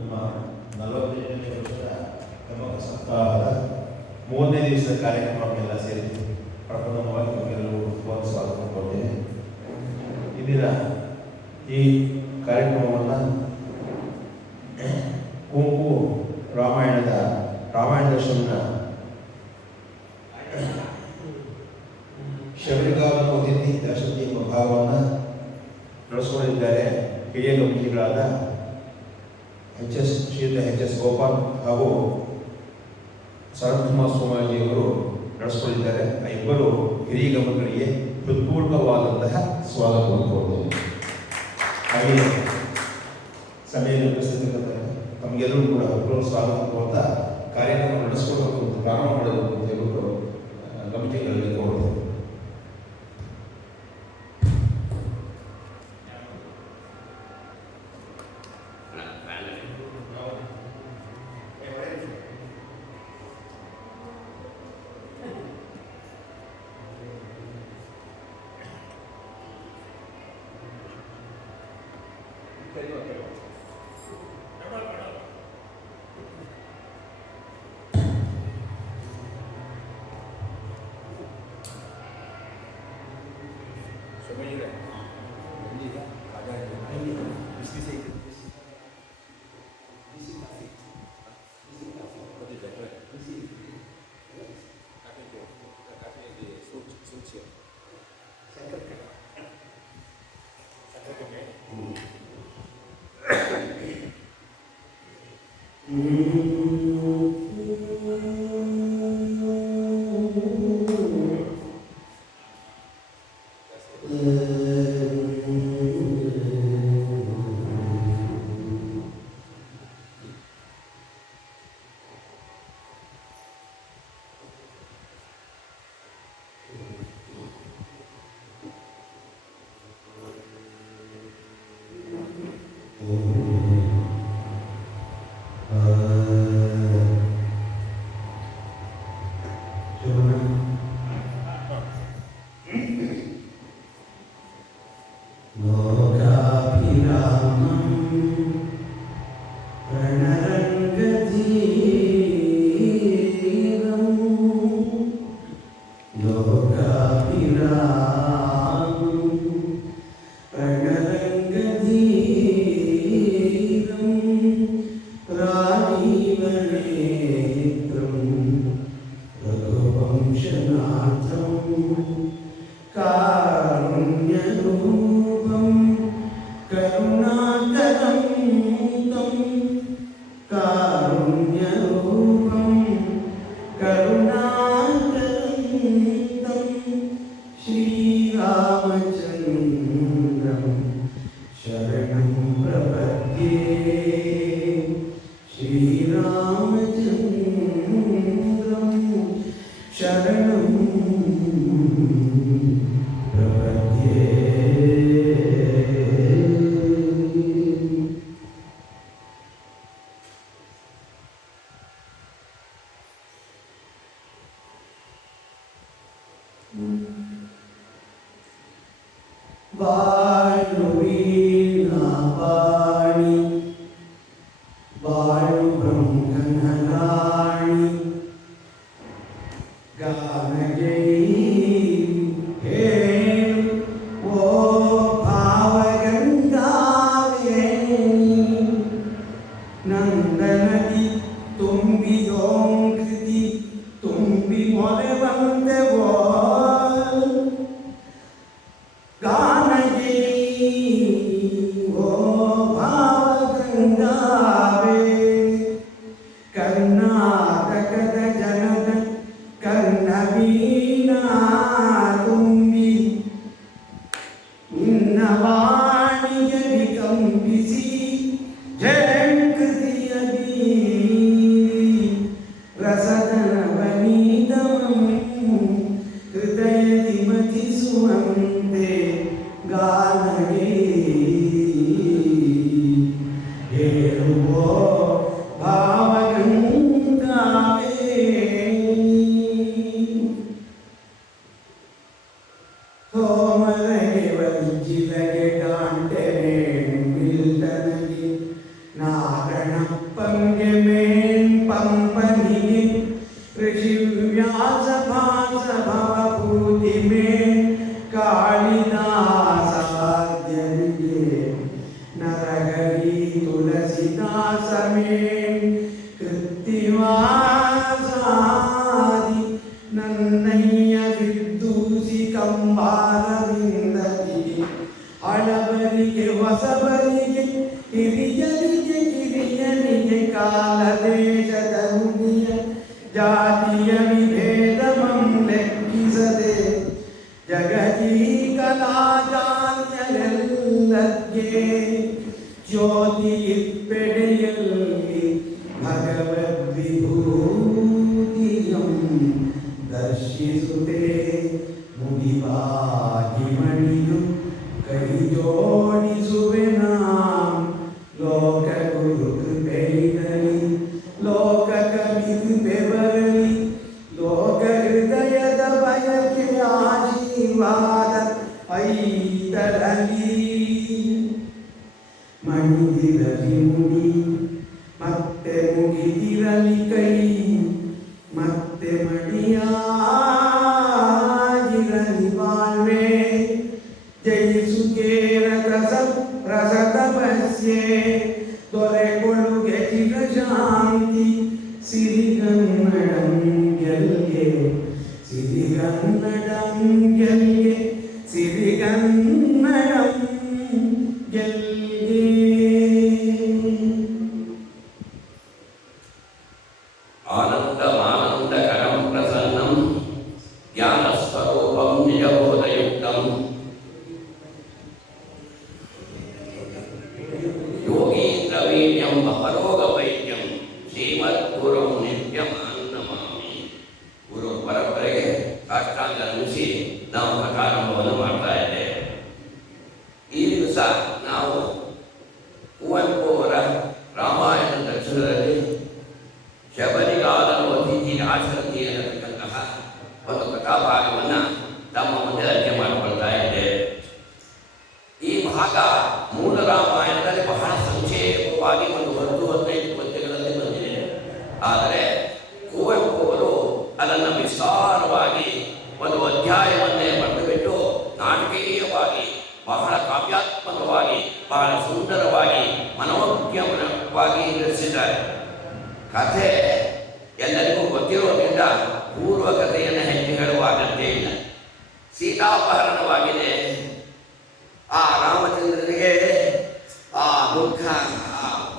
ನಮ್ಮ 45ನೇ ವರ್ಷದ ಗಮಕ ಸಪ್ತಾಹದ 3ನೇ ದಿವಸದ ಕಾರ್ಯಕ್ರಮಕ್ಕೆಲ್ಲ ಸೇರಿ ಪ್ರಪ್ರಥಮವಾಗಿ ನಿಮಗೆಲ್ಲರೂ ಸ್ವಾಗತ ಕೊಡ್ತೇನೆ. ಇಂದಿನ ಈ ಕಾರ್ಯಕ್ರಮವನ್ನು ಕುಂಕು ರಾಮಾಯಣ ದರ್ಶನ ಶಬರಿಗಾವನ ಅತಿಥಿ ದರ್ಶನ ಎಂಬ ಭಾಗವನ್ನು ನಡೆಸಿಕೊಂಡಿದ್ದಾರೆ ಹಿರಿಯ ಗಮನಿಗಳಾದ ಶ್ರೀಯುತ ಎಚ್.ಎಸ್. ಗೋಪಾಲ್ ಹಾಗೂ ಶರತ್ಕುಮಾರ್ ಸ್ವಾಮೀಜಿಯವರು ನಡೆಸಿಕೊಂಡಿದ್ದಾರೆ. ಆ ಇಬ್ಬರು ಹಿರಿಯ ಗಮನಿಗಳಿಗೆ ಹೃತ್ಪೂರ್ವಕವಾದಂತಹ ಸ್ವಾಗತವನ್ನು ಕೋರುತ್ತೇನೆ. ಹಾಗೆ ಸಭೆಯಲ್ಲಿ ಉಪಸ್ಥಿತರಿದ್ದಾರೆ ತಮಗೆಲ್ಲರೂ ಕೂಡ ಹೃತ್ಪೂರ್ವಕ ಸ್ವಾಗತ ಕೋರ್ತಾ ಕಾರ್ಯಕ್ರಮ ನಡೆಸಿಕೊಡಬೇಕು ಅಂತ ಪ್ರಾರಂಭ ಮಾಡಬೇಕು ಅಂತ ಹೇಳಿಬಿಟ್ಟು ಕಮಿಟಿಗಳಲ್ಲಿ ಕೋರುತ್ತೇವೆ. Now ಮಾರಣಪ್ಪಂಗೆ ಮೇನ್ ಪಂಪನಿಗೆ ಋಷಿ ವ್ಯಾಸ ಭಾಸ ಭವಭೂತಿ ಮೇನ್ ಕಾಳಿದಾಸಾದ್ಯರಿಗೆ ನರಹರಿ ತುಳಸಿದಾಸ ಮೇನ್ ಕೃತ್ತಿವಾಸಾದಿ ನನ್ನಯ್ಯ ವಿದ್ದೂಸಿ ಕಂಬಾರವಿಂದರಿಗೆ ಹಳಬರಿಗೆ ಹೊಸಬರಿಗೆ ಹಿರಿಯರಿಗೆ ಕಿರಿಯರಿಗೆ ಕಾಲ ದೇಶದ ಮುನಿಯ ಜಾತಿಯ ವಿಭೇದವಂ ಲೆಕ್ಕಿಸದೆ ಜಗತೀ ಕಲಾಜಾನ್ಯರೆಲ್ಲರಿಗೆ ಜ್ಯೋತಿ ಪೆಡೆಯಲ್ಲಿ ಭಗವದ್ವಿಭೂತಿಯಂ ದರ್ಶಿಸುತ್ತೆ ಮುಡಿವಾಗಿ ಮಣಿದು ಕೈ ಜೋಡಿಸುವೆನ ಲೋಕ ಗುರು ಕೃಪೆಯಿರಲಿ ಲೋಕ ಕವಿ ಕೃಪೆ ಬರಲಿ ಲೋಕ ಹೃದಯದ ಬಯಕೆ ಆಶೀರ್ವಾದ ಐದರಲಿ ಮಣಿದಿರಲಿ ಮುಡಿ ಮತ್ತೆ ಮುಗಿದಿರಲಿ ಕೈ ಮತ್ತೆ ಮಡಿಯಾಗಿರಲಿ ಬಾಳ್ವೆ ಜಯಿಸುಗೆ ರಸ ತಪಸ್ಯೆ ದೊರೆಗೊಳ್ಳುಗೆ ಚಿರ ಶಾಂತಿ ಸಿರಿಗನ್ನಡಂ ಗೆಲ್ಗೆ ಸಿರಿಗನ್ನಡಂ ಗೆಲ್ಗೆ ಸಿರಿಗನ್ನಡಂ ಗೆಲ್ಗೆ. ಆನಂದಮಾನಂದಕರಂ ಪ್ರಸನ್ನಂ ಜ್ಞಾನಸ್ವರೂಪಂ ನಿಜಬೋಧಯುಕ್ತಂ ಯೋಗೀಂದ್ರವೀರ್ಯಂ ಅಪರೋಗವೈದ್ಯಂ ಶ್ರೀಮದ್ಗುರುಂ ನಿತ್ಯಮಾನಮಾಮಿ. ಗುರು ಪರಂಪರೆಗೆ ಸಾಷ್ಟಾಂಗ ನಮಿಸಿ ನಾವು ಕಥಾರಂಭವನ್ನು ಮಾಡ್ತಾ ಇದ್ದೇವೆ. ಈ ದಿವಸ ನಾವು ಕುವೆಂಪು ಅವರ ರಾಮಾಯಣ ದರ್ಶನದಲ್ಲಿ ಶಬರಿಗಾಲನು ಅತಿಥಿ ಆಚರಣೆ ಅನ್ನತಕ್ಕಂತಹ ಒಂದು ಕಥಾಭಾಗವನ್ನು ತಮ್ಮ ಮುಂದೆ ಅರಿಕೆ ಮಾಡಿಕೊಳ್ತಾ ಇದ್ದೇವೆ. ಈ ಭಾಗ ಮೂಲ ರಾಮಾಯಣದಲ್ಲಿ ಬಹಳ ಸಂಕ್ಷೇಪವಾಗಿ ಒಂದು 10-15 ಪದ್ಯಗಳಲ್ಲಿ ಬಂದಿದೆ. ಆದರೆ ಕುವೆಂಪು ಅವರು ಅದನ್ನು ವಿಸ್ತಾರವಾಗಿ ಒಂದು ಅಧ್ಯಾಯವನ್ನೇ ಬರೆದುಬಿಟ್ಟು ನಾಟಕೀಯವಾಗಿ ಬಹಳ ಕಾವ್ಯಾತ್ಮಕವಾಗಿ ಬಹಳ ಸುಂದರವಾಗಿ ಮನೋಜ್ಞವಾಗಿ ರಚಿಸಿದ್ದಾರೆ. ಕಥೆ ಎಲ್ಲರಿಗೂ ಗೊತ್ತಿರೋದ್ರಿಂದ ಪೂರ್ವ ಕಥೆಯನ್ನು ಹೆಚ್ಚು ಹೇಳುವ ಅಗತ್ಯ ಇಲ್ಲ. ಸೀತಾಪಹರಣವಾಗಿದೆ. ಆ ರಾಮಚಂದ್ರನಿಗೆ ಆ ದುಃಖ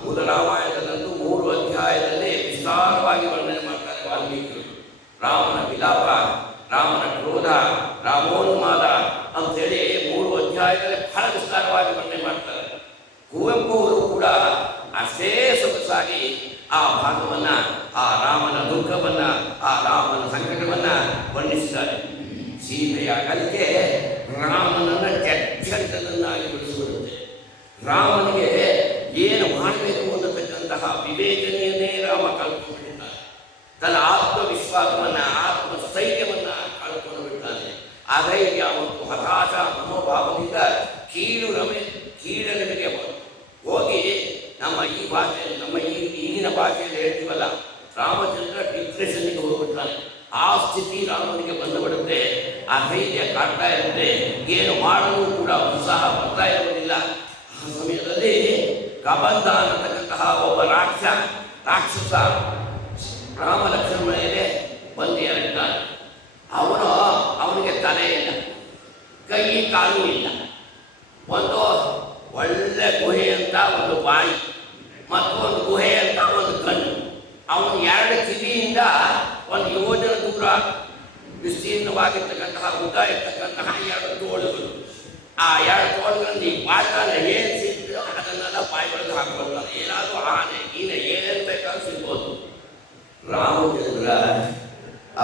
ಮೂಲ ರಾಮಾಯಣದಲ್ಲಂತೂ 3 ಅಧ್ಯಾಯದಲ್ಲಿ ವಿಸ್ತಾರವಾಗಿ ವರ್ಣನೆ ಮಾಡ್ತಾರೆ ವಾಲ್ಮೀಕಿಗಳು. ರಾಮನ ವಿಲಾಪ, ರಾಮನ ಕ್ರೋಧ, ರಾಮೋನ್ಮಾದ ಅಂತೇಳಿ 3 ಅಧ್ಯಾಯದಲ್ಲಿ ಬಹಳ ವಿಸ್ತಾರವಾಗಿ ವರ್ಣನೆ ಮಾಡ್ತಾರೆ. ಕುವೆಂಪು ಅವರು ಕೂಡ ಅಷ್ಟೇ ಸೊಗಸಾಗಿ ಆ ಭಾಗವನ್ನು, ಆ ರಾಮನ ದುಃಖವನ್ನು, ಆ ರಾಮನ ಸಂಕಟವನ್ನು ವರ್ಣಿಸಿದ್ದಾರೆ. ಸೀತೆಯ ಅಗಲಿಕೆ ರಾಮನನ್ನು ಜರ್ಜರಿತನನ್ನಾಗಿ ಬಿಡಿಸಿಬಿಡುತ್ತೆ. ರಾಮನಿಗೆ ಏನು ಮಾಡಬೇಕು ಅನ್ನತಕ್ಕಂತಹ ವಿವೇಚನೆಯನ್ನೇ ರಾಮ ಕಲ್ಪಿಸಿಬಿಟ್ಟಿದ್ದಾನೆ. ತನ್ನ ಆತ್ಮವಿಶ್ವಾಸವನ್ನು, ಆತ್ಮಸ್ಥೈರ್ಯವನ್ನು ಕಳ್ಕೊಂಡು ಬಿಡ್ತಾನೆ. ಅಧೈರ್ಯ ಮತ್ತು ಹತಾಶ ಮನೋಭಾವದಿಂದ ಕೀಳರಿಮೆಗೆ ಹೋಗಿ ನಮ್ಮ ಈ ಭಾಷೆಯಲ್ಲಿ, ನಮ್ಮ ಈಗಿನ ಭಾಷೆಯಲ್ಲಿ ಹೇಳ್ತೀವಲ್ಲ, ರಾಮಚಂದ್ರ ಡಿಪ್ರೆಷನ್ಗೆ ಹೋಗ್ಬಿಡ್ತಾನೆ. ಆ ಸ್ಥಿತಿ ರಾಮನಿಗೆ ಬಂದುಬಿಡುತ್ತೆ. ಆ ಧೈರ್ಯ ಕಾಡ್ತಾ ಇರುತ್ತೆ. ಏನು ಮಾಡಲು ಕೂಡ ಉತ್ಸಾಹ ಬರ್ತಾ ಇರುವುದಿಲ್ಲ. ಆ ಸಮಯದಲ್ಲಿ ಕಬಂಧ ಅನ್ನತಕ್ಕಂತಹ ಒಬ್ಬ ರಾಕ್ಷಸ ರಾಮ ಲಕ್ಷ್ಮಣ ಮೇಲೆ ಬಂದು ಎರಗ್ತಾನೆ. ಅವನಿಗೆ ತಲೆ ಇಲ್ಲ, ಕೈ ಕಾಲು ಇಲ್ಲ. ಒಂದು ಒಳ್ಳೆ ಗುಹೆ ಅಂತ ಒಂದು ಬಾಯಿ ಮತ್ತು ಒಂದು ಗುಹೆ ಅಂತ ಒಂದು ಕಣ್ಣು. ಅವನು 2 ಕಿವಿಯಿಂದ 1 ಯೋಜನೆ ದೂರ ವಿಸ್ತೀರ್ಣವಾಗಿರ್ತಕ್ಕಂತಹ ಉದ್ದ ಇರ್ತಕ್ಕಂತಹ 2 ತೋಳುಗಳು. ಆ 2 ತೋಳುಗಳನ್ನು ಈ ಬಾಳ್ತಾನೆ ಏನು ಸಿಗ್ತದೆ ಅದನ್ನೆಲ್ಲ ಬಾಯಿಗಳಿಗೆ ಹಾಕೊಳ್ತಾನೆ. ಏನಾದರೂ ಆನೆ ಗೀನೆ ಏನೇನು ಬೇಕಾದ್ರೂ ಸಿಗ್ಬೋದು. ರಾಮಚಂದ್ರ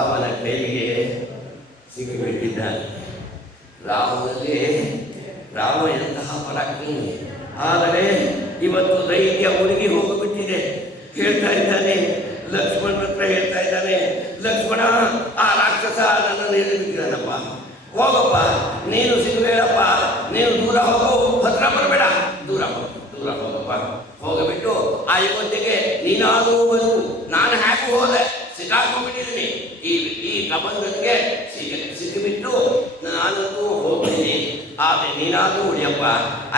ಅವನ ಕೈಗೆ ಸಿಕ್ಕಿಬಿಟ್ಟಿದ್ದಾನೆ. ರಾಮ ಎಂತಹ ಪರಾಕ್ರಮಿ. ಆದರೆ ಇವತ್ತು ಧೈರ್ಯ ಉರುಗಿ ಹೋಗಿಬಿಟ್ಟಿದೆ. ಹೇಳ್ತಾ ಇದ್ದಾನೆ, ಲಕ್ಷ್ಮಣನ ಹತ್ರ ಹೇಳ್ತಾ ಇದ್ದಾನೆ, ಲಕ್ಷ್ಮಣ, ಆ ರಾಕ್ಷಸ ನನ್ನನ್ನು ಹೇಳಿಬಿಟ್ಟಿದ್ದಾನಪ್ಪ, ಹೋಗಪ್ಪ, ನೀನು ಸಿಗಬೇಡಪ್ಪ, ನೀನು ದೂರ ಹೋಗು, ಹತ್ರ ಬರಬೇಡ, ದೂರ ಹೋಗಪ್ಪ. ಹೋಗಿಬಿಟ್ಟು ಆ ಅಯೋಧ್ಯೆಗೆ ನೀನಾದರೂ ಬದುಕು. ನಾನು ಹ್ಯಾಕು ಹೋದೆ, ಸಿಕ್ಕಾಕೊಂಡ್ಬಿಟ್ಟಿದ್ದೀನಿ. ಈ ಕಬಂಧನಿಗೆ ಸಿಕ್ಕಿಬಿಟ್ಟು ನಾನಂತೂ ಹೋಗ್ತೀನಿ. ಆದರೆ ನೀನಾದರೂ ಉಳಿಯಪ್ಪ,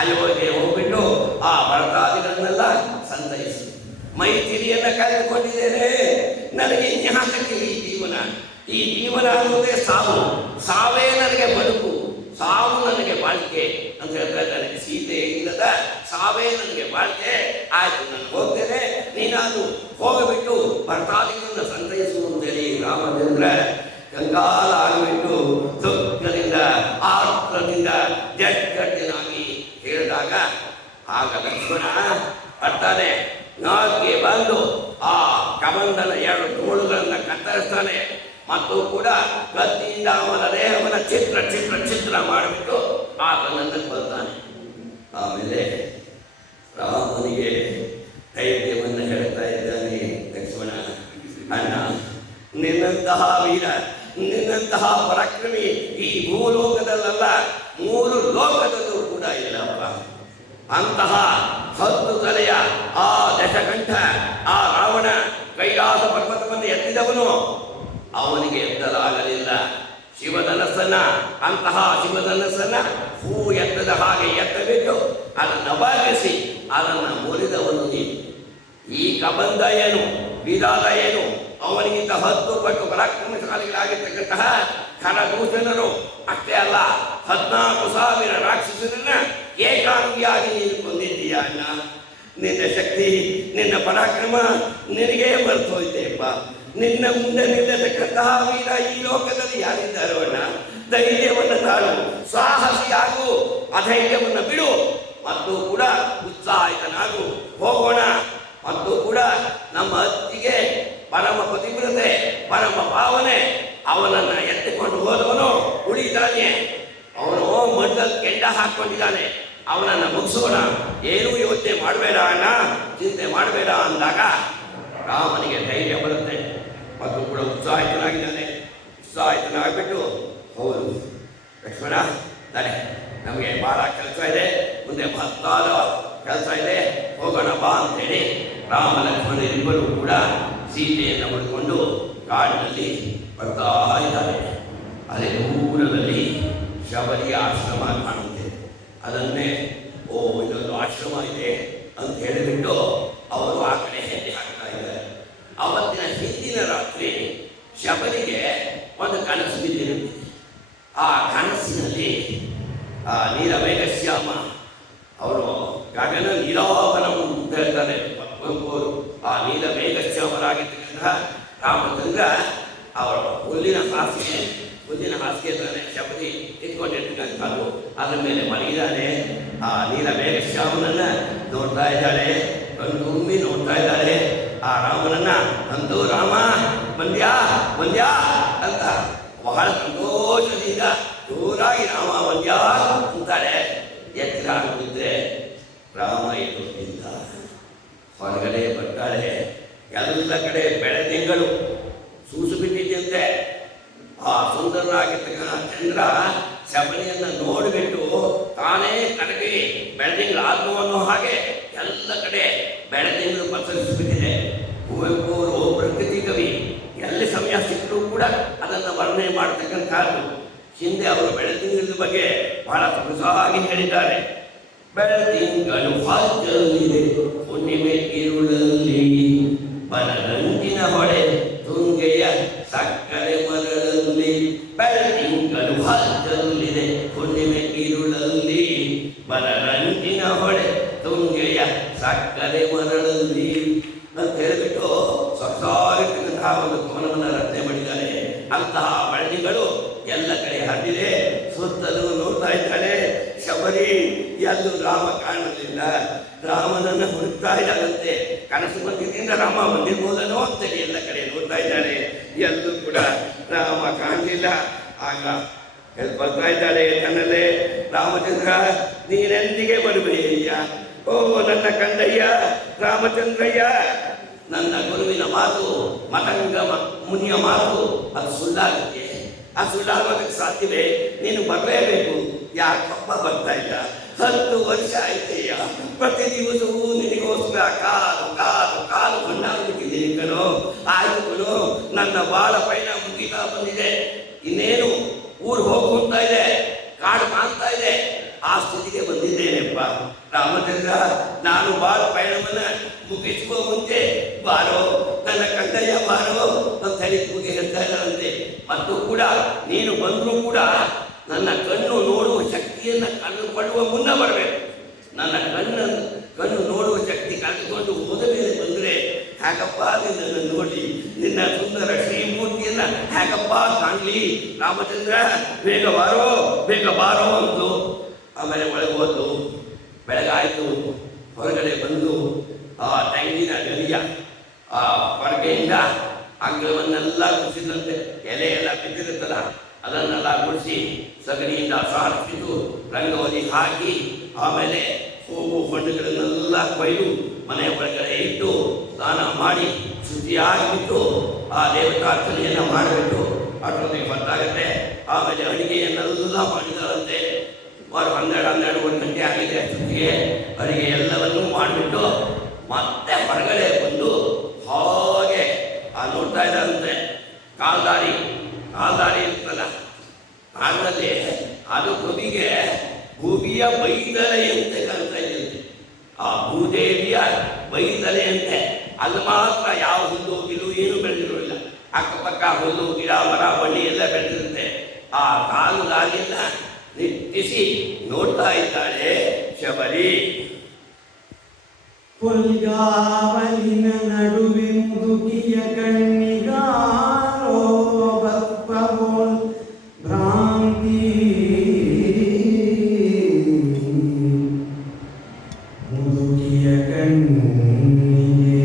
ಅಯೋಧ್ಯೆ ಹೋಗ್ಬಿಟ್ಟು ಆ ಭರತಾದಿಗಳನ್ನೆಲ್ಲ ಸಂತೈಸಿ. ಮೈಥಿಲಿಯನ್ನ ಕಳೆದುಕೊಂಡಿದ್ದೇನೆ, ನನಗೆ ಇನ್ಯಾತಕ್ಕೆ ಈ ಜೀವನ ಅನ್ನೋದೇ ಸಾವು, ಸಾವೇ ನನಗೆ ಬದುಕು, ಸಾವು ನನಗೆ ಬಾಳಿಕೆ ಅಂತ ಹೇಳ್ತಾರೆ. ನನಗೆ ಸೀತೆ ಇಲ್ಲದ ಸಾವೇ ನನಗೆ ಬಾಳಿಕೆ. ಆಯ್ತು, ನಾನು ಹೋಗ್ತೇನೆ, ನೀನಾದ್ರು ಹೋಗಬಿಟ್ಟು ಭರತಾದಿಗಳನ್ನು ಸಂತೈಸುವಂತೇಳಿ ರಾಮಚಂದ್ರ ಕಂಗಾಲ ಆಗಿಬಿಟ್ಟು ದುಃಖದಿಂದ ಆತ್ರದಿಂದ ಜಡ್ಜನಾಗಿ ಹೇಳಿದಾಗ ಆಗ ಲಕ್ಷ್ಮಣ ಬರ್ತಾನೆ. ನಾಲ್ಗೆ ಬಂದು ಆ ಕಬಂಧನ 2 ತೋಳುಗಳನ್ನು ಕತ್ತರಿಸ್ತಾನೆ. ಮತ್ತು ಕೂಡ ಕತ್ತಿಯಿಂದ ಅವನ ದೇಹವನ್ನು ಚಿತ್ರ ಮಾಡಿಬಿಟ್ಟು ಆತನನ್ನು ಕೊಲ್ತಾನೆ. ಆಮೇಲೆ ರಾಮನಿಗೆ ಧೈರ್ಯವನ್ನು ಹೇಳ್ತಾ ಇದ್ದಾನೆ ಲಕ್ಷ್ಮಣ, ಅಣ್ಣ, ನಿನ್ನಂತಹ ವೀರ, ನಿನ್ನಂತಹ ಪರಾಕ್ರಮಿ ಈ ಭೂಲೋಕದಲ್ಲ 3 ಲೋಕದಲ್ಲೂ ಕೂಡ ಇಲ್ಲಪ್ಪ. ಅಂತಹ 10 ತಲೆಯ ಆ ದಶಕಂಠ ಆ ರಾವಣ ಕೈಲಾಸ ಪರ್ವತವನ್ನು ಎತ್ತಿದವನು, ಅವನಿಗೆ ಎತ್ತಲಾಗಲಿಲ್ಲ ಶಿವಧನಸ್ಸನ್ನ. ಅಂತಹ ಶಿವಧನಸ್ಸನ್ನ ಹೂ ಎತ್ತದ ಹಾಗೆ ಎತ್ತಬಿಟ್ಟು ಅದನ್ನು ಬಾಗಿಸಿ ಅದನ್ನು ಮುರಿದವನು ನೀನು. ಈ ಕಬಂಧ ಏನು, ವಿರಾದ ಏನು, ಅವನಿಗಿಂತ 10 ಪಟ್ಟು ಪರಾಕ್ರಮಶಾಲಿಗಳಾಗಿರ್ತಕ್ಕಂತಹ ಖರದೂಷಣರು ಅಷ್ಟೇ ಅಲ್ಲ, 14,000 ರಾಕ್ಷಸರನ್ನ ಏಕಾಂಗಿಯಾಗಿ ನೀನು ಕೊಂದಿದ್ದೀಯ ಅಣ್ಣ. ನಿನ್ನ ಶಕ್ತಿ, ನಿನ್ನ ಪರಾಕ್ರಮ ನಿನಗೇ ಮರೆತು ಹೋಯ್ತೆಪ್ಪ. ನಿನ್ನ ಮುಂದೆ ನಿಲ್ಲತಕ್ಕಂತಹ ವೀರ ಈ ಲೋಕದಲ್ಲಿ ಯಾರಿದ್ದಾರೋ ಅಣ್ಣ. ಧೈರ್ಯವನ್ನು ತಾಳು, ಸಾಹಸಿಯಾಗು, ಅಧೈರ್ಯವನ್ನು ಬಿಡು, ಮತ್ತು ಕೂಡ ಉತ್ಸಾಹಿತನಾಗು. ಹೋಗೋಣ. ಮತ್ತು ಕೂಡ ನಮ್ಮ ಅತ್ತಿಗೆ ಪರಮ ಪತಿವ್ರತೆ, ಪರಮ ಭಾವನೆ, ಅವನನ್ನು ಎತ್ತಿಕೊಂಡು ಹೋದವನು ಉಳಿದಾನೆ. ಅವನು ಮಣ್ಣಲ್ಲಿ ಕೆಂಡ ಹಾಕೊಂಡಿದ್ದಾನೆ, ಅವನನ್ನು ಮುಗಿಸೋಣ. ಏನೂ ಯೋಚನೆ ಮಾಡಬೇಡ ಅಣ್ಣ, ಚಿಂತೆ ಮಾಡಬೇಡ ಅಂದಾಗ ರಾಮನಿಗೆ ಧೈರ್ಯ ಬರುತ್ತೆ. ಮತ್ತು ಕೂಡ ಉತ್ಸಾಹಿತನಾಗಿದ್ದಾನೆ. ಉತ್ಸಾಹಿತನಾಗ್ಬಿಟ್ಟು, ಹೌದು ಲಕ್ಷ್ಮಣ, ನಾಳೆ ನಮಗೆ ಭಾಳ ಕೆಲಸ ಇದೆ, ಮುಂದೆ ಮಹತ್ತಾದ ಕೆಲಸ ಇದೆ, ಹೋಗೋಣ ಬಾ ಅಂತೇಳಿ ರಾಮ ಲಕ್ಷ್ಮಣರಿಬ್ಬರು ಕೂಡ ಸೀತೆಯನ್ನು ಹೊಡ್ಕೊಂಡು ಕಾಡಿನಲ್ಲಿ ಬರ್ತಾ ಇದ್ದಾರೆ. ಅದೇ ದೂರದಲ್ಲಿ ಶಬರಿಯ ಆಶ್ರಮ ಕಾಣುತ್ತೆ. ಅದನ್ನೇ ಇನ್ನೊಂದು ಆಶ್ರಮ ಇದೆ ಅಂತ ಹೇಳಿಬಿಟ್ಟು ಅವರು ಆ ಕಡೆ ಹೆಜ್ಜೆ ಹಾಕ್ತಾ ಇದ್ದಾರೆ. ಅವತ್ತಿನ ಹಿಂದಿನ ರಾತ್ರಿ ಶಬರಿಗೆ ಒಂದು ಕನಸು ಬಿದ್ದಿರುತ್ತೆ. ಆ ಕನಸಿನಲ್ಲಿ ಆ ನೀಲಮೇಘಶ್ಯಾಮ ಅವರು ಗಗನ ನೀಲಾವನಂ ಅಂತ ಹೇಳ್ತಾರೆ ಕುವೆಂಪುರು. ಆ ನೀಲಮೇಘಶ್ಯಾಮರಾಗಿರ್ತಕ್ಕಂತಹ ರಾಮಚಂದ್ರ ಅವರ ಹುಲ್ಲಿನ ಹಾಸಿಗೆ ತಾನೆ ಶಬರಿ ಇಟ್ಕೊಂಡಿರ್ತಕ್ಕಂಥದ್ದು, ಅದರ ಮೇಲೆ ಮಲಗಿದ್ದಾನೆ. ಆ ನೀಲಮೇಘಶ್ಯಾಮನನ್ನ ನೋಡ್ತಾ ಇದ್ದಾಳೆ, ಕಣ್ಣುಮ್ಮಿ ನೋಡ್ತಾ ಇದ್ದಾಳೆ ಆ ರಾಮನನ್ನ. ಅಂತೂ ರಾಮ ಬಂದ್ಯಾ ಅಂತ ಬಹಳ ಸಂತೋಷದಿಂದ ಜೋರಾಗಿ ರಾಮ ಬಂದ್ಯಾ ಅಂತಾಳೆ. ಎತ್ತರ ಆಗಿದ್ರೆ ರಾಮ ಎದುರಿನಿಂದ ಹೊರಗಡೆ ಬರ್ತಾಳೆ. ಎಲ್ಲ ಕಡೆ ಬೆಳದಿಂಗಳು ಸೂಸು ಬಿಟ್ಟಿದ್ದಂತೆ. ಆ ಸುಂದರನಾಗಿರ್ತಕ್ಕಂಥ ಚಂದ್ರ ಶಬರಿಯನ್ನು ನೋಡಿಬಿಟ್ಟು ತಾನೇ ಕರಗಿ ಬೆಳದಿಂಗಳಾದ್ನು ಅನ್ನೋ ಹಾಗೆ ಎಲ್ಲ ಕಡೆ ಬೆಳದಿಂಗಳು ಪಸರಿಸಿಬಿಟ್ಟಿದೆ. ಕುವೆಂಪು ಅವರು ಪ್ರಕೃತಿ ಕವಿ, ಎಲ್ಲಿ ಸಮಯ ಸಿಕ್ಕರೂ ಕೂಡ ಅದನ್ನು ವರ್ಣನೆ ಮಾಡತಕ್ಕಂಥದ್ದು. ಹಿಂದೆ ಅವರು ಬೆಳದಿಂಗಳ ಬಗ್ಗೆ ಬಹಳ ಸೊಗಸಾಗಿ ಹೇಳಿದ್ದಾರೆ. ಬೆಳದಿಂಗಳು ಹಾಜಲ್ಲಿದೆ ಹುಣ್ಣಿಮೆ ಇರುಳಲ್ಲಿ, ಬನದಂಟಿನ ಹೊಳೆ ತುಂಗೆಯ ಸಕ್ಕರೆ ಮರಳಲ್ಲಿ. ಬೆಳದಿಂಗಳು ಹಾಜಲ್ಲಿದೆ ಹುಣ್ಣಿಮೆ ಇರುಳಲ್ಲಿ, ಬನದಂಟಿನ ಹೊಳೆ ತುಂಗೆಯ ಸಕ್ಕರೆ ಮರಳಲ್ಲಿ ಅಂತ ಹೇಳಿಬಿಟ್ಟು ಸೊಗಸಾಗಿರ್ತಕ್ಕಂತಹ ಒಂದು ಕವನವನ್ನು ರಚನೆ ಮಾಡಿದ್ದಾರೆ. ಅಂತಹ ಬೆಳದಿಂಗಳು ಎಲ್ಲ ಕಡೆ ಹರಿದಿದೆ. ಸುತ್ತಲೂ ನೋಡ್ತಾ ಇದ್ದಾಳೆ ಶಬರಿ. ಎಲ್ಲೂ ರಾಮ ಕಾಣಲಿಲ್ಲ. ರಾಮನನ್ನು ಹುಡುಕ್ತಾ ಇದ್ದಾಳಂತೆ. ಕನಸು ಬಂದಿದ್ದರಿಂದ ರಾಮ ಬಂದಿರ್ಬೋದನೋ ಅಂತೇಳಿ ಎಲ್ಲ ಕಡೆ ನೋಡ್ತಾ ಇದ್ದಾಳೆ. ಎಲ್ಲೂ ಕೂಡ ರಾಮ ಕಾಣಲಿಲ್ಲ. ಆಗ ಬರ್ತಾ ಇದ್ದಾಳೆ ತನ್ನಲ್ಲೇ, ರಾಮಚಂದ್ರ ನೀನೆಂದಿಗೆ ಬರುವೆಯ್ಯ, ಓ ನನ್ನ ಕಂದಯ್ಯ ರಾಮಚಂದ್ರಯ್ಯ. ನನ್ನ ಗುರುವಿನ ಮಾತು, ಮತಂಗ ಮುನಿಯ ಮಾತು, ಅದು ಸುಳ್ಳಾಗುತ್ತೆ. ಆ ಸುಳ್ಳಾಗೋದಕ್ಕೆ ಸಾಧ್ಯವೇ? ನೀನು ಬರಲೇಬೇಕು. ಯಾಕಪ್ಪ ಬರ್ತಾ ಇಲ್ಲ? 10 ವರ್ಷ ಆಯ್ತಯ್ಯ. ಪ್ರತಿ ದಿವಸವೂ ನಿನಗೋಸ್ಕರ ಕಾಲು ಕಾಲು ಕಾಲು ಕಣ್ಣಾಗ್ಬಿಟ್ಟಿದ್ದೀನಿ ಕಣೋ. ಆಯ್ತು ಕಣೋ, ನನ್ನ ಬಾಳ ಪಯಣ ಮುಗಿತಾ ಬಂದಿದೆ. ಇನ್ನೇನು ಊರು ಹೋಗ್ತಾ ಇದೆ, ಕಾಡು ಕಾಣ್ತಾ ಇದೆ. ಆ ಸ್ಥಿತಿಗೆ ಬಂದಿದ್ದೇನೆಪ್ಪ ರಾಮಚಂದ್ರ. ನಾನು ಬಾಳ ಪಯಣವನ್ನ ಮುಗಿಸ್ಕೋ ಮುಂಚೆ ಬಾರೋ ನನ್ನ ಕಂದಯ್ಯ ಬಾರೋ ಅಂತ ಹೇಳಿ ಕೂಗಿ ಹೇಳ್ತಾ ಇದ್ದಾರಂತೆ. ಮತ್ತು ಕೂಡ ನೀನು ಬಂದರೂ ಕೂಡ ನನ್ನ ಕಣ್ಣು ನೋಡುವ ಶಕ್ತಿಯನ್ನು ಕಳೆದುಕೊಳ್ಳುವ ಮುನ್ನ ಬರಬೇಕು. ನನ್ನ ಕಣ್ಣು ನೋಡುವ ಶಕ್ತಿ ಕಳೆದುಕೊಂಡು ಹೋದ ಮೇಲೆ ಬಂದರೆ ಹೇಗಪ್ಪ ನಿನ್ನನ್ನು ನೋಡಿ ನಿನ್ನ ಸುಂದರ ಶ್ರೀಮೂರ್ತಿಯನ್ನ ಹೇಗಪ್ಪ ಕಾಣಲಿ ರಾಮಚಂದ್ರ. ಬೇಗ ಬಾರೋ ಅಂದು ಆಮೇಲೆ ಒಳಗೆ ಹೋದ್ದು. ಬೆಳಗಾಯಿತು. ಹೊರಗಡೆ ಬಂದು ಆ ತೆಂಗಿನ ಗರಿಯ ಆ ಹೊರಗೆಯಿಂದ ಅಂಗಳವನ್ನೆಲ್ಲ ಗುಡಿಸಿದಂತೆ ಎಲೆ ಎಲ್ಲ ಬಿದ್ದಿರುತ್ತಲ್ಲ ಅದನ್ನೆಲ್ಲ ಗುಡಿಸಿ ಸಗಣಿಯಿಂದ ಸಾರಿಸಿದ್ದು ರಂಗೋಲಿ ಹಾಕಿ ಆಮೇಲೆ ಹೂವು ಹಣ್ಣುಗಳನ್ನೆಲ್ಲ ಕೊಯ್ದು ಮನೆ ಒಳಗಡೆ ಇಟ್ಟು ಸ್ನಾನ ಮಾಡಿ ಶುಚಿಯಾಗಿಬಿಟ್ಟು ಆ ದೇವತಾರ್ಚನೆಯನ್ನು ಮಾಡಿಬಿಟ್ಟು ಅಷ್ಟೊತ್ತಿಗೆ ಗೊತ್ತಾಗುತ್ತೆ. ಆಮೇಲೆ ಅಡಿಗೆಯನ್ನೆಲ್ಲ ಮಾಡಿದರಂತೆ. 12 ಗಂಟೆ ಆಗಿದೆ. ಅಷ್ಟೊತ್ತಿಗೆ ಅಡಿಗೆ ಎಲ್ಲವನ್ನೂ ಮಾಡಿಬಿಟ್ಟು ಮತ್ತೆ ಹೊರಗಡೆ ಬಂದು ಹಾಗೆ ನೋಡ್ತಾ ಇದ್ದಾರಂತೆ. ಕಾಲ್ದಾರಿ ಇರ್ತಲ್ಲ, ಕಾಲದಲ್ಲಿ ಅದು ಕವಿಗೆ ಭೂಮಿಯ ಬೈದಲೆಯಂತೆ ಕಾಣ್ತಾ ಇದೆಯಂತೆ. ಆ ಭೂದೇವಿಯ ಬೈದಲೆಯಂತೆ. ಅಲ್ಲಿ ಮಾತ್ರ ಯಾವ ಹುಲ್ಲು ಗಿಲು ಏನು ಬೆಳೆದಿರೋಲ್ಲ. ಅಕ್ಕಪಕ್ಕ ಹುಲ್ಲು ಗಿಡ ಮರ ಬಳ್ಳಿ ಎಲ್ಲ ಬೆಳೆದಿರುತ್ತೆ. ಆ ಕಾಲು ದಾರಿಯನ್ನ ನಿಟ್ಟಿಸಿ ನೋಡ್ತಾ ಇದ್ದಾಳೆ ಶಬರಿ. ಪುಲ್ಗಾವಲಿನ ನಡುವೆ ಮುದುಕಿಯ ಕಣ್ಣಿಗಾರೋ ಬಪ್ಪವೋಳ್ ಭ್ರಾಂತಿ. ಮುದುಕಿಯ ಕಣ್ಣಿಗೆ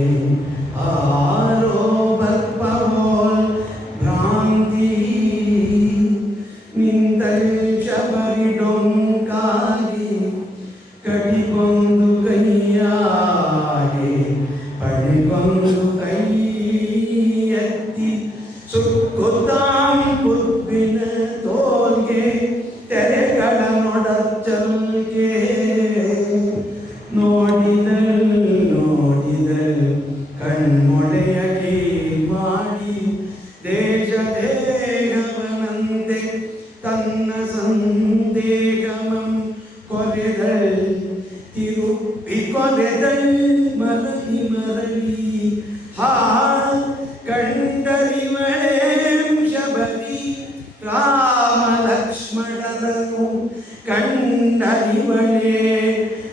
ಆರೋ ಬಪ್ಪವೋಳ್ ಭ್ರಾಂತಿ. ನಿಂತಲ್ ಶಬರಿ ಡೊಂಕಾಗಿ ಕಡಿಗೊಂದು ಕೈಯಾಗೆ ಪಡಿಗೊಂದು ಕೈ ಎತ್ತಿ ಸುಕ್ಕುತ್ತಾಂ ಕುರ್ಬಿನ ತೋಲ್ಗೆ ತೆರೆಗಳ ನೊಡಚಲ್ಗೆ. ನೋಡಿದಲ್ ಕಣ್ಮೊಳೆಯ ಮಾಡಿ ದೇಶ ದೇಹವನಂತೆ ತನ್ನ ಸಂದೇಹಮಂ ಕೊರೆದಲ್ ತಿರುಪ್ಪಿ ಕೊರೆದಲ್ ಮರಳಿ ಹಾ ಕಂಡರಿವಳೇಂ ಶಬರಿ. ರಾಮ ಲಕ್ಷ್ಮಣರನು ಕಂಡರಿವಳೇ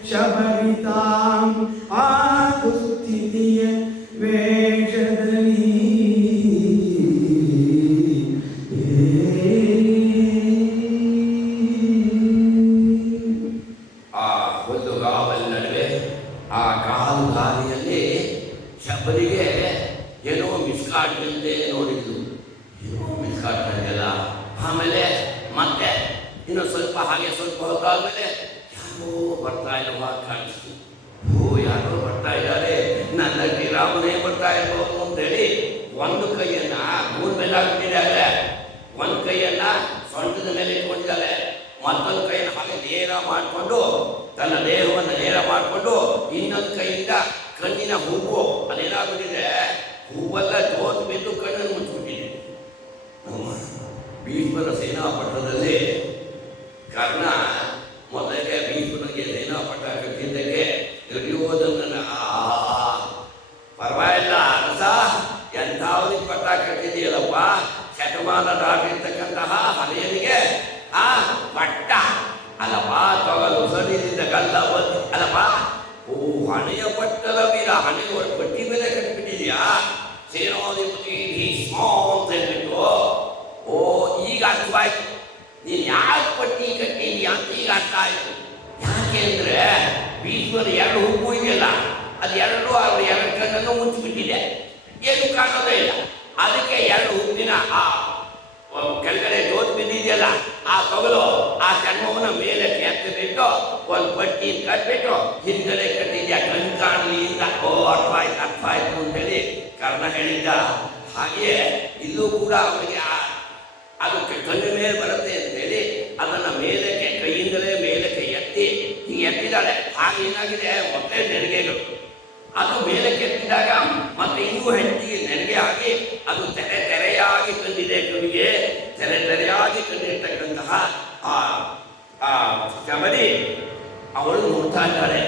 ಶಬರಿತಾಂ ಆ ದುಸ್ಥಿತಿಯ ವೇಷದಲ್ಲಿ. ಆ ಹುಲ್ಲುಗಾವಲಿನ ನಡುವೆ ಆ ಕಾಲು ದಾರಿಯಲ್ಲಿ ಶಬರಿಗೆ ಏನೋ ಮಿಸ್ಕಾಡ್ದಂತೆ ನೋಡಿದ್ಲು. ಏನೋ ಮಿಸ್ಕಾಡ್ತಾಯಿಲ್ಲ. ಆಮೇಲೆ ಮತ್ತೆ ಇನ್ನು ಸ್ವಲ್ಪ ಹಾಗೆ ಸ್ವಲ್ಪ ಹೊತ್ತಾದ್ಮೇಲೆ ಯಾರೋ ಬರ್ತಾ ಇರುವ ಕಾಣಿಸ್ತು. ಯಾರೋ ಬರ್ತಾ ಇದ್ದಾರೆ, ನನ್ನ ಶ್ರೀರಾಮನೇ ಬರ್ತಾ ಇರ್ಬೋದು ಅಂತೇಳಿ ಒಂದು ಕೈಯನ್ನ ಮೂರ್ ಮೇಲೆ ಹಾಕ್ಬಿಟ್ಟಿದ್ದಾರೆ. ಒಂದು ಕೈಯನ್ನ ಸೊಂಟದ ಮೇಲೆ ಇಟ್ಕೊಂಡಿದ್ದಾಳೆ. ಮತ್ತೊಂದು ಕೈಯನ್ನು ಹಾಗೆ ನೇರ ಮಾಡಿಕೊಂಡು ತನ್ನ ದೇಹವನ್ನು ನೇರ ಮಾಡಿಕೊಂಡು ಇನ್ನೊಂದು ಕೈಯಿಂದ ಕಣ್ಣಿನ ಹೂವು ಅದೇನಾಗ್ಬಿಟ್ಟಿದೆ, ಹೂವೆಲ್ಲ ಜೋತು ಬಿದ್ದು ಕಣ್ಣನ್ನು ಮುಚ್ಚಿಬಿಟ್ಟಿದೆ. ಭೀಷ್ಮರ ಸೇನಾಪಟ್ಟಣದಲ್ಲಿ ಕರ್ಣ ಮೊದಲಿಗೆ ಭೀಷ್ಮನಿಗೆ ಸೇನಾಪಟ್ಟ ಕಟ್ಟಿದ್ದಕ್ಕೆ ದುರ್ಯೋಧನನ ಪರವಾಗಿಲ್ಲ ಅರಸ, ಎಂಥವ್ರಿಗೆ ಪಟ್ಟ ಕಟ್ಟಿದೆಯಲ್ಲಪ್ಪ, ಶತಮಾನ ದಾಟಿರ್ತಕ್ಕಂತಹ ಹಳೆಯನಿಗೆ ಆ ಪಟ್ಟ ಅಲ್ಲಪ್ಪ, ತೊಗಲು ಸರಿದಿಂದ ಗಲ್ಲ ಬಂದು ಅಲ್ಲಪ್ಪ. ಓ ಹಣೆಯ ಪಟ್ಟದ ವೀರ, ಹಣೆಗೆ ಒಂದು ಪಟ್ಟಿ ಮೇಲೆ ಕಟ್ಟಿಬಿಟ್ಟಿದ್ಯಾ ಸೇನಾಧಿಪತಿ ಭೀಷ್ಮ ಅಂತ ಹೇಳ್ಬಿಟ್ಟು. ಓ ಈಗ ಅರ್ಥವಾಯ್ತು ನೀನು ಯಾಕೆ ಪಟ್ಟಿ ಕಟ್ಟಿದ್ಯಾ ಅಂತ ಈಗ ಅರ್ಥ ಆಯ್ತು. ಯಾಕೆ ಅಂದ್ರೆ ಭೀಷ್ಮರ 2 ಹುಬ್ಬು ಇದೆಯಲ್ಲ, ಅದು ಅವ್ರ 2 ಕಣ್ಣನ್ನು ಮುಚ್ಚಿಬಿಟ್ಟಿದೆ, ಏನು ಕಾಣೋದೇ ಇಲ್ಲ. ಅದಕ್ಕೆ 2 ಹುಬ್ಬಿನ ಆ ಕೆಳಗಡೆ ಜೋತ್ ಬಿದ್ದಿದೆಯಲ್ಲ, ಆ ತೊಗಲು ಆ ಚರ್ಮವನ್ನ ಮೇಲೆ ಎತ್ತಿಬಿಟ್ಟು ಒಂದು ಪಟ್ಟಿ ಕಟ್ಬಿಟ್ಟು ಹಿಂದಲೇ ಕಟ್ಟಿದ್ಯಾ ಕಣ್ ಕಾಣಲಿ ಇಂದ. ಓ ಅರ್ಥ ಆಯ್ತು ಅಂತೇಳಿ ಕರ್ಣ ಹೇಳಿದ್ದ. ಹಾಗೆಯೇ ಇಲ್ಲೂ ಕೂಡ ಅವನಿಗೆ ಅದಕ್ಕೆ ಕಣ್ಣು ಮೇಲೆ ಬರುತ್ತೆ ಅಂತೇಳಿ ಅದನ್ನು ಮೇಲಕ್ಕೆ ಕೈಯಿಂದಲೇ ಮೇಲಕ್ಕೆ ಎತ್ತಿ ಹೀಗೆ ಎತ್ತಿದ್ದಾಳೆ. ಆಗ ಏನಾಗಿದೆ, ಮೊದಲೇ ನೆರಿಗೆಗಳು ಅದು ಮೇಲೆ ಕೆತ್ತಿದಾಗ ಮತ್ತೆ ಇನ್ನೂ ಹೆಚ್ಚಿಗೆ ನೆರಿಗೆ ಆಗಿ ಅದು ತೆರೆ ತೆರೆಯಾಗಿ ಕಂಡಿದೆ. ಕವಿಗೆ ತೆರೆ ತೆರೆಯಾಗಿ ಕಂಡಿರ್ತಕ್ಕಂತಹ ಆ ಶಬರಿ ಅವಳು ನೋಡ್ತಾ ಇದ್ದಾಳೆ.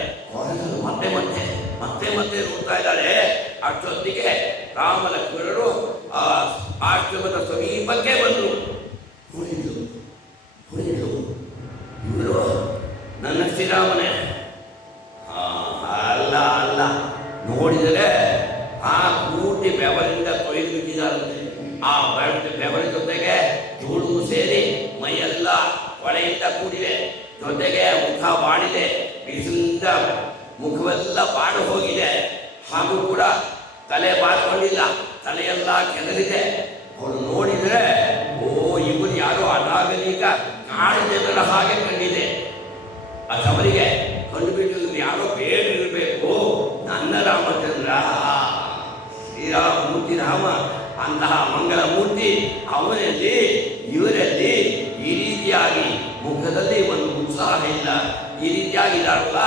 ಮತ್ತೆ ಮತ್ತೆ ಮತ್ತೆ ಮತ್ತೆ ನೋಡ್ತಾ ಇದ್ದಾಳೆ. ಅಷ್ಟೊತ್ತಿಗೆ ರಾಮ ಲಕ್ಷ್ಮಣರು ಆಶ್ರಮದ ಸಮೀಪಕ್ಕೆ ಬಂದರು. ಹುಡಿದು ಇವರು ನನ್ನ ಶ್ರೀರಾಮನೇ. ಅಲ್ಲ ಅಲ್ಲ, ನೋಡಿದರೆ ಆ ಪೂರ್ತಿ ಬೆವರಿಂದ ಕೊಯ್ದು ಬಿಟ್ಟಿದ್ದಾರಂತೆ. ಆ ಬೆವರ ಜೊತೆಗೆ ಧೂಳು ಸೇರಿ ಮೈಯೆಲ್ಲ ಹೊಳೆಯಿಂದ ಕೂಡಿದೆ. ಜೊತೆಗೆ ಮುಖ ಬಾಡಿದೆ, ಬಿಸಿಲಿಂದ ಮುಖವೆಲ್ಲ ಬಾಡು ಹೋಗಿದೆ. ಹಾಗೂ ಕೂಡ ತಲೆ ಬಾಚಿಕೊಂಡಿಲ್ಲ, ತಲೆಯೆಲ್ಲ ಕೆದರಿದೆ. ಅವಳು ನೋಡಿದರೆ ಇವರು ಯಾರೋ ಅನಾಗರಿಕ ಕಾಡು ಜನರ ಹಾಗೆ ಕಂಡಿದೆ. ಆ ಶಬರಿಗೆ ಕಂಡುಬಿಟ್ಟು ಯಾರೋ ಬೇಡಿರಬೇಕು, ನನ್ನ ರಾಮಚಂದ್ರ ಶ್ರೀರಾಮ ಮೂರ್ತಿ ರಾಮ ಅಂತಹ ಮಂಗಳ ಮೂರ್ತಿ ಅವನಲ್ಲಿ ಇವರಲ್ಲಿ ಈ ರೀತಿಯಾಗಿ ಮುಖದಲ್ಲಿ ಒಂದು ಉತ್ಸಾಹ ಇಲ್ಲ, ಈ ರೀತಿಯಾಗಿದ್ದಾರಲ್ಲ,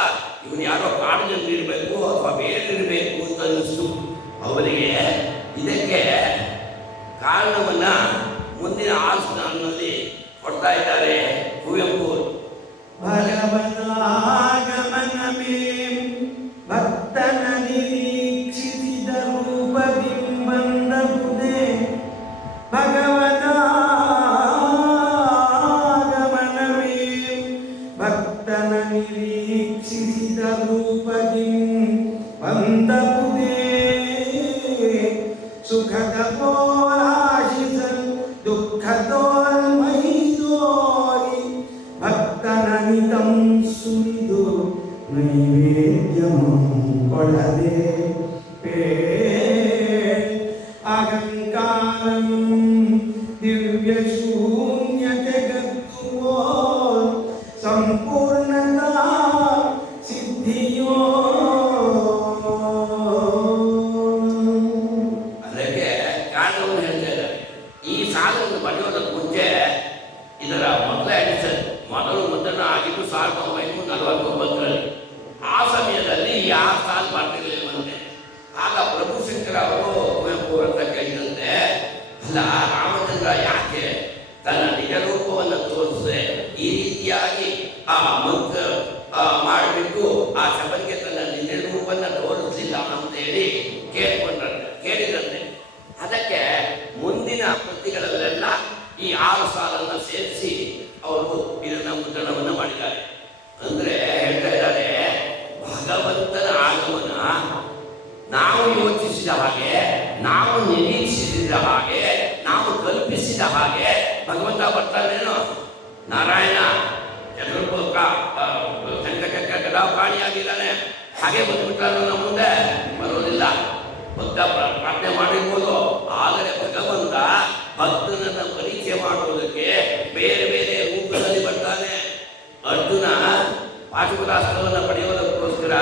ಇವನು ಯಾರೋ ಕಾಡು ಜನರು ಇರಬೇಕು ಅಥವಾ ಬೇಡಿರಬೇಕು ಅಂತ ಅನ್ನಿಸ್ತು ಅವರಿಗೆ. ಇದಕ್ಕೆ ಕಾರಣವನ್ನ ಮುಂದಿನ ಆಸ್ಥಾನದಲ್ಲಿ ಕೊಡ್ತಾ ಇದ್ದಾರೆ ಕುವೆಂಪು. ಭಗವದಾಗಮನಮೇ ಭಕ್ತನ ನಿರೀಕ್ಷಿಸಿದ ರೂಪಬಿಂಬಂದಬುದೇ. ಭಗವದಾಗಮನಮೇ ಭಕ್ತನ ನಿರೀಕ್ಷಿಸಿದ ರೂಪಬಿಂಬಂದಬುದೇ. ಸುಖದ ಪೋರಾಶಿಸಲ್ ದುಃಖದೋಲ್ಮೈದೋರಿ ಭಕ್ತನನಿತಂ ಸುರಿದು ನೈವೇದ್ಯಂ ಕೊಡದೆ ಅಹಂಕಾರಂ ದಿವ್ಯ ಶೂನ್ಯತೆ ಗತ್ತುವೋ ಸಂಪೂರ್ಣತಾ ಸಿದ್ಧಿಯೋ. ಅದಕ್ಕೆ ಕಾರಣವನ್ನು ಹೇಳ್ತಾ ಇದ್ದಾರೆ. ಈ ಸಾಲನ್ನು ಬರೆಯೋದಕ್ಕೆ ಮುಂಚೆ ಇದರ ಮೊದಲ ಎಡಿಷನ್ ಮೊದಲು ಮುದ್ರಣ ಆಗಿದ್ದು 1949ರಲ್ಲಿ. ಆ ಸಮಯದಲ್ಲಿ ಆ ಸಾಲು ಬರ್ತಿರ್ಲಿಲ್ವಂತೆ. ಆಗ ಪ್ರಭು ಶಂಕರ ಅವರು ಕುವೆಂಪು ಅಂತ ಕೇಳಿದಂತೆ, ಅಲ್ಲ ರಾಮಚಂದ್ರ ಯಾಕೆ ತನ್ನ ನಿಜ ರೂಪವನ್ನು ತೋರಿಸದೆ ಈ ರೀತಿಯಾಗಿ ಆ ಮಂತ್ರ ಮಾಡಿಬಿಟ್ಟು ಆ ಶಬರಿಗೆ ತನ್ನ ನಿಜ ರೂಪವನ್ನು ತೋರಿಸಲಿಲ್ಲ ಅಂತ ಹೇಳಿ ಕೇಳಿದಂತೆ. ಅದಕ್ಕೆ ಮುಂದಿನ ಕೃತಿಗಳಲ್ಲೆಲ್ಲ ಈ 6 ಸಾಲನ್ನು ಸೇರಿಸಿ ಅವರು ಇದನ್ನ ಮುದ್ರಣವನ್ನು ಮಾಡಿದ್ದಾರೆ. ಅಂದ್ರೆ ಹೇಳ್ತಾ ಇದ್ದಾರೆ, ಭಗವಂತನ ಆಗಮನ ನಾವು ಯೋಚಿಸಿದ ಹಾಗೆ, ನಾವು ನಿರೀಕ್ಷಿಸಿದ ಹಾಗೆ, ನಾವು ಕಲ್ಪಿಸಿದ ಹಾಗೆ ಭಗವಂತ ಬರ್ತಾನೇನೋ. ನಾರಾಯಣ ಸಂಕಟಕ್ಕೆ ಗದಾಪಾಣಿಯಾಗಿದ್ದಾನೆ, ಹಾಗೆ ಬಂದ್ಬಿಟ್ಟಾನು ನಮ್ಮ ಮುಂದೆ ಬರೋದಿಲ್ಲ. ಭಕ್ತ ಪ್ರಾರ್ಥನೆ ಮಾಡಿರ್ಬೋದು, ಆದರೆ ಭಗವಂತ ಭಕ್ತನನ್ನ ಪರಿಚಯ ಮಾಡುವುದಕ್ಕೆ ಬೇರೆ ಬೇರೆ ರೂಪದಲ್ಲಿ ಬರ್ತಾನೆ. ಅರ್ಜುನ ಪಾಶುಪತಾಸ್ತ್ರವನ್ನು ಪಡೆಯುವುದಕ್ಕೋಸ್ಕರ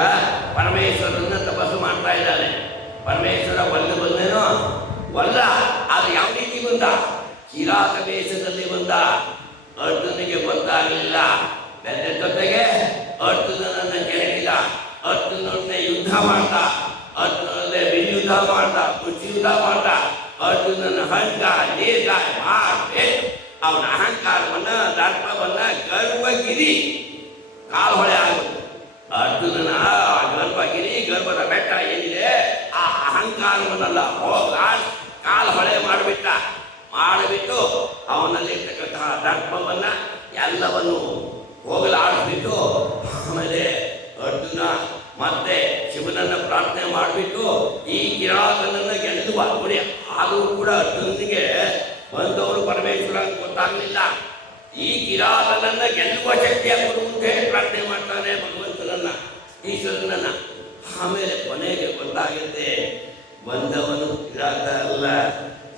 ಪರಮೇಶ್ವರನ್ನ ತಪಸ್ಸು ಮಾಡ್ತಾ ಇದ್ದಾನೆ. ಪರಮೇಶ್ವರ ಬಂದೇನೋ ವಲ್ಲ, ಅದು ಯಾವ ರೀತಿ ಬಂದ? ಕಿರಾತ ವೇಷದಲ್ಲಿ ಬಂದ. ಅರ್ಜುನಿಗೆ ಗೊತ್ತಾಗಲಿಲ್ಲ. ಬೆನ್ನ ಜೊತೆಗೆ ಅರ್ಜುನನನ್ನ ಕೆಳಗಿದ, ಅರ್ಜುನನ್ನೇ ಯುದ್ಧ ಮಾಡ್ದ, ಅರ್ಜುನನ್ನೇ ವಿಯುದ್ಧ ಮಾಡ್ದ, ಕೃಷಿಯುದ್ಧ ಮಾಡ್ದ. ಅರ್ಜುನನ ಹಂಗ ನೇಗ ಮಾಡಿ ಅವನ ಅಹಂಕಾರವನ್ನ, ದರ್ಪವನ್ನ, ಗರ್ವಗಿರಿ ಕಾಲು ಹೊಳೆ ಆಗುತ್ತೆ. ಅರ್ಜುನನ ಗರ್ವಗಿರಿ, ಗರ್ವದ ಬೆಟ್ಟ ಏನಿದೆ, ಆ ಅಹಂಕಾರವನ್ನೆಲ್ಲ ಕಾಲು ಹೊಳೆ ಮಾಡಿಬಿಟ್ಟು ಅವನಲ್ಲಿರ್ತಕ್ಕಂತಹ ದರ್ಪವನ್ನ ಎಲ್ಲವನ್ನು ಹೋಗಲಾಡಿಸ್ಬಿಟ್ಟು, ಆಮೇಲೆ ಅರ್ಜುನ ಮತ್ತೆ ಶಿವನನ್ನ ಪ್ರಾರ್ಥನೆ ಮಾಡಿಬಿಟ್ಟು ಈ ಕಿರಾತನನ್ನ ಗೆಲ್ಲುವ ನೋಡಿ. ಆದರೂ ಕೂಡ ಅರ್ಜುನನಿಗೆ ಬಂದವರು ಪರಮೇಶ್ವರ ಅಂತ ಗೊತ್ತಾಗಲಿಲ್ಲ. ಈ ಕಿರಾತನನ್ನ ಗೆಲ್ಲುವ ಶಕ್ತಿಯ ಕೊಡು ಅಂತ ಹೇಳಿ ಪ್ರಾರ್ಥನೆ ಮಾಡ್ತಾನೆ ಭಗವಂತನನ್ನ, ಈಶ್ವರನನ್ನ. ಆಮೇಲೆ ಕೊನೆಗೆ ಗೊತ್ತಾಗುತ್ತೆ, ಬಂದವನು ಕಿರಾತ ಅಲ್ಲ,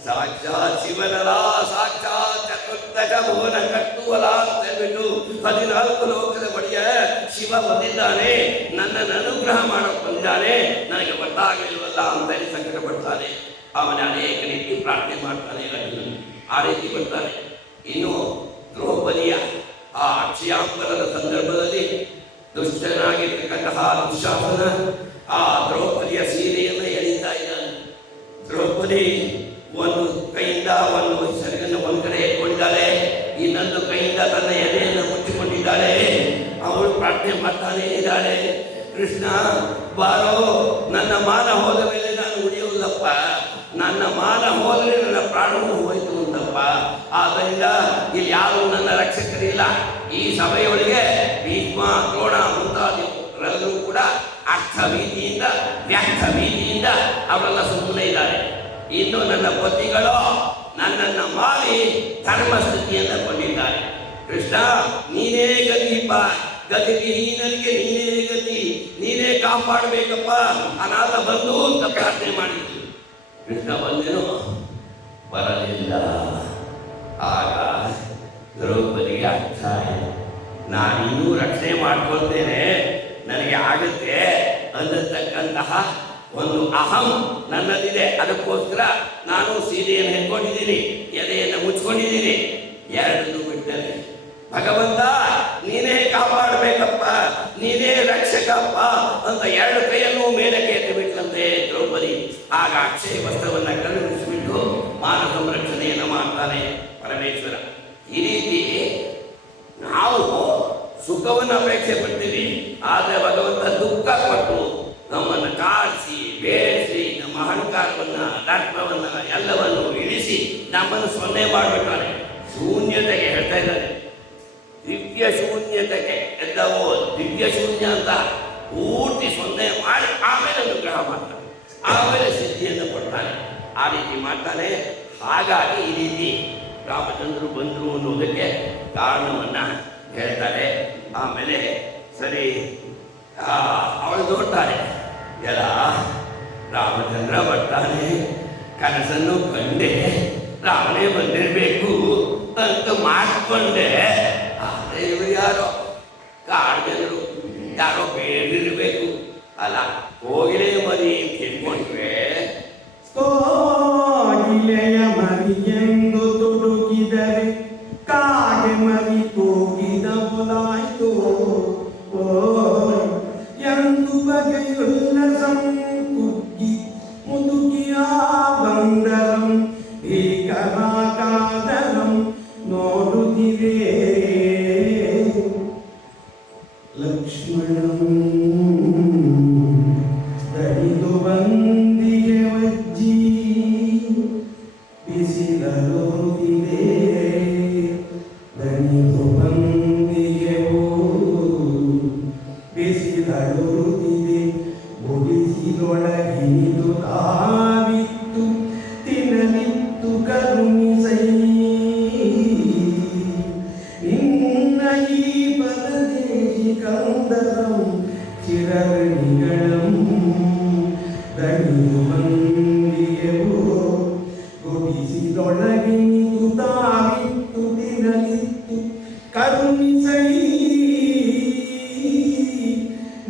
ಸಾಕ್ಷಾತ್ ಶಿವನರ, ಸಾಕ್ಷಾತ್ ಚತುರ್ದಶ ಭುವನ ಕಟ್ಟುವಲ ಅಂತ ಹೇಳ್ಬಿಟ್ಟು 14 ಲೋಕದ ಬಳಿಯ ಶಿವ ಬಂದಿದ್ದಾನೆ, ನನ್ನನ್ನು ಅನುಗ್ರಹ ಮಾಡೋಕೆ ಬಂದಿದ್ದಾನೆ, ನನಗೆ ಗೊತ್ತಾಗಲಿಲ್ವಲ್ಲ ಅಂತ ಹೇಳಿ ಸಂಕಟ ಪಡ್ತಾನೆ. ಅವನ ಅನೇಕ ರೀತಿ ಪ್ರಾರ್ಥನೆ ಮಾಡ್ತಾನೆ ಅರ್ಜುನನು. ಆ ರೀತಿ ಬರ್ತಾನೆ. ಇನ್ನು ದ್ರೌಪದಿಯ ಆ ಅಕ್ಷಯಾಂಬರದ ಸಂದರ್ಭದಲ್ಲಿ ದುಷ್ಟನಾಗಿರ್ತಕ್ಕಂತಹ ದುಶ್ಯಾಸನ ಆ ದ್ರೌಪದಿಯ ಸೀರೆಯನ್ನು ಎಳೀತಾ ಇದ್ದಾನೆ. ದ್ರೌಪದಿ ಒಂದು ಕೈಯಿಂದ ಒಂದು ಸೆರಗನ್ನು ಒಂದು ಕಡೆ ಇಟ್ಕೊಂಡಿದ್ದಾಳೆ, ಇನ್ನೊಂದು ಕೈಯಿಂದ ತನ್ನ ಎದೆಯನ್ನು ಮುಚ್ಚಿಕೊಂಡಿದ್ದಾಳೆ. ಅವಳು ಪ್ರಾರ್ಥನೆ ಮಾಡ್ತಾನೇ ಇದ್ದಾಳೆ, ಕೃಷ್ಣ ಬಾರೋ, ನನ್ನ ಮಾನ ಹೋದ ಮೇಲೆ ನಾನು ಉಳಿಯುವುದಪ್ಪ, ನನ್ನ ಮಾನ ಹೋದರೆ ನನ್ನ ಪ್ರಾಣವು ಹೋಯಿತು ಅಂತಪ್ಪ. ಆದ್ದರಿಂದ ಇಲ್ಲಿ ಯಾರು ನನ್ನ ರಕ್ಷಕರಿಲ್ಲ. ಈ ಸಭೆಯೊಳಗೆ ಭೀಷ್ಮ, ದ್ರೋಣ ಮುಂತಾದವರೆಲ್ಲರೂ ಕೂಡ ಅರ್ಥ ಭೀತಿಯಿಂದ ವ್ಯರ್ಥ ಭೀತಿಯಿಂದ ಅವರೆಲ್ಲ ಸುಮ್ಮನೆ ಇದ್ದಾರೆ. ಇನ್ನು ನನ್ನ ಪತಿಗಳು ನನ್ನನ್ನು ಮಾರಿ ಧರ್ಮಸ್ಥಿತಿಯನ್ನು ಕೊಂಡಿದ್ದಾರೆ. ಕೃಷ್ಣ ನೀನೇ ಗತಿಪ್ಪ, ಗತಿಹೀನರಿಗೆ ನೀನೇ ಗತಿ, ನೀನೇ ಕಾಪಾಡಬೇಕಪ್ಪ, ಅನಾಥ ಬಂದು ಅಂತ ಪ್ರಾರ್ಥನೆ ಮಾಡಿದ್ರು. ಕೃಷ್ಣ ಬಂದೇನು ಬರಲಿಲ್ಲ. ಆಗ ದ್ರೌಪದಿಗೆ ಅರ್ಥ ಆಯಿತು, ನಾನಿನ್ನೂ ರಕ್ಷಣೆ ಮಾಡ್ಕೊಳ್ತೇನೆ, ನನಗೆ ಆಗುತ್ತೆ ಅನ್ನತಕ್ಕಂತಹ ಒಂದು ಅಹಂ ನನ್ನಲ್ಲಿದೆ. ಅದಕ್ಕೋಸ್ಕರ ನಾನು ಸೀರೆಯನ್ನು ಹೆಣ್ಕೊಂಡಿದ್ದೀನಿ, ಎದೆಯನ್ನು ಮುಚ್ಕೊಂಡಿದ್ದೀನಿ. ಎರಡನ್ನು ಬಿಟ್ಟರೆ ಭಗವಂತ ನೀನೇ ಕಾಪಾಡಬೇಕಪ್ಪ, ನೀನೇ ರಕ್ಷಕಪ್ಪ ಅಂತ ಎರಡು ಕೈಯನ್ನು ಮೇಲಕ್ಕೆ ಎತ್ತಿ ಬಿಟ್ಟಂತೆ ದ್ರೌಪದಿ. ಆಗ ಅಕ್ಷಯ ವಸ್ತ್ರವನ್ನು ಕಳುಹಿಸಿಬಿಟ್ಟು ಮಾನ ಸಂರಕ್ಷಣೆಯನ್ನು ಮಾಡ್ತಾನೆ ಪರಮೇಶ್ವರ. ಈ ರೀತಿ ನಾವು ಸುಖವನ್ನು ಅಪೇಕ್ಷೆ ಪಡ್ತೀವಿ, ಆದರೆ ಭಗವಂತ ದುಃಖ ಕೊಟ್ಟು ನಮ್ಮನ್ನು ಕಾಡಿಸಿ ಬೇಯಿಸಿ ನಮ್ಮ ಅಹಂಕಾರವನ್ನು ದರ್ಪವನ್ನು ಎಲ್ಲವನ್ನು ಇಳಿಸಿ ನಮ್ಮನ್ನು ಸೊನ್ನೆ ಮಾಡಿಬಿಟ್ಟಾನೆ. ಶೂನ್ಯತೆಗೆ ಹೇಳ್ತಾ ಇದ್ದಾರೆ, ದಿವ್ಯ ಶೂನ್ಯತೆಗೆ ಎದ್ದವೋ ದಿವ್ಯ ಶೂನ್ಯ ಅಂತ ಪೂರ್ತಿ ಸೊನ್ನೆ ಮಾಡಿ ಆಮೇಲೆ ಅನುಗ್ರಹ ಮಾಡ್ತಾನೆ, ಆಮೇಲೆ ಸಿದ್ಧಿಯನ್ನು ಕೊಡ್ತಾನೆ. ಆ ರೀತಿ ಮಾಡ್ತಾನೆ. ಹಾಗಾಗಿ ಈ ರೀತಿ ರಾಮಚಂದ್ರರು ಬಂದರು ಅನ್ನೋದಕ್ಕೆ ಕಾರಣವನ್ನು ಹೇಳ್ತಾರೆ. ಆಮೇಲೆ ಸರಿ ಅವಳು ನೋಡ್ತಾರೆ, ಎಲ್ಲ ರಾಮಚಂದ್ರ ಬರ್ತಾನೆ, ಕನಸನ್ನು ಕಂಡೆ, ರಾಮನೇ ಬಂದಿರಬೇಕು ಅಂತ ಮಾಡಿಕೊಂಡೆ. ಆದರೆ ಇವರು ಯಾರೋ ಕಾಡು ಜನರು, ಯಾರೋ ಬೇಡಿರಬೇಕು ಅಲ್ಲ, ಹೋಗಿಲೇ ಮರಿ ತಿಳ್ಕೊಂಡ್ರೆ ಕೋಗಿಲೆಯ ಮರಿಯೆಂದು ತುಡುಕಿದರೆ ಕಾಗೆ ಮರಿ ಕೂಗಿದ ಮೊಲಾಯ್ತು. ಎಂದು ಬಗೆಯುಲ್ಲಸಂ ಕುಗ್ಗಿ ಮುದುಕಿಯ ಬಂದರಂ ಭೀಕರಾಕಾದರಂ ನೋಡುತ್ತಿದೆ. ಲಕ್ಷ್ಮಣಂ ದಣಿದು ಬಂದಿಗೆ ವಜ್ಜಿ ಬಿಸಿಲೋದಿದೆ. ದಣಿದು ಬಂದಿಗೆ ಬಿಸಿಲೋದಿದೆ. ಗುಡಿಸಿಲೊಳಗಿನಿದು ಕಾವಿತ್ತು ತಿನ್ನಲಿತ್ತು ಕರುಣಿಸೈ. ನಿನ್ನ ಈ ಪರದೇಶಿ ಕಂದರಂ ಚಿರಣಿಗಳಂ ದಣಿದು ಬಂದಿಗೆವು. ಗುಡಿಸಿಲೊಳಗಿನಿದು ತಾವಿತ್ತು ತಿನ್ನಲಿತ್ತು ಕರುಣಿಸೈ.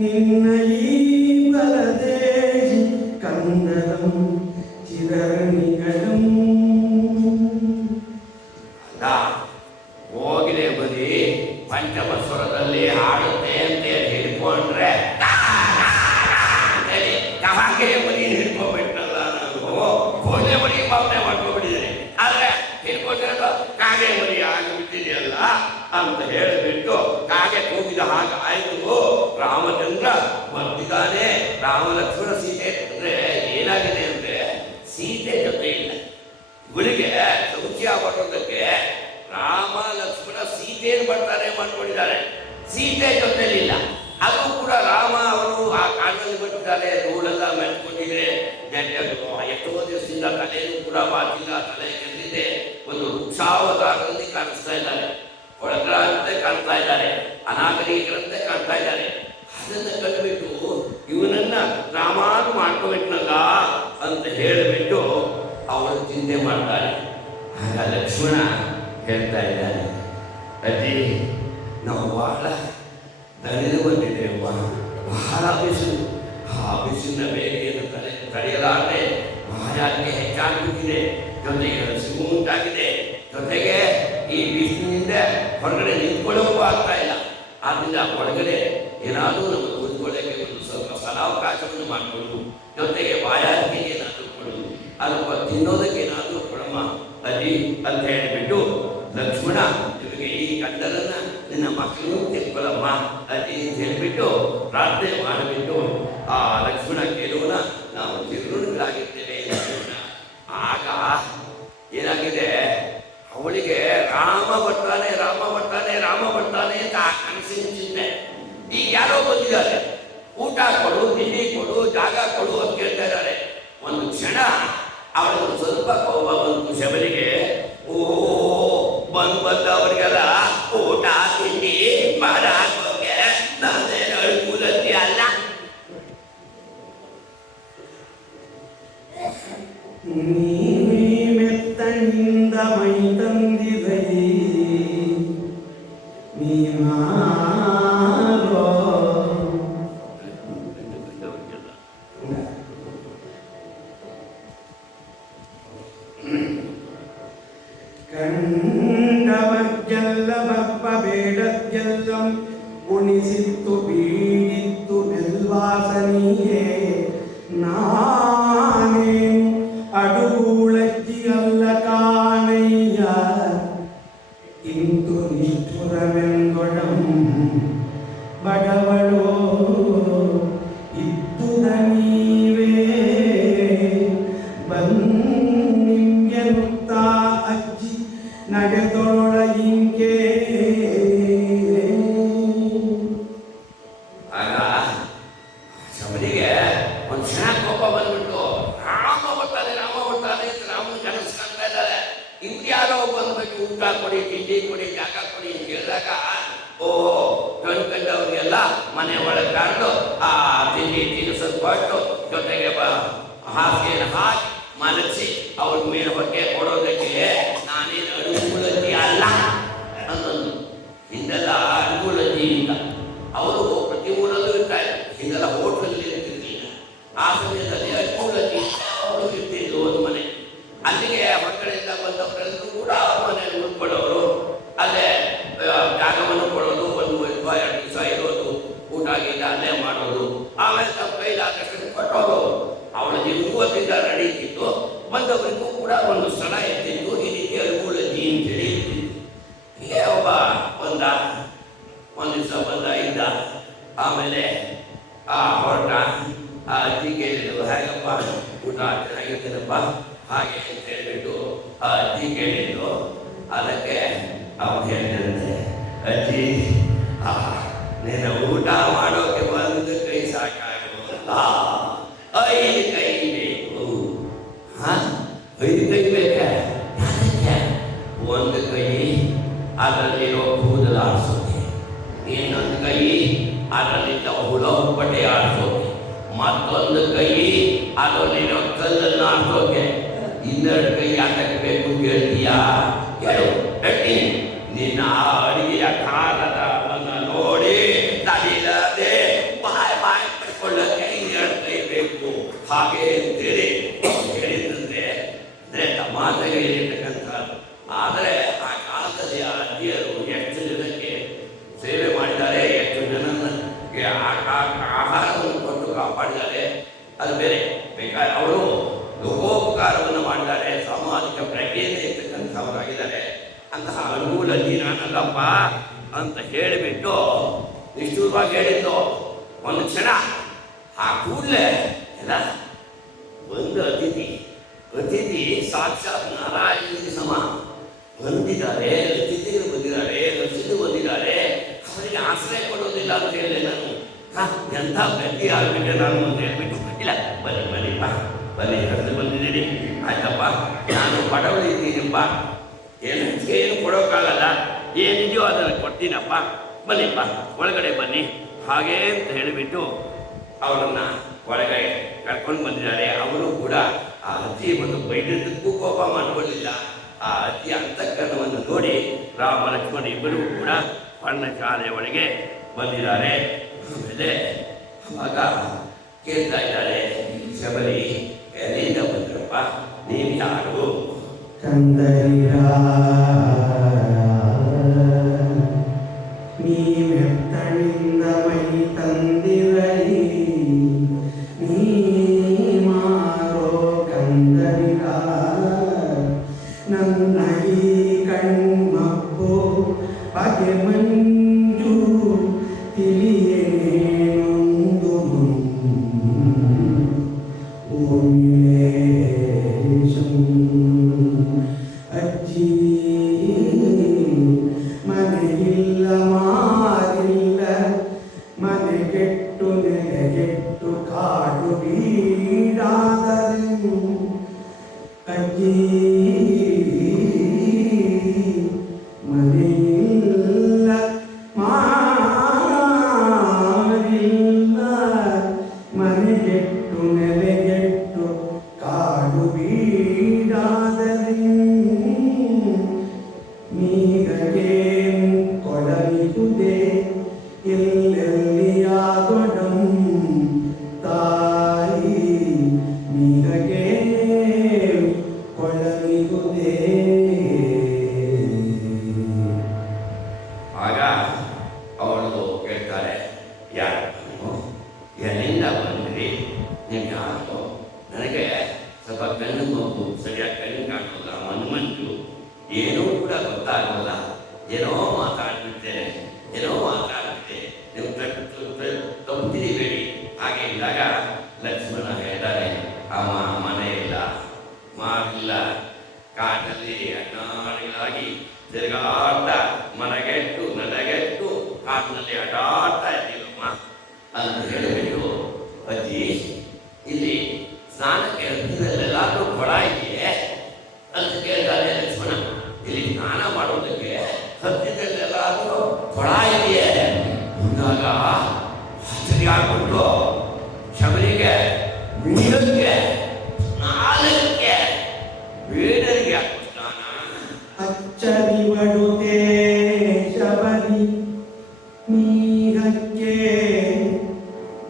ನಿನ್ನ ಈ ಪರದೇಶಿ ಕಂದರಂ ಚಿರಣಿಗಳಂ. ಹೋಗಿಲೆ ಬರೀ ಪಂಚಮಸ್ವರದಲ್ಲಿ ಹಾಡುತ್ತೆ ಅಂತ ಹಿಡ್ಕೊಂಡ್ರೆ ಹಾಗೆ ಮರಿ ಹಿಡ್ಕೊಂಡ್ಬಿಟ್ನಲ್ಲ, ನಾನು ಹೋಗಲೆ ಮರಿ ಭಾವನೆ ಮಾಡ್ಕೊಂಡ್ಬಿಟ್ಟಿದ್ದೀನಿ. ಆದ್ರೆ ಹಿಡ್ಕೊಂಡಿರೋದು ಕಾಗೆ ಮರಿ ಆಗಿಬಿಟ್ಟಿದೆಯಲ್ಲ ಅಂತ ಹೇಳಿಬಿಟ್ಟು ಕಾಗೆ ಕೂಗಿದ ಹಾಗೆ ಆಯ್ತು. ರಾಮಚಂದ್ರ ಬರ್ತಿದ್ದಾನೆ, ರಾಮಲಕ್ಷ್ಮಣ ಸೀತೆ ಅಂದ್ರೆ ಏನಾಗಿದೆ ಅಂದ್ರೆ ಸೀತೆ ಜೊತೆ ಇಲ್ಲ. ಇವಳಿಗೆ ಸೌಖ್ಯ ಬರೋದಕ್ಕೆ ರಾಮ ಲಕ್ಷ್ಮಣ ಸೀತೆಯನ್ನು ಬರ್ತಾರೆ ಮಾಡ್ಕೊಂಡಿದ್ದಾರೆ, ಸೀತೆ ಜೊತೆಲಿಲ್ಲ. ಅದು ಕೂಡ ರಾಮ ಅವರು ಆ ಕಾಡಿನಲ್ಲಿ ಬರ್ತಿದ್ದಾರೆ, ಧೂಳೆಲ್ಲ ಮೆಚ್ಕೊಂಡಿದೆ, ಎಷ್ಟೋ ದಿವಸದಿಂದ ತಲೆಯೂ ಕೂಡ ಬಾಚಿಲ್ಲ, ತಲೆ ಕೆಲ್ಲಿದೆ. ಒಂದು ವೃಕ್ಷಾವತಾರದಲ್ಲಿ ಕಾಣಿಸ್ತಾ ಇದ್ದಾರೆ, ಒಳಗರಂತೆ ಕಾಣ್ತಾ ಇದ್ದಾರೆ, ಅನಾಗರಿಕರಂತೆ ಕಾಣ್ತಾ ಇದ್ದಾರೆ. ಅದನ್ನು ಕಂಡುಬಿಟ್ಟು ಇವನನ್ನ ರಾಮಾನು ಮಾಡ್ಕೊಬಿಟ್ನಲ್ಲ ಅಂತ ಹೇಳಿಬಿಟ್ಟು ಅವರು ಚಿಂತೆ ಮಾಡ್ತಾರೆ. ಆಗ ಲಕ್ಷ್ಮಣ ಹೇಳ್ತಾ ಇದ್ದಾನೆ, ಅಜ್ಜಿ ನಾವು ಬಹಳ ದಣಿದು ಬಂದಿದ್ದೇವ, ಬಹಳ ಬಿಸಿಲು. ಆ ಬಿಸಿಲಿನ ಬೇಗೆಯನ್ನು ತಡೆಯಲಾರದೆ ಮಹಾರಾಜನಿಗೆ ಹೆಚ್ಚಾಗ್ಬಿಟ್ಟಿದೆ, ಜೊತೆಗೆ ಹಸಿವು ಉಂಟಾಗಿದೆ, ಜೊತೆಗೆ ಈ ಬಿಸಿಲಿನಿಂದ ಹೊರಗಡೆ ನಿಂತ್ಕೊಳ್ಳೋಕ್ಕೂ ಆಗ್ತಾ ಇಲ್ಲ. ಆದ್ದರಿಂದ ಒಳಗಡೆ ಏನಾದರೂ ನಮಗೆ ಉಳಿದುಕೊಳ್ಳಕ್ಕೆ ಒಂದು ಸ್ವಲ್ಪ ಸ್ಥಳಾವಕಾಶವನ್ನು ಮಾಡಿಕೊಡು, ಜೊತೆಗೆ ಬಾಯಾರಿಕೆಗೆ ಏನಾದರೂ ಕೊಡು, ಅಥವಾ ತಿನ್ನೋದಕ್ಕೆ ಏನಾದರೂ ಕೊಡಮ್ಮ ಅಜ್ಜಿ ಅಂತ ಹೇಳಿಬಿಟ್ಟು ಲಕ್ಷ್ಮಣ ನಿಮಗೆ ಈ ಗಂಡನನ್ನ ನಿನ್ನ ಮಕ್ಕಳು ತಿಳ್ಕೊಳ್ಳಮ್ಮ ಅಜ್ಜಿ ಅಂತ ಹೇಳಿಬಿಟ್ಟು ಪ್ರಾರ್ಥನೆ ಮಾಡಿಬಿಟ್ಟು ಆ ಲಕ್ಷ್ಮಣ ಕೇಳುವನ ನಾವು ತಿರುಳುಗಳಾಗಿರ್ತೇವೆ ಲಕ್ಷ್ಮಣ. ಆಗ ಏನಾಗಿದೆ, ಅವಳಿಗೆ ರಾಮ ಬರ್ತಾನೆ ರಾಮ ಬರ್ತಾನೆ ರಾಮ ಬರ್ತಾನೆ ಅಂತ ಆ ಕನಸಿನ ಚಿಂತೆ. ಈಗ ಯಾರೋ ಬಂದಿದ್ದಾರೆ, ಊಟ ಕೊಡು, ತಿಂಡಿ ಕೊಡು, ಜಾಗ ಕೊಡು ಅಂತ ಕೇಳ್ತಾ ಇದ್ದಾರೆ. ಒಂದು ಕ್ಷಣ ಅವಳು ಸ್ವಲ್ಪ ಕೋಪ ಬಂತು ಶಬರಿಗೆ. ಓಹೋ, ಬಂದವರಿಗೆಲ್ಲ ಊಟ ತಿಂಡಿ ಮಾಡಾಕೋಕೆ ನಾನೇನು ಅಳುಕೂಲತ್ತಿ ಅಲ್ಲ. ನೀ ಮೆತ್ತನಿಂದ ಮೈ ತಂದಿದೈ ನೀನಾರೋ ಕಂಡವರ್ಗೆಲ್ಲ ಬಪ್ಪ ಬೇಡದ್ದೆಲ್ಲಂ ಉಣಿಸಿತ್ತು ಬೀಡಿತ್ತು ಬೆಲ್ವಾಸನಿಯೇ ನಾನೇನು ಅಡುಗುಳಜ್ಜಿ ಅಲ್ಲ ಕಾಣಯ್ಯ ಇಂದು ನಿಷ್ಠುರವೆಂದೊಡಂ ಬಡವಳೋ ಇದ್ದುದ ನೀವೇ ನಿಮ್ಗೆನುತ್ತ ಅಜ್ಜಿ ನಡೆದೊಳ ಇಂಕೆ. ಆಗ ಶಬರಿಗೆ ಒಂದು ಕ್ಷಣ ಕೋಪ ಬಂದ್ಬಿಟ್ಟು ರಾಮ ಬರ್ತಾನೆ ಅಂತ ರಾಮನ ಕನಸು ಕಾಣ್ತಾ ಇದ್ದಾರೆ. ಇನ್ಯಾರೋ ಬಂದ್ಬಿಟ್ಟು ಊಟ ಕೊಡಿ, ತಿಂಡಿ ಕೊಡಿ, ಜಾಗ ಕೊಡಿ ಅಂತ ಹೇಳಿದಾಗ ಓಹೋ ಕಂಡ್ಕಂಡವ್ರಿಗೆಲ್ಲ ಮನೆ ಒಳಗೆ ಕಾಣು ಆ ತಿಂಡಿ ತಿನಿಸಲು ಕೊಟ್ಟು ಜೊತೆಗೆ ಹಾಸಿಗೆಯನ್ನು ಹಾಕಿ ಮಲಗಿಸಿ ಅವ್ರ ಮೇಲೆ ಹೊಟ್ಟೆ ಕೊಡೋದಕ್ಕೆ ನಾನೇನು ಅಡುಗುಳಜ್ಜಿ ಅಲ್ಲ ಅನ್ನೊಂದು. ಹಿಂದೆಲ್ಲ ಅಡುಗುಳಜ್ಜಿ ಇಲ್ಲ, ಅವರು ಪ್ರತಿ ಊರಲ್ಲೂ ಇರ್ತಾರೆ. ಹಿಂದೆಲ್ಲ ಹೋಟ್ಲಲ್ಲಿ ಇರ್ತಿರ್ಲಿಲ್ಲ. ಆ ಸಮಯದಲ್ಲಿ ಅಡುಗುಳಜ್ಜಿ ಅವರು ಇರ್ತಿದ್ರು ಒಂದು ಮನೆ. ಅಲ್ಲಿಗೆ ಹೊರಗಡೆಯಿಂದ ಬಂದವರೆಲ್ಲರೂ ಕೂಡ ಅವ್ರ ಮನೆಯಲ್ಲಿ ಉಳ್ಕೊಳ್ಳೋರು, ಅಲ್ಲೇ ಜಾಗವನ್ನು ಕೊಡೋದು, ಒಂದು 2 ದಿವಸ ಇರೋದು, ಊಟ ಗೀಟ ಅಲ್ಲೇ ಮಾಡೋದು, ಆಮೇಲೆ ತಮ್ಮ ಕೈಲಾದಷ್ಟು ಕೊಟ್ಟೋದು. ಅವಳಿಗೆ 30 ನಡೀತಿತ್ತು. ಬಂದವರಿಗೂ ಕೂಡ ಒಂದು ಸ್ಥಳ ಇರ್ತಿತ್ತು. ಈ ರೀತಿ ಅಡುಗುಳಜ್ಜಿ ಅಂತೇಳಿ ಇರ್ತಿತ್ತು. ಹೀಗೆ ಒಬ್ಬ ಒಂದು ದಿವಸ ಬಂದ ಇದ್ದ. ಆಮೇಲೆ ಹೊರಟ ಆ ಅಜ್ಜಿ ಕೇಳಿದ್ರು, ಹೇಗಪ್ಪ ಊಟ ಚೆನ್ನಾಗಿರ್ತೀನಪ್ಪ ಹಾಗೆ ಅಂತ ಹೇಳಿಬಿಟ್ಟು ಆ ಅಜ್ಜಿ ಕೇಳಿದ್ರು. ಅದಕ್ಕೆ ಅವ್ರು ಹೇಳಿದಂತೆ, ಅಜ್ಜಿ ನಿನ್ನ ಊಟ ಮಾಡೋಕೆ ಒಂದು ಕೈ ಸಾಕಾಗಲ್ಲ, 5 ಕೈ ಬೇಕು. 5 ಕೈ ಬೇಕೆ? ಒಂದು ಕೈ ಅದರಲ್ಲಿರೋ ಕೂದಲು ಆಡಿಸೋಕೆ, ಇನ್ನೊಂದು ಕೈ ಅದರಲ್ಲಿದ್ದ ಹುಳಪಟ್ಟೆ ಆಡಿಸೋಕೆ, ಮತ್ತೊಂದು ಕೈ ಅದರಲ್ಲಿರೋ ಕಲ್ಲನ್ನು ಆಡಿಸೋಕೆ. 2 ಕೈ ಯಾತಕ್ಕೆ ಬೇಕು ಕೇಳ್ತೀಯಾ? ಕೇಳು ಹೇಳ್ತೀನಿ. ನಿನ್ನ ಅಡಿಗೆಯ ಕಾಲದವನ್ನು ನೋಡಿ ತಡಿಲದೆ ಬಾಯ್ ಪಡ್ಕೊಳ್ಳೋಕೆ 2 ಕೈ ಬೇಕು. ಹಾಗೆ ಅಂತೇಳಿ ಹೇಳಿದಂತೆ ಅಂದರೆ ತಮಾಷೆಗೆ ಹೇಳಿರ್ತಕ್ಕಂಥದ್ದು. ಆದರೆ ಆ ಕಾಲದಲ್ಲಿ ಆ ಅಜ್ಜಿಯರು ಎಷ್ಟು ಜನಕ್ಕೆ ಸೇವೆ ಮಾಡಿದ್ದಾರೆ, ಎಷ್ಟು ಜನಕ್ಕೆ ಆಹಾರವನ್ನು ಕೊಟ್ಟು ಕಾಪಾಡಿದ್ದಾರೆ, ಅದು ಬೇರೆ. ಬೇಕಾದ್ರೆ ಅವರು ಲೋಕೋಪಕಾರವನ್ನು ಮಾಡಿದ್ದಾರೆ, ಸಾಮಾಜಿಕ ಪ್ರಜ್ಞೆಯಿಂದ ಇರ್ತಕ್ಕಂಥವರಾಗಿದ್ದಾರೆ. ಅಂತಹ ಅನುಕೂಲಲ್ಲಿ ನಾನಲ್ಲಪ್ಪ ಅಂತ ಹೇಳಿಬಿಟ್ಟು ನಿಷ್ಠುರವಾಗಿ ಹೇಳಿದ್ದು. ಒಂದು ಕ್ಷಣ ಆ ಕೂಡಲೇ ಎಲ್ಲ ಒಂದು ಅತಿಥಿ ಸಾಕ್ಷಾತ್ ನಾರಾಯಣನಿಗೆ ಸಮ ಬಂದಿದ್ದಾರೆ, ಅತಿಥಿಗಳು ಬಂದಿದ್ದಾರೆ, ರಸಿದು ಬಂದಿದ್ದಾರೆ, ಅವರಿಗೆ ಆಶ್ರಯ ಕೊಡೋದಿಲ್ಲ ಅಂತ ಹೇಳಿದೆ ನಾನು. ಎಂಥ ಪ್ರತಿ ಆಗಿಬಿಟ್ಟೆ ನಾನು ಅಂತ ಹೇಳ್ಬಿಟ್ಟು, ಇಲ್ಲ ಬನ್ನಿಪ್ಪ ಬನ್ನಿ ಕರೆದು ಬಂದಿದ್ದೀನಿ, ಆಯ್ತಪ್ಪ ನಾನು ಬಡವಳಿದ್ದೀನಪ್ಪ, ಏನು ಕೊಡೋಕ್ಕಾಗಲ್ಲ, ಏನಿದೆಯೋ ಅದನ್ನು ಕೊಡ್ತೀನಪ್ಪ, ಬನ್ನಿಪ್ಪ ಒಳಗಡೆ ಬನ್ನಿ ಹಾಗೆ ಅಂತ ಹೇಳಿಬಿಟ್ಟು ಅವರನ್ನು ಒಳಗಡೆ ಕರ್ಕೊಂಡು ಬಂದಿದ್ದಾರೆ. ಅವರು ಕೂಡ ಆ ಅಜ್ಜಿ ಒಂದು ಬೈದದ್ದಕ್ಕೂ ಕೋಪ ಮಾಡಿಕೊಳ್ಳಿಲ್ಲ. ಆ ಅಜ್ಜಿ ಅಂತಃಕರಣವನ್ನು ನೋಡಿ ರಾಮ ಲಕ್ಷ್ಮಣ ಇಬ್ಬರೂ ಕೂಡ ಪರ್ಣಶಾಲೆ ಒಳಗೆ ಬಂದಿದ್ದಾರೆ. ಆಮೇಲೆ ಆವಾಗ ಕೇಳ್ತಾ ಇದ್ದಾರೆ, ಶಬರಿ ಎಲ್ಲಿಂದ ಬಂದ್ರಪ್ಪ, ನೀವು ಯಾರು? ಕಂದರಿರ ನೀವೆತ್ತನಿಂದ ಮೈ ಕುಮಿಲೇಶಂ ಅಜ್ಜಿ ಮನೆಯಿಲ್ಲ ಮಾರಿಲ್ಲ ಮನೆಗೆಟ್ಟು ನೆಲೆಗೆಟ್ಟು ಕಾಡು ಬೀಡಾದರೆ ಅಜ್ಜಿ ಮನೆಯಿಲ್ಲ ಮಾರಿಲ್ಲ ಮನೆಗೆಟ್ಟು ನೆಲೆಗೆಟ್ಟು ಕಾಡು ಬೀಡಾದರೆ ನೀಗೇನು ಕೊಡಲಿಗುದೆ ಎಲ್ಲೆಲ್ಲಿಯಾದೊಡಂ ತಾಯಿ ನೀಗೇ ಕೊಡಲಿಗುದೆ. ಆಗ ಅವಳು ಕೇಳ್ತಾರೆ, ಯಾರು ಎಲ್ಲಿಂದ ಬಂದ್ರಿ, ನೀವು ಯಾರು? ನನಗೆ ಸ್ವಲ್ಪ ಕಣ್ಣು ಮಗು ಸರಿಯಾಗಿ ಕಣ್ಣು ಕಾಣೋಲ್ಲ, ಮಂಜು ಏನೂ ಕೂಡ ಗೊತ್ತಾಗೋಲ್ಲ, ಏನೋ ಮಾತಾಡ್ಬಿಡ್ತೇನೆ, ಏನೋ ಮಾತಾಡ್ಬಿಟ್ಟೆ, ನೀವು ತಪ್ಪು ಬೇಡಿ. ಹಾಗೆ ಇದ್ದಾಗ ಲಕ್ಷ್ಮಣ ಹೇಳ್ತಾರೆ, ಅಮ್ಮ ಮನೆ ಇಲ್ಲ, ಮಾರಿಲ್ಲ, ಕಾಟಲ್ಲಿ ಅಡ್ಡಾಡಿಗಳಾಗಿ ತಿರುಗಾಟ, ಮನೆಗೆಟ್ಟು ನೆಲೆಗೆಟ್ಟು ಕಾಟಿನಲ್ಲಿ ಅಡ್ಡಾಡ್ತಾ ಇದ್ದೀವಮ್ಮ ಅಂತ ಹೇಳಿಬಿಟ್ಟು, ಅಜ್ಜಿ ಇಲ್ಲಿ ಸ್ನಾನಕ್ಕೆ ಹತ್ತಿರಲ್ಲೆಲ್ಲಾದ್ರೂ ಕೊಳ ಇದೆಯೇ ಅಂತ ಕೇಳ್ತಾರೆ ಲಕ್ಷ್ಮಣ. ಇಲ್ಲಿ ಸ್ನಾನ ಮಾಡೋದಕ್ಕೆ ಹತ್ತಿರಲ್ಲೆಲ್ಲಾದ್ರೂ ಕೊಳ ಇದೆಯೇ ಅಂದಾಗ ಆಶ್ಚರ್ಯ ಆಗ್ಬಿಟ್ಟು ಶಬರಿಗೆ, ಮೀನಕ್ಕೆ, ನಾಲ್ಕೆ ಬೇಡರಿಗೆ ಹಾಕೋ ಸ್ನಾನ. ಅಚ್ಚರಿ ಬಡುತ್ತೆ ಶಬರಿ ನೀರಕ್ಕೆ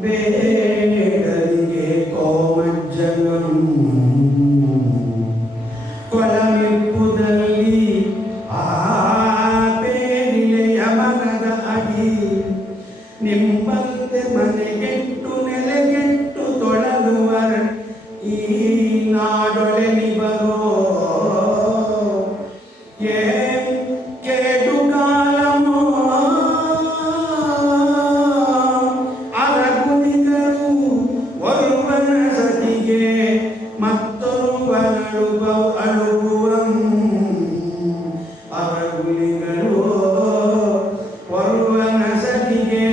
ಬೇಡರಿಗೆ ಕೋಮಜ್ಜನಂ ಕೊಳಮಿಪ್ಪುದಲ್ಲಿ ಆ ಬೇರಿಲೆಯ ಮರದ ಅಡಿ ನಿಮ್ಮಂತೆ ಮನೆಗೆಟ್ಟು ನೆಲೆಗೆಟ್ಟು ತೊಳಲುವರ ಈ ನಾಡೊಳೆ ನಿಬರೋ ಕೇಡುಗಾಲಮೋ ಅರಗುಲಿಗರು ಒರುವನ ಸತಿಗೆ ಮತ್ತೊರುವನಳುವ ಅಳುಗುವಂ ಅರಗುಲಿಗರು ಒರುವನ ಸತಿಗೆ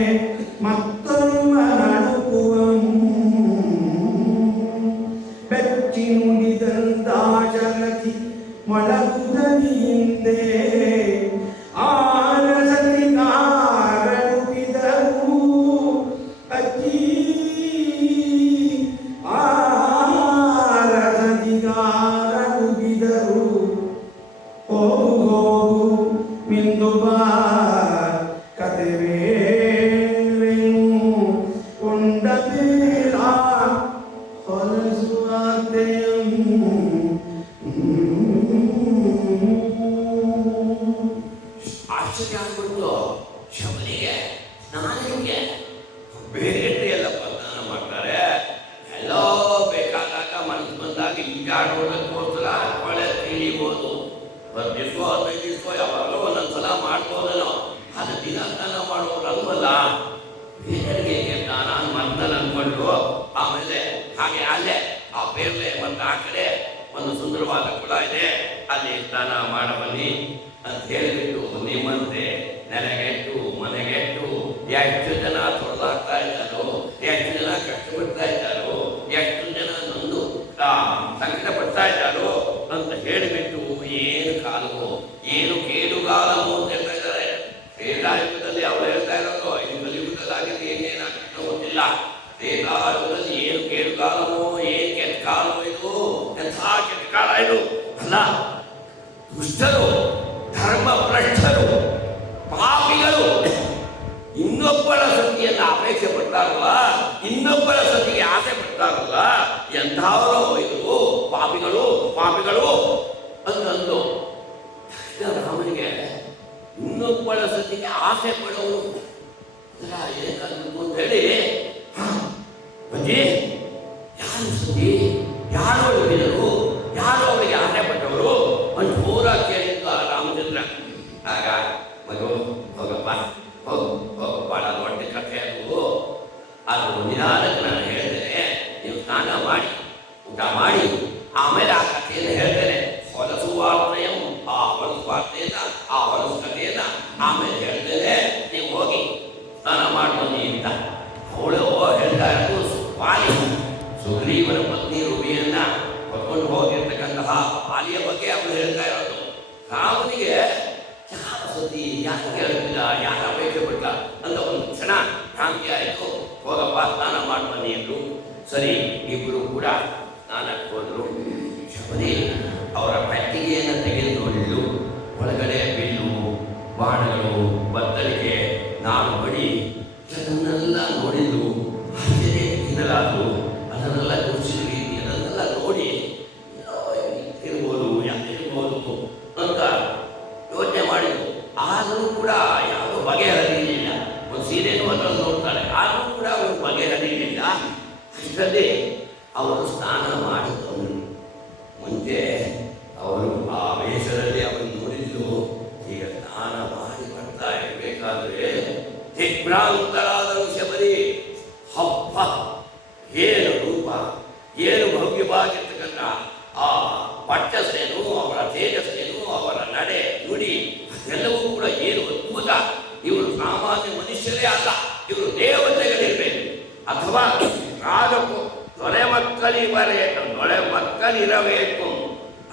ಮತ್ತೊರುವನಳುಗುವಂ ಬೆಚ್ಚಿ ನುಡಿದಂತಾಚಲತಿ ಮೊಳಗುದನಿ ಹಿಂದೆ ಆರಸತಿಗಾರಡುಗಿದರು ಅಜ್ಜಿ ಆರಸತಿಗಾರಡುಗಿದರು ಹೋಗು ಹೋಗು ಮಿಂದು ಬಾ ಕತೆವೇನು ಕೊಂಡ ಬೇಡ ಹೊಲಸುವಾತೆಯಂ. ಆಶ್ಚರ್ಯ ಆಗ್ಬಿಟ್ಟು ಶಬರಿಗೆ, ಸ್ನಾನಕ್ಕೆ ಬೇರೆ ಎಲ್ಲ ಸ್ನಾನ ಮಾಡ್ತಾರೆ. ಎಲ್ಲೋ ಬೇಕಾದಾಗ ಮನಸ್ಸು ಬಂದಾಗ ಈಗಾಡೋದಕ್ಕೋಸ್ಕರ ಹೊಳೆ ತಿಳಿಬೋದು. 10 ದಿವಸ 15 ದಿವಸ ಯಾವಾಗಲೂ ಒಂದೊಂದ್ಸಲ ಮಾಡ್ಬೋದನೋ, ಅದು ದಿನ ಸ್ನಾನ ಮಾಡೋರಲ್ವಲ್ಲ. ಬೇರೆಗೆ ಸ್ನಾನ ಮನದಲ್ಲಿ ಅಂದ್ಕೊಂಡು ಆಮೇಲೆ ಹಾಗೆ ಅಲ್ಲೇ ಆ ಬೇರ್ಲೆ ಮತ್ತು ಆ ಕಡೆ ಒಂದು ಸುಂದರವಾದ ಕುಳ ಇದೆ, ಅಲ್ಲಿ ಸ್ನಾನ ಮಾಡಬನ್ನಿ ಅಂತ ಹೇಳಿಬಿಟ್ಟು ನಿಮ್ಮಂತೆ ನೆಲೆಗೆಟ್ಟು ಮನೆಗೆಟ್ಟು ಎಷ್ಟು ಜನ ತೊಡಲಾಗ್ತಾ ಇದ್ದಾರೋ, ಎಷ್ಟು ಜನ ಕಷ್ಟಪಡ್ತಾ ಇದ್ದಾರೋ, ಎಷ್ಟು ಜನ ನೊಂದು ಸಂಕಟ ಪಡ್ತಾ ಇದ್ದಾರೋ ಅಂತ ಹೇಳಿಬಿಟ್ಟು ಏನು ಕಾಲವೋ ಏನು ಕೇಡುಗಾಲವೋ ಅಂತ ಹೇಳ್ತಾ ಇದ್ದಾರೆ. ತ್ರೇತಾಯುಗದಲ್ಲಿ ಅವರು ಹೇಳ್ತಾ ಇರೋದು, ಇದು ಕಲಿಯುಗದಲ್ಲಾಗಿದೆ, ಏನೇನಾಗ್ತೋ ಗೊತ್ತಿಲ್ಲ. ತ್ರೇತಾಯುಗದಲ್ಲಿ ಏನು ಕೇಡುಗಾಲವೋ ಏನು ಕೆಟ್ಟ ಕಾಲವೋ ಇದು, ಎಂಥ ಕೆಟ್ಟ ಕಾಲ ಇದು ಅಲ್ಲ. ದುಷ್ಟರು, ಧರ್ಮ ಭ್ರಷ್ಟರು, ಪಾಪಿಗಳು ಇನ್ನೊಬ್ಬರ ಸತಿಯನ್ನು ಅಪೇಕ್ಷೆ ಪಡ್ತಾರಲ್ಲ, ಇನ್ನೊಬ್ಬರ ಸತಿಗೆ ಆಸೆ ಪಡ್ತಾರಲ್ಲ, ಎಂಥವರೋ ಇದು ಪಾಪಿಗಳು ಪಾಪಿಗಳು ಅಂತಂದು ರಾಮನಿಗೆ ಇನ್ನೊಬ್ಬಳ ಸತಿಗೆ ಆಸೆ ಪಡೋರು ಏನಾಗಬೇಕು ಅಂತ ಹೇಳಿ, ಅಜ್ಜಿ ಯಾರು ಸತಿ, ಯಾರು ಹುಡುಗಿದರು, ಯಾರು ಅವರಿಗೆ ಆಸೆ ಪಟ್ಟವರು ಅಂತ ಪೂರ ಕೇಳಿದ್ದ ರಾಮಚಂದ್ರ. ಆಗ ಮಗು ಹೋಗಪ್ಪ, ಹೋಗು ಹೋಗು, ಭಾಳ ದೊಡ್ಡ ಕಥೆ ಅದು. ಅದು ನಿಧಾನಕ್ಕೆ ನಾನು ಹೇಳಿದ್ದೇನೆ, ನೀವು ಸ್ನಾನ ಮಾಡಿ ಊಟ ಆಮೇಲೆ ಆ ಕಥೆಯನ್ನು ಹೇಳ್ತೇನೆ. ಹೊಲಸು ವಾರ್ತೆಯಂ, ಆ ಹೊಲಸು ವಾರ್ತೆಯನ್ನ, ಆ ಹೊಲಸು ಕಥೆಯನ್ನ ಆಮೇಲೆ ಹೇಳ್ತೇನೆ. ನೀವು ಹೋಗಿ ಸ್ನಾನ ಮಾಡ್ಬನ್ನಿ ಅಂತ. ಅವಳು ಹೇಳ್ತಾ ಇರೋದು ವಾಲಿ, ಸುಗ್ರೀವನ ಪತ್ನಿ ರುಬಿಯನ್ನ ಹೊತ್ಕೊಂಡು ಹೋಗಿರ್ತಕ್ಕಂತಹ ವಾಲಿಯ ಬಗ್ಗೆ ಅವಳು ಹೇಳ್ತಾ ಇರೋದು. ರಾಮನಿಗೆ ಯಾವ ಸತಿ ಯಾಕೆ ಕೇಳುತ್ತಿಲ್ಲ, ಯಾಕೆ ಅಪೇಕ್ಷೆ ಪಟ್ಟ ಅಂತ ಒಂದು ಕ್ಷಣ ಭ್ರಾಂತಿ ಆಯಿತು. ಹೋಗಪ್ಪ ಸ್ನಾನ ಮಾಡ್ಬನ್ನಿ ಅಂದ್ರು. ಸರಿ, ಇಬ್ಬರು ಕೂಡ ಸ್ನಾನಕ್ಕೆ ಹೋದ್ರು. ಶಬರಿ ಅವರ ಪೆಟ್ಟಿಗೆಯನ್ನು ತೆಗೆದು ನೋಡಿದ್ಲು. ಒಳಗಡೆ ಬಿಲ್ಲು, ಬಾಣಗಳು, ಬತ್ತಳಿಕೆ, ನಾರು ಬಡಿ ಅದನ್ನೆಲ್ಲ ನೋಡಿದ್ಲು. ಆಶ್ಚರ್ಯ ತಿನ್ನಲಾದ್ರು. ಅದನ್ನೆಲ್ಲ ಗುರುಸಿದ್ವಿ. ಅದನ್ನೆಲ್ಲ ನೋಡಿ ಇರ್ಬೋದು, ಯಾಕೆ ಇರ್ಬೋದು ಅಂತ ಯೋಚನೆ ಮಾಡಿದ್ರು. ಆದರೂ ಕೂಡ ಯಾವುದೋ ಬಗೆಹರಿಯಲಿಲ್ಲ. ಒಂದು ಸೀರೆನೂ ಅದನ್ನು ನೋಡ್ತಾರೆ, ಆದರೂ ಕೂಡ ಅವರು ಬಗೆಹರಿಯಲಿಲ್ಲ. ಅಷ್ಟರಲ್ಲಿ ಅವರು ಸ್ನಾನ ಮಾಡಿದವರು. ಮುಂಚೆ ಅವರು ಆ ವೇಷದಲ್ಲಿ ಅವರು ನೋಡಿದ್ದು. ಈಗ ಸ್ನಾನ ಮಾಡಿ ಬರ್ತಾ ಇರಬೇಕಾದ್ರೆ ದಿಗ್ಭ್ರಾಂತರಾದರು ಶಬರಿ. ಹಬ್ಬ, ಏನು ರೂಪ, ಏನು ಭವ್ಯವಾಗಿರ್ತಕ್ಕಂಥ ಆ ಪಟ್ಟಸೇನು, ಅವರ ತೇಜಸ್ಸೇನು, ಅವರ ನಡೆ ನುಡಿ ಎಲ್ಲವೂ ಕೂಡ ಏನು ಅದ್ಭುತ. ಇವರು ಸಾಮಾನ್ಯ ಮನುಷ್ಯರೇ ಅಲ್ಲ, ಇವರು ದೇವತೆಗಳಿರಬೇಕು. ಅಥವಾ ದೊರೆ ಮಕ್ಕಳಿರಬೇಕು,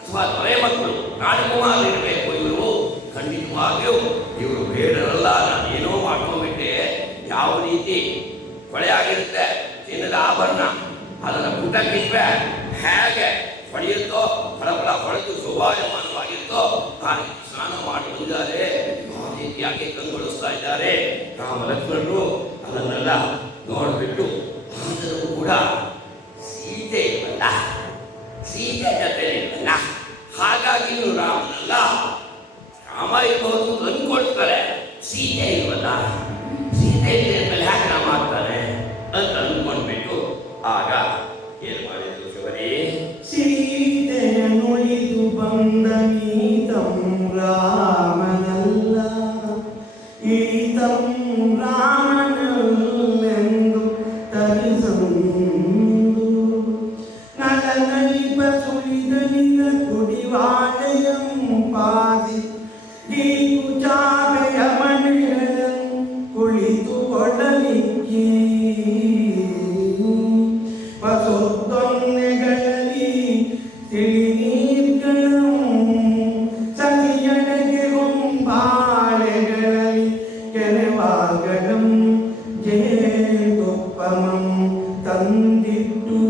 ಅಥವಾ ದೊರೆ ಮಕ್ಕಳು ರಾಜಕುಮಾರರಿರಬೇಕು. ಇವರು ಖಂಡಿತವಾಗಿಯೂ ಇವರು ಬೇಡರಲ್ಲ. ನಾನೇನೋ ಮಾಡ್ಕೊಂಡ್ಬಿಟ್ಟೆ. ಯಾವ ರೀತಿ ಹೊಳೆಯಾಗಿರುತ್ತೆ ಚಿನ್ನದ ಆಭರಣ, ಅದನ್ನು ಪುಟಕ್ಕಿಟ್ರೆ ಹೇಗೆ ಹೊಳೆಯುತ್ತೋ, ಫಳಫಳ ಹೊಳೆದು ಶೋಭಾಯಮಾನವಾಗಿರುತ್ತೋ ಹಾಗೆ ಸ್ನಾನ ಮಾಡಿ ಬಂದಿದ್ದಾರೆ. ಆ ರೀತಿಯಾಗಿ ಕಂಗೊಳಿಸ್ತಾ ಇದ್ದಾರೆ ರಾಮ ಲಕ್ಷ್ಮಣರು. ಅದನ್ನೆಲ್ಲ ನೋಡಿಬಿಟ್ಟು ಆದರೂ ಕೂಡ ಸೀತೆ ಇಲ್ವಲ್ಲ, ಸೀತೆ ಜೊತೆ ಇಲ್ವಲ್ಲ, ಹಾಗಾಗಿ ಇವರು ರಾಮನಲ್ಲ, ರಾಮ ಇರ್ಬೋದು ಅಂತ ಅಂದ್ಕೊಳ್ತಾರೆ. ಸೀತೆ ಇಲ್ವಲ್ಲ, ಸೀತೆ ಇದೆ ಮೇಲೆ ಹ್ಯಾಕೆ ರಾಮ ಆಗ್ತಾನೆ ಅಂತ ಅಂದ್ಕೊಂಡ್ಬಿಟ್ಟು ಆಗ ಏನು ಮಾಡಿದ್ರು ಶಿವನೇ? ಸೀತೆಯನುಳಿದು ಬಂದ ನೀತಂ ರಾಮನಲ್ಲ, ಈತಂ ರಾಮನಲ್ಲೆಂದು ತರಿಸಂದು ನಲನಲಿಪ ಸುಳಿದನಿದ ಕುಡಿವಾಳೆಯಂ ಪಾದಿ ಗೀಕು ಚಾಪೆಯ ಮನೆಗಳನ್ನು ಕುಳಿತು ಕೊಡಲಿಕ್ಕಿ ಪಸೊದ್ದೊನ್ನೆಗಳಲ್ಲಿ ತಿಳಿನೀರ್ಗಳು ಸರಿಯಡೆಗೆ ಹೊಂಬಾಳೆಗಳಲ್ಲಿ ಕೆರೆವಾಗಡಂ ಜೇತುಪ್ಪಮಂ ತಂದಿಟ್ಟು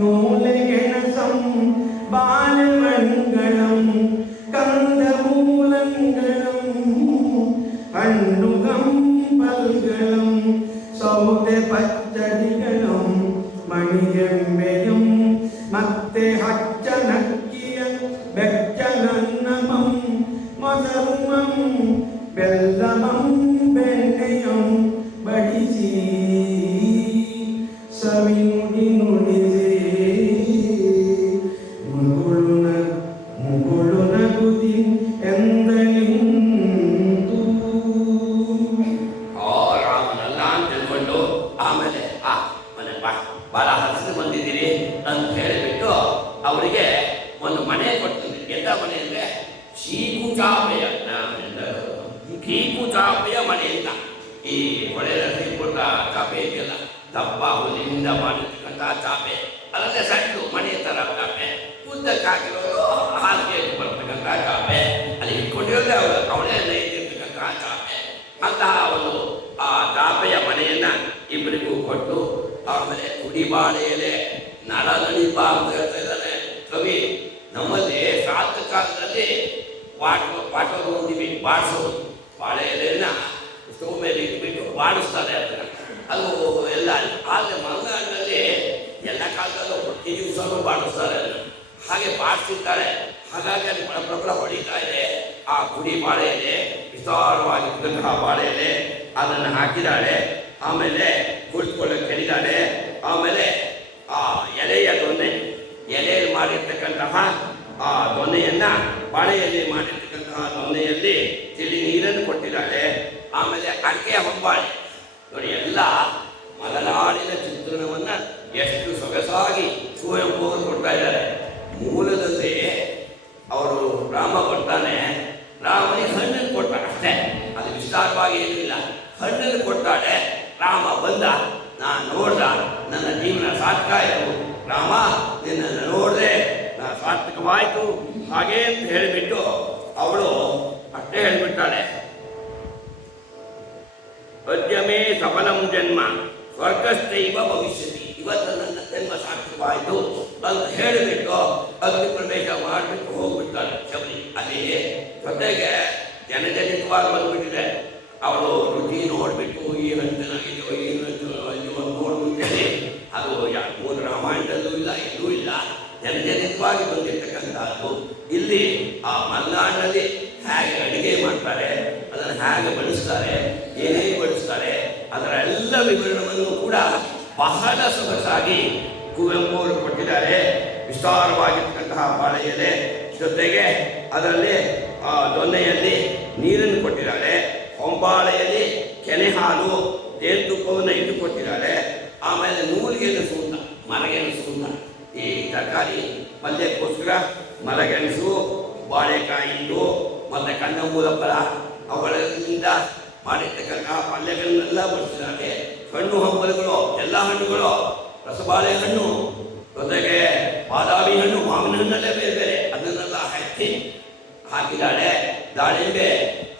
ನೂಲೆಗೆಣಸಂ ಬಾಳೆಮಣ್ಗಳಂ ಕಂದಮೂಲಂಗಳಂ ಹಣ್ಣುಗಂ ಪಲ್ಗಳಂ ಸೌದೆ ಪಚ್ಚಡಿಗಳಂ ಮಣಿಯೆಂಬೆಯಂ ಮತ್ತೆ ಹಚ್ಚನಕ್ಕಿಯ ಬೆಚ್ಚನನ್ನಮಂ ಮೊಸರುಮಂ ಬೆಲ್ಲಮಂ ಬೆಣ್ಣೆಯಂ ಬಡಿಸಿ ಸವಿ ನುಡಿ ನುಡಿಸಿ ಮುಗುಳು ನಗುದಿ ಎಂದಲಿಂದು. ರಾಮನಲ್ಲ ಅಂತ ತಿಳ್ಕೊಂಡು ಆಮೇಲೆ ಮನೆ ಬಹಳ ಹಸಿರು ಬಂದಿದ್ದೀರಿ ಅಂತ ಹೇಳಿಬಿಟ್ಟು ಅವರಿಗೆ ಒಂದು ಮನೆ ಕೊಡ್ತೀನಿ. ಎಂತ ಮನೆ ಅಂದ್ರೆ ಕೀಕು ಚಾಪೆಯ ಮನೆ ಅಂತ. ಈ ಹೊಳೆಯಲ್ಲಿ ಕೊಟ್ಟ ಚಾಪೆ ಇದೆಯಲ್ಲ, ದಪ್ಪ ಹುಲ್ಲಿನಿಂದ ಮಾಡಿರ್ತಕ್ಕಂತಹ ಚಾಪೆ, ಅದನ್ನೇ ಸಣ್ಣ ಮನೆ ತರ ಚಾಪೆ, ಉದ್ದಕ್ಕೆ ಹಾಕಿರೋದು ಹಾಲಿಗೆ ಬರ್ತಕ್ಕಂತಹ ಚಾಪೆ, ಅಲ್ಲಿ ಇಟ್ಕೊಂಡಿರೋದೇ ಅವಳೇ ಇಟ್ಟಿರ್ತಕ್ಕಂತಹ ಚಾಪೆ. ಅಂತಹ ಒಂದು ಆ ಚಾಪೆಯ ಮನೆಯನ್ನ ಇಬ್ಬರಿಗೂ ಕೊಟ್ಟು ಆಮೇಲೆ ಕುಡಿಬಾಳೆ ಎಲೆ ನಳನಳಿಪ ಅಂತ ಹೇಳ್ತಾ ಇದ್ದಾನೆ ಕವಿ. ನಮ್ಮಲ್ಲಿ ಶ್ರಾದ್ದ ಕಾಲದಲ್ಲಿ ವಾಟೋದು ಅಂತೀವಿ, ಬಾಡಿಸೋದು. ಬಾಳೆ ಎಲೆಯನ್ನ ಸ್ಟವ್ ಮೇಲೆ ಇಟ್ಬಿಟ್ಟು ಬಾಡಿಸ್ತಾರೆ ಅದನ್ನ. ಅದು ಎಲ್ಲ ಆದರೆ ಮಲೆನಾಡಿನಲ್ಲಿ ಎಲ್ಲ ಕಾಲದಲ್ಲೂ ಪ್ರತಿ ದಿವಸನೂ ಬಾಡಿಸ್ತಾರೆ ಅದನ್ನು. ಹಾಗೆ ಬಾಡಿಸಿರ್ತಾರೆ. ಹಾಗಾಗಿ ಅಲ್ಲಿ ಪ್ರಬಲ ಹೊಡಿತಾ ಇದೆ. ಆ ಕುಡಿ ಬಾಳೆ ಎಲೆ, ವಿಸ್ತಾರವಾಗಿರ್ತಕ್ಕಂತಹ ಬಾಳೆ ಎಲೆ, ಅದನ್ನು ಹಾಕಿದ್ದಾಳೆ. ಆಮೇಲೆ ಕುಳಿತುಕೊಳ್ಳಕ್ಕೆ ಹೇಳಿದ್ದಾಳೆ. ಆಮೇಲೆ ಆ ಎಲೆಯ ದೊನ್ನೆ, ಎಲೆಯಲ್ಲಿ ಮಾಡಿರ್ತಕ್ಕಂತಹ ಆ ದೊನ್ನೆಯನ್ನ ಬಾಳೆಯಲ್ಲಿ ಮಾಡಿರ್ತಕ್ಕಂತಹ ದೊನ್ನೆಯಲ್ಲಿ ತಿಳಿ ನೀರನ್ನು ಕೊಟ್ಟಿದ್ದಾಳೆ. ಆಮೇಲೆ ಅಡಿಕೆಯ ಹೊಂಬಾಳೆ ನೋಡಿ, ಎಲ್ಲ ಮಲೆನಾಡಿನ ಚಿತ್ರಣವನ್ನ ಎಷ್ಟು ಸೊಗಸಾಗಿ ಕುವೆಂಪು ಕೊಡ್ತಾ ಇದ್ದಾರೆ. ಮೂಲದಲ್ಲಿ ಅವರು ರಾಮ ಕೊಡ್ತಾನೆ, ರಾಮನಿಗೆ ಹಣ್ಣನ್ನು ಕೊಟ್ಟ ಅಷ್ಟೇ, ಅದು ವಿಸ್ತಾರವಾಗಿ ಏನೂ ಇಲ್ಲ. ಹಣ್ಣನ್ನು ಕೊಡ್ತಾಳೆ, ರಾಮ ಬಂದ, ನಾನು ನೋಡ್ದ, ನನ್ನ ಜೀವನ ಸಾರ್ಥಕ ಆಯಿತು, ರಾಮ ನಿನ್ನನ್ನು ನೋಡಿದೆ ನಾನು ಸಾರ್ಥಕವಾಯಿತು ಹಾಗೆ ಅಂತ ಹೇಳಿಬಿಟ್ಟು ಅವಳು ಅಷ್ಟೇ ಹೇಳಿಬಿಟ್ಟಾಳೆ. ಅದ್ಯಮೇ ಸಫಲಂ ಜನ್ಮ ಸ್ವರ್ಗಸ್ಥೈವ ಭವಿಷ್ಯತಿ, ಇವತ್ತು ನನ್ನ ಜನ್ಮ ಸಾರ್ಥಕವಾಯಿತು ಅಂತ ಹೇಳಿಬಿಟ್ಟು ಅಗ್ನಿ ಪ್ರವೇಶ ಮಾಡಿಬಿಟ್ಟು ಹೋಗ್ಬಿಡ್ತಾಳೆ ಶಬರಿ. ಅಲ್ಲಿ ಜೊತೆಗೆ ಜನಜನಿತವಾಗಿ ಬಂದ್ಬಿಟ್ಟಿದೆ. ಅವಳು ರುಚಿ ನೋಡಿಬಿಟ್ಟು ಈ ಹಂತನಾಗಿದೆಯೋ ಈ ಹಂತನಾಗಿದೆಯೋ ನೋಡ್ಬಿಟ್ಟೇನೆ, ಅದು ಮೂಲ ರಾಮಾಯಣದಲ್ಲೂ ಇಲ್ಲ, ಎಲ್ಲೂ ಇಲ್ಲ, ಜನಜನಿತವಾಗಿ ಬಂದಿರ್ತಕ್ಕಂಥದ್ದು. ಇಲ್ಲಿ ಆ ಮಲೆನಾಡಿನಲ್ಲಿ ಹೇಗೆ ಅಡುಗೆ ಮಾಡ್ತಾರೆ, ಅದನ್ನು ಹೇಗೆ ಬಳಸ್ತಾರೆ, ಏನೇ ಬಳಸ್ತಾರೆ, ಅದರ ಎಲ್ಲ ವಿವರಣವನ್ನು ಕೂಡ ಬಹಳ ಸೊಗಸಾಗಿ ಕುವೆಂಪು ಅವರು ಕೊಟ್ಟಿದ್ದಾರೆ. ವಿಸ್ತಾರವಾಗಿರ್ತಕ್ಕಂತಹ ಬಾಳೆ ಎಲೆ ಜೊತೆಗೆ ಅದರಲ್ಲಿ ದೊನ್ನೆಯಲ್ಲಿ ನೀರನ್ನು ಕೊಟ್ಟಿದ್ದಾರೆ, ಹೊಂಬಾಳೆಯಲ್ಲಿ ಕೆನೆ ಹಾಲು ಜೇನುತುಪ್ಪವನ್ನು ಇಟ್ಟು ಕೊಟ್ಟಿದ್ದಾರೆ. ಆಮೇಲೆ ನೂಲಿಗೆಯನ್ನು ಸೂತ, ಮರಗೆಣಸು ಸೂತ, ಈ ತರಕಾರಿ ಪಲ್ಯಕ್ಕೋಸ್ಕರ ಮರಗೆಣಸು, ಬಾಳೆಕಾಯಿ ಇಟ್ಟು ಮತ್ತು ಕಂದಮೂಲ ಫಲ ಅವುಗಳಿಂದ ಮಾಡಿರ್ತಕ್ಕಂತಹ ಪಲ್ಯಗಳನ್ನೆಲ್ಲ ಬಳಸಿದ್ದಾರೆ. ಹಣ್ಣು ಹಂಪಲುಗಳು, ಎಲ್ಲ ಹಣ್ಣುಗಳು, ರಸಬಾಳೆ ಹಣ್ಣು ಜೊತೆಗೆ ಬಾದಾಮಿ ಹಣ್ಣು, ಮಾವಿನ ಹಣ್ಣಲ್ಲೇ ಬೇರೆ ಬೇರೆ ಅದನ್ನೆಲ್ಲ ಹಚ್ಚಿ ಹಾಕಿದ್ದಾಳೆ. ದಾಳಿಂಬೆ,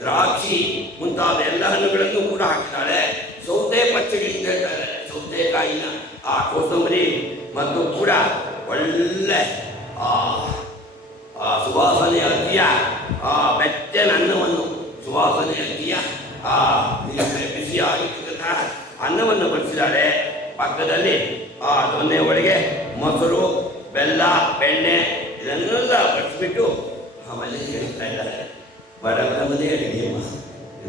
ದ್ರಾಕ್ಷಿ ಮುಂತಾದ ಎಲ್ಲ ಹಣ್ಣುಗಳನ್ನು ಕೂಡ ಹಾಕಿದ್ದಾಳೆ. ಸೌತೆ ಪಚ್ಚಡಿ ಅಂತ ಹೇಳ್ತಾರೆ, ಸೌತೆಕಾಯಿನ ಆ ಕೋಸಂಬರಿ ಮತ್ತು ಕೂಡ ಒಳ್ಳೆ ಸುವಾಸನೆ ಅಕ್ಕಿಯ ಬೆಚ್ಚನ ಅನ್ನವನ್ನು, ಸುವಾಸನೆ ಅಕ್ಕಿಯ ಬಿಸಿಯಾಗಿರ್ತಕ್ಕಂತಹ ಅನ್ನವನ್ನು ಬಡಿಸಿದ್ದಾಳೆ. ಪಕ್ಕದಲ್ಲಿ ದೊನ್ನೆ ಒಳಗೆ ಮೊಸರು, ಬೆಲ್ಲ, ಬೆಣ್ಣೆ ಇದನ್ನೆಲ್ಲ ಬಡಿಸ್ಬಿಟ್ಟು ಆಮೇಲೆ ಹೇಳ್ತಾ ಇದ್ದಾರೆ, ಬಡವರ ಮನೆ ಅಡುಗೆಯಮ್ಮ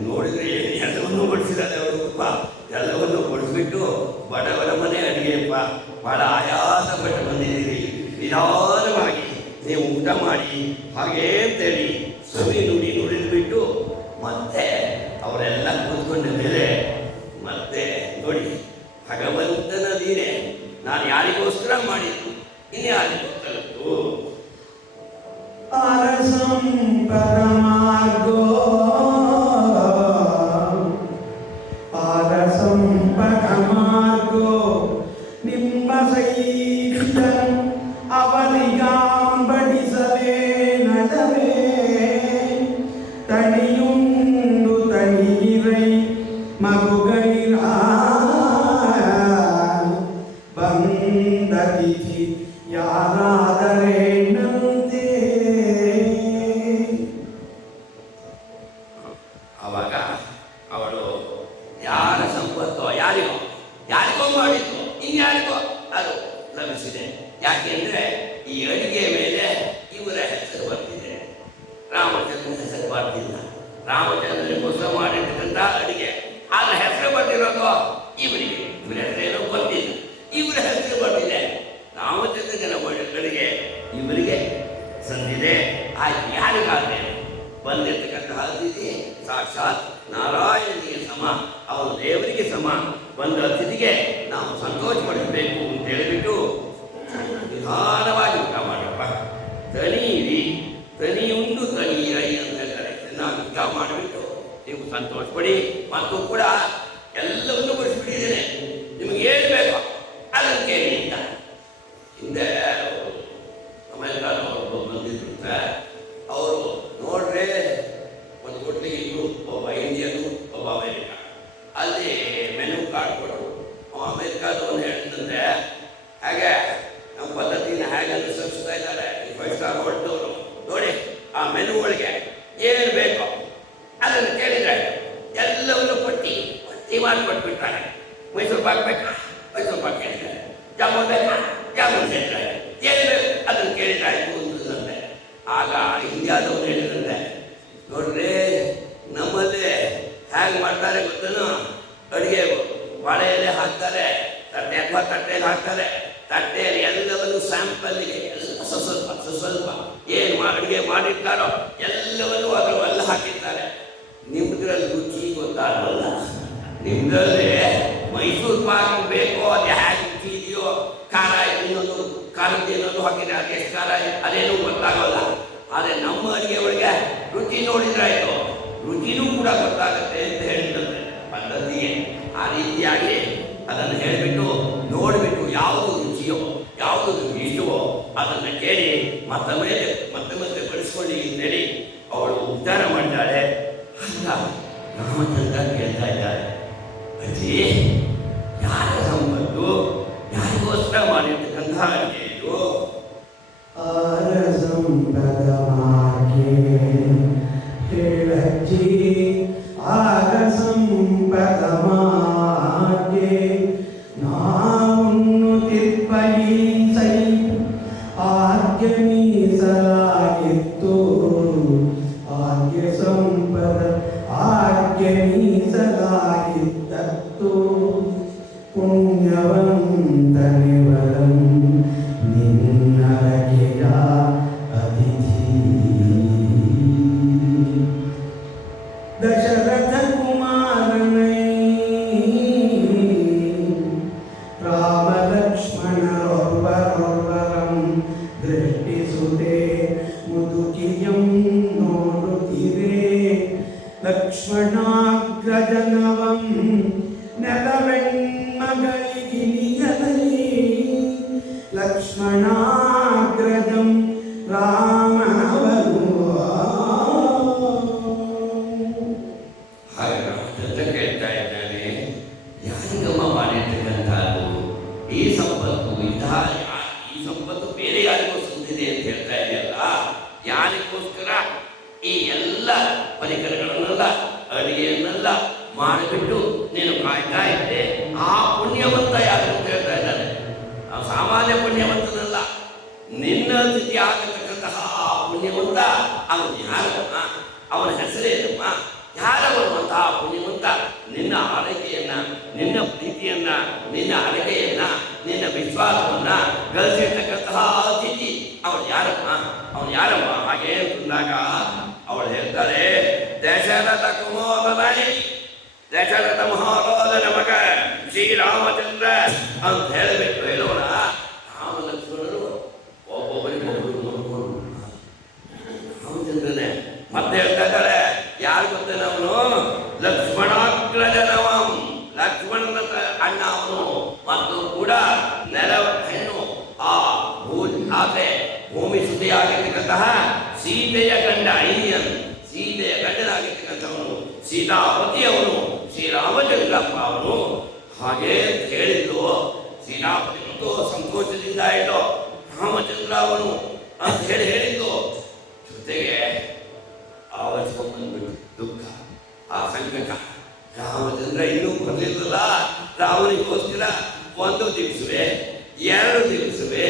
ನೋಡಿದ್ರೆ ಎಲ್ಲವನ್ನೂ ಬಡಿಸಿದ್ದಾರೆ ಅವರು. ಎಲ್ಲವನ್ನು ಬಡಿಸ್ಬಿಟ್ಟು ಬಡವರ ಮನೆ ಅಡುಗೆಯಪ್ಪ, ಬಹಳ ಆಯಾಸ ಪಟ್ಟು ಬಂದಿದ್ದೀರಿ, ನಿಧಾನವಾಗಿ ನೀವು ಊಟ ಮಾಡಿ ಹಾಗೇ ಅಂತೇಳಿ ಸವಿ ನುಡಿದ್ಬಿಟ್ಟು ಮತ್ತೆ ಅವರೆಲ್ಲ ಕೂತ್ಕೊಂಡ ಮೇಲೆ ಮತ್ತೆ ನೋಡಿ, ಭಗವಂತನ ನೀನೆ ನಾನು ಯಾರಿಗೋಸ್ಕರ ಮಾಡಿದ್ದು, ಇನ್ಯಾರಿಗೂ ತಲುಪು. ಅರಸಂ ಪರಮಾರ್ಗೋ ಅರಸಂ ಪರಮಾರ್ಗೋ ನಿಮ್ಮ ಸೈರಿದಂ ಅವನಿಗಾಂಬಡಿಸಲೇ ನಡವೇ ತಣಿಯುಂಡು ತಣಿಯಿರೈ ಮಗುಗಳಿರ ಬಂದತಿಥಿ ಯಾರಾದರೇನಂತೆ. ಆವಾಗ ಅವಳು ಯಾರ ಸಂಪತ್ತೋ ಯಾರಿಗೋ ಮಾಡಿದ್ದು, ಇನ್ಯಾರಿಗೋ ಅದು ಲಭಿಸಿದೆ. ಯಾಕೆಂದ್ರೆ ಈ ಅಡಿಗೆ ಮೇಲೆ ಇವರ ಹೆಸರು ಬರ್ತಿದೆ, ರಾಮಚಂದ್ರನ ಹೆಸರು ಬರ್ತಿಲ್ಲ. ರಾಮಚಂದ್ರನಿಗೋಸ್ಕರ ಮಾಡಿರ್ತಕ್ಕಂಥ ಅಡಿಗೆ ಆದ್ರೆ ಹೆಸರು ಬರ್ತಿರೋದು ಇವರಿಗೆ, ಇವರ ಹೆಸರೇನೋ ಗೊತ್ತಿಲ್ಲ, ಇವರ ಹೆಸರು ಬರ್ತಿದೆ. ರಾಮಚಂದ್ರನ ಅಡಿಗೆ ಇವರಿಗೆ ಸಂದಿದೆ. ಆಯ್ತು, ಯಾರಿಗಾದ್ರೆ ಬಂದಿರ್ತಕ್ಕಂತಹ ಅತಿಥಿ ಸಾಕ್ಷಾತ್ ನಾರಾಯಣನಿಗೆ ಸಮ, ಅವನು ದೇವರಿಗೆ ಸಮ. ಬಂದ ಅತಿಥಿಗೆ ನಾವು ಸಂತೋಷ ಪಡಿಸಬೇಕು ಅಂತ ಹೇಳಿಬಿಟ್ಟು ನಿಧಾನವಾಗಿ ಊಟ ಮಾಡಪ್ಪ, ತನೀರಿ ತನಿಯುಂಡು ತನೀರೈ ಅಂತ ಹೇಳ್ತಾರೆ. ಚೆನ್ನಾಗಿ ಊಟ ಮಾಡಿಬಿಟ್ಟು ನೀವು ಸಂತೋಷ ಪಡಿ. ಮತ್ತು ಕೂಡ ಎಲ್ಲವನ್ನೂ ಬಡಿಸ್ಬಿಟ್ಟಿದ್ದೇನೆ, ನಿಮಗೆ ಏನು ಬೇಕೋ ಅದನ್ನು ಕೇಳಿ ಅಂತ. ಹಿಂದೆ ಅಮೆರಿಕಾದವರು ಬಂದಿದ್ರು, ಅವರು ನೋಡ್ರೆ ಒಂದು ಕೊಟ್ಟಿಗೆ ಇದ್ರು, ಒಬ್ಬ ಇಂಡಿಯನು ಒಬ್ಬ ಅಮೆರಿಕ. ಅಲ್ಲಿ ಮೆನು ಕಾರ್ಡ್ ಕೊಟ್ಟರು. ಅಮೆರಿಕಾದವನು ಹೇಳಿದಂತೆ, ಹಾಗೆ ನಮ್ಮ ಪದ್ಧತಿನ ಹೇಗೆ ಅನುಸರಿಸ್ತಾ ಇದ್ದಾರೆ ಈ 5 ಸ್ಟಾರ್ ಹೋಟೆಲ್ನವರು, ನೋಡಿ ಆ ಮೆನು ಒಳಗೆ ಏನು ಬೇಕೋ ಅದನ್ನು ಕೇಳಿದ್ರೆ ಎಲ್ಲವನ್ನು ಪಟ್ಟಿ ಮಾಡಿಕೊಟ್ಬಿಟ್ಟಾರೆ. ಮೈಸೂರು ಪಾಕ್ ಬೇಕಾ, ಮೈಸೂರು ಪಾಕ್ ಕೇಳಿದ್ದಾರೆ. ಜಾಮೂನ್ ಬೇಕಾ, ಜಾಮೂನ್ ಕೇಳಿದ್ದಾರೆ. ಏನು ಬೇಕು ಅದನ್ನು ಕೇಳಿದ್ರಾಯ್ತು ಅಂತಂದ್ರೆ, ಆಗ ಇಂಡಿಯಾದವ್ರು ಹೇಳಿದಂತೆ, ನೋಡ್ರಿ ನಮ್ಮಲ್ಲಿ ಹೇಗೆ ಮಾಡ್ತಾರೆ ಗೊತ್ತೇನೋ, ಅಡುಗೆ ಬಾಳೆ ಎಲೆ ಹಾಕ್ತಾರೆ, ತಟ್ಟೆ ಅಥವಾ ತಟ್ಟೆಯಲ್ಲಿ ಹಾಕ್ತಾರೆ. ತಟ್ಟೆಯಲ್ಲಿ ಎಲ್ಲವನ್ನು ಸ್ಯಾಂಪಲ್ಗೆ ಸ್ವಲ್ಪ ಏನು ಅಡುಗೆ ಮಾಡಿರ್ತಾರೋ ಎಲ್ಲವನ್ನು ಅದರವೆಲ್ಲ ಹಾಕಿರ್ತಾರೆ. ನಿಮ್ದ್ರಲ್ಲಿ ರುಚಿ ಗೊತ್ತಾಗಲ್ಲ. ನಿಮ್ದ್ರಲ್ಲಿ ಮೈಸೂರು ಪಾಕ್ ಬೇಕೋ, ಅದು ಹೇಗೆ ರುಚಿ ಇದೆಯೋ, ಖಾರ ಇನ್ನೊಂದು ಖಾರದ್ದು ಇನ್ನೊಂದು ಹಾಕಿದ್ರೆ ಅದು ಎಷ್ಟು ಖಾರ ರುಚಿ ನೋಡಿದ್ರಾಯ್ತು, ರುಚಿನೂ ಕೂಡ ಗೊತ್ತಾಗುತ್ತೆ ಅಂತ ಹೇಳಿದಂತೆ ಪದ್ಧತಿಗೆ. ಆ ರೀತಿಯಾಗಿ ಅದನ್ನು ಹೇಳಿಬಿಟ್ಟು ನೋಡಿಬಿಟ್ಟು ಯಾವುದು ರುಚಿಯೋ ಯಾವುದು ಇಷ್ಟವೋ ಅದನ್ನು ಕೇಳಿ ಮತ್ತೆ ಮತ್ತೆ ಬಳಸ್ಕೊಳ್ಳಿ ಅಂತೇಳಿ ಅವಳು ಉದ್ಧಾರ ಮಾಡಿದ್ದಾಳೆ. ಅಂತ ರಾಮಚಂದ್ರ ಕೇಳ್ತಾ ಇದ್ದಾರೆ, ಅಜ್ಜಿ ಯಾರ ಸಂಪತ್ತು, ಯಾರಿಗೋಸ್ಕರ ಮಾಡಿರ್ತಕ್ಕಂತಹ ಅಡುಗೆ ಇದು? ಆರ ಸಂಪದ ಮಾರ್ಗೆ ಹೇಳಜ್ಜಿ, ಆರ ಸಂಪದ ಮಾರ್ಗೆ ನಾವನ್ನು ತಿಪ್ಪಲಿ ಸೈ ಆರ್ಯ ಮೀಸಲಾಗಿತ್ತು. ಆರ್ಯ ಸಂಪದ ಆರ್ಯ ಮೀಸಲಾಗಿತ್ತು. ಪುಣ್ಯವಂತನಿವರಂ ನಿನ್ನರಗೆಯ ಅತಿಥಿ. ದಶರಥ ಕುಮಾರನೈ ರಾಮ ಲಕ್ಷ್ಮಣರೊಬ್ಬರೊಬ್ಬರಂ ದೃಷ್ಟಿಸುತ್ತೆ ಮುದುಕಿಯಂ ನೋಡುತ್ತಿರೆ. ಲಕ್ಷ್ಮಣಾಗ್ರಜನವಂ ನೆಲವೆಣ್ಮಗಳಿಗಿನಿಯಲೈ. ಲಕ್ಷ್ಮಣಾಗ್ರಜಂ ರಾಮನವರು. ಹಾಗೆ ರಾಮಚಂದ್ರ ಕೇಳ್ತಾ ಇದ್ದಾನೆ, ಯಾರಿಗಮ್ಮ ಮಾಡಿರ್ತಕ್ಕಂಥದ್ದು ಈ ಸಂಪತ್ತು? ಈ ಸಂಪತ್ತು ಬೇರೆ ಯಾರಿಗೋ ಸಂದಿದೆ ಅಂತ ಹೇಳ್ತಾ ಇದೆಯಲ್ಲ, ಯಾರಿಗೋಸ್ಕರ ಈ ಎಲ್ಲ ಪರಿಕರಗಳನ್ನೆಲ್ಲ ಅಡಿಗೆಯನ್ನೆಲ್ಲ ಮಾಡಿಬಿಟ್ಟು ನೀನು ಕಾಯ್ತಾ ಇದ್ದೆ? ಆ ಪುಣ್ಯವಂತ ಯಾರು ಅಂತ ಹೇಳ್ತಾ ಇದ್ದಾನೆ. ಆ ಸಾಮಾನ್ಯ ಪುಣ್ಯವಂತನಲ್ಲ, ನಿನ್ನ ಸ್ಥಿತಿ ಆಗತಕ್ಕಂತಹ ಆ ಪುಣ್ಯವಂತ ಅವನು ಯಾರಮ್ಮ? ಅವನ ಹೆಸರೇನಮ್ಮ? ಯಾರವರುವಂತಹ ಪುಣ್ಯವಂತ? ನಿನ್ನ ಆರೈಕೆಯನ್ನ, ನಿನ್ನ ಪ್ರೀತಿಯನ್ನ, ನಿನ್ನ ಅರಕೆಯನ್ನ, ನಿನ್ನ ವಿಶ್ವಾಸವನ್ನ ಗಳಿಸಿರ್ತಕ್ಕಂತಹ ಅತಿಥಿ ಅವನು ಯಾರಮ್ಮ? ಅವನು ಯಾರಮ್ಮ? ಹಾಗೆ ಅಂತಂದಾಗ ಅವಳು ಹೇಳ್ತಾರೆ, ದಶರಥ ಕುಮಾರನೈ, ದಶರಥ ಮಹಾರಾಜನ ಮಗ ಶ್ರೀರಾಮಚಂದ್ರ ಅಂತ ಹೇಳಿಬಿಟ್ಟು ಹೇಳೋಣ. ರಾಮ ಲಕ್ಷ್ಮಣರು ಒಬ್ಬೊಬ್ಬರಿಗೊಬ್ಬರು ನೋಡ್ಕೊಂಡು ರಾಮಚಂದ್ರನೇ ಮತ್ತೆ ಹೇಳ್ತಾ ಇದ್ದಾರೆ, ಯಾರು ಗೊತ್ತೇನೆ ಅವನು? ಲಕ್ಷ್ಮಣಾಗ್ರಜನವಂ, ಲಕ್ಷ್ಮಣನ ಅಣ್ಣ ಅವನು. ಮತ್ತು ಕೂಡ ನೆಲ ಹೆಣ್ಣು, ಆ ಆಕೆ ಭೂಮಿ ಸುದ್ದಿಯಾಗಿರ್ತಕ್ಕಂತಹ ಸೀತೆಯ ಗಂಡ ಐನಿಯನ್, ಸೀತೆಯ ಗಂಡನಾಗಿರ್ತಕ್ಕಂಥವನು, ಸೀತಾಪತಿ ಅವನು, ಶ್ರೀರಾಮಚಂದ್ರಪ್ಪ ಅವನು. ಹಾಗೆ ಹೇಳಿದ್ದು ಸೀತಾಪತಿ ಮತ್ತು ಸಂತೋಷದಿಂದ ಇದ್ದು ರಾಮಚಂದ್ರ ಅವನು ಅಂತ ಹೇಳಿದ್ದು. ಜೊತೆಗೆ ಆವರಿಸ್ಕೊಂಡ್ಬಂದ್ಬಿಟ್ಟು ದುಃಖ, ಆ ಸಂಕಟ. ರಾಮಚಂದ್ರ ಇನ್ನೂ ಬರಲಿಲ್ಲಲ್ಲ, ರಾಮನಿಗೋಸ್ಕರ ಒಂದು ದಿವಸವೇ, 2 ದಿವಸವೇ,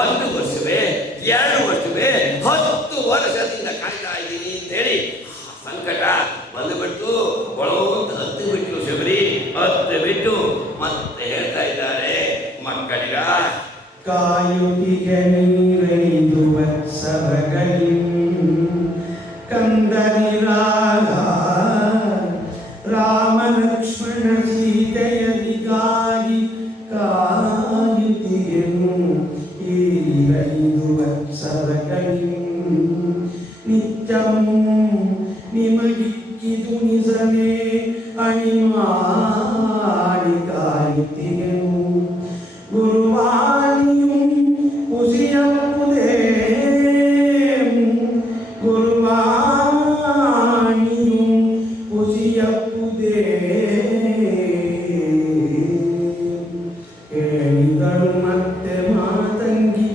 1 ವರ್ಷವೇ, 2 ವರ್ಷವೇ, 10 ವರ್ಷದಿಂದ ಕಾಯ್ತಾ ಇದ್ದೀನಿ ಅಂತೇಳಿ ಸಂಕಟ ಬಂದುಬಿಟ್ಟು ಒಳಗೋಗಂತ ಹತ್ತು ಬಿಟ್ಟು ಶಬರಿ ಹತ್ತು ಬಿಟ್ಟು ಮತ್ತೆ ಹೇಳ್ತಾ ಇದ್ದಾರೆ ಮಕ್ಕಳಿಗ, ಕಾಯುತ್ತಿಗೆ ನೀರೈದು ವತ್ಸರಗಳಿ ಕಂದನಿರಾಗ ರಾಮ ಲಕ್ಷ್ಮಣ ಸೀತೆಯರಿಗಾಗಿ ಕಾಯುತ್ತಿಗೆನು ಈ 5 ವತ್ಸರಗಳಿ ನಿತ್ಯಂ ನಿಮಗಿಕ್ಕಿದು ನಿಸನೆ ಅಣಿಮಾಡಿ ಕಾಯುತ್ತಿಗೆನು ಗುರುವಾಣಿಯು ಕುಸಿಯಪ್ಪುದೇ ಗುರುವಾಣಿಯು ಕುಸಿಯಪ್ಪುದೇ ಹೇಳಿದಳು ಮತ್ತೆ ಮಾತಂಗಿ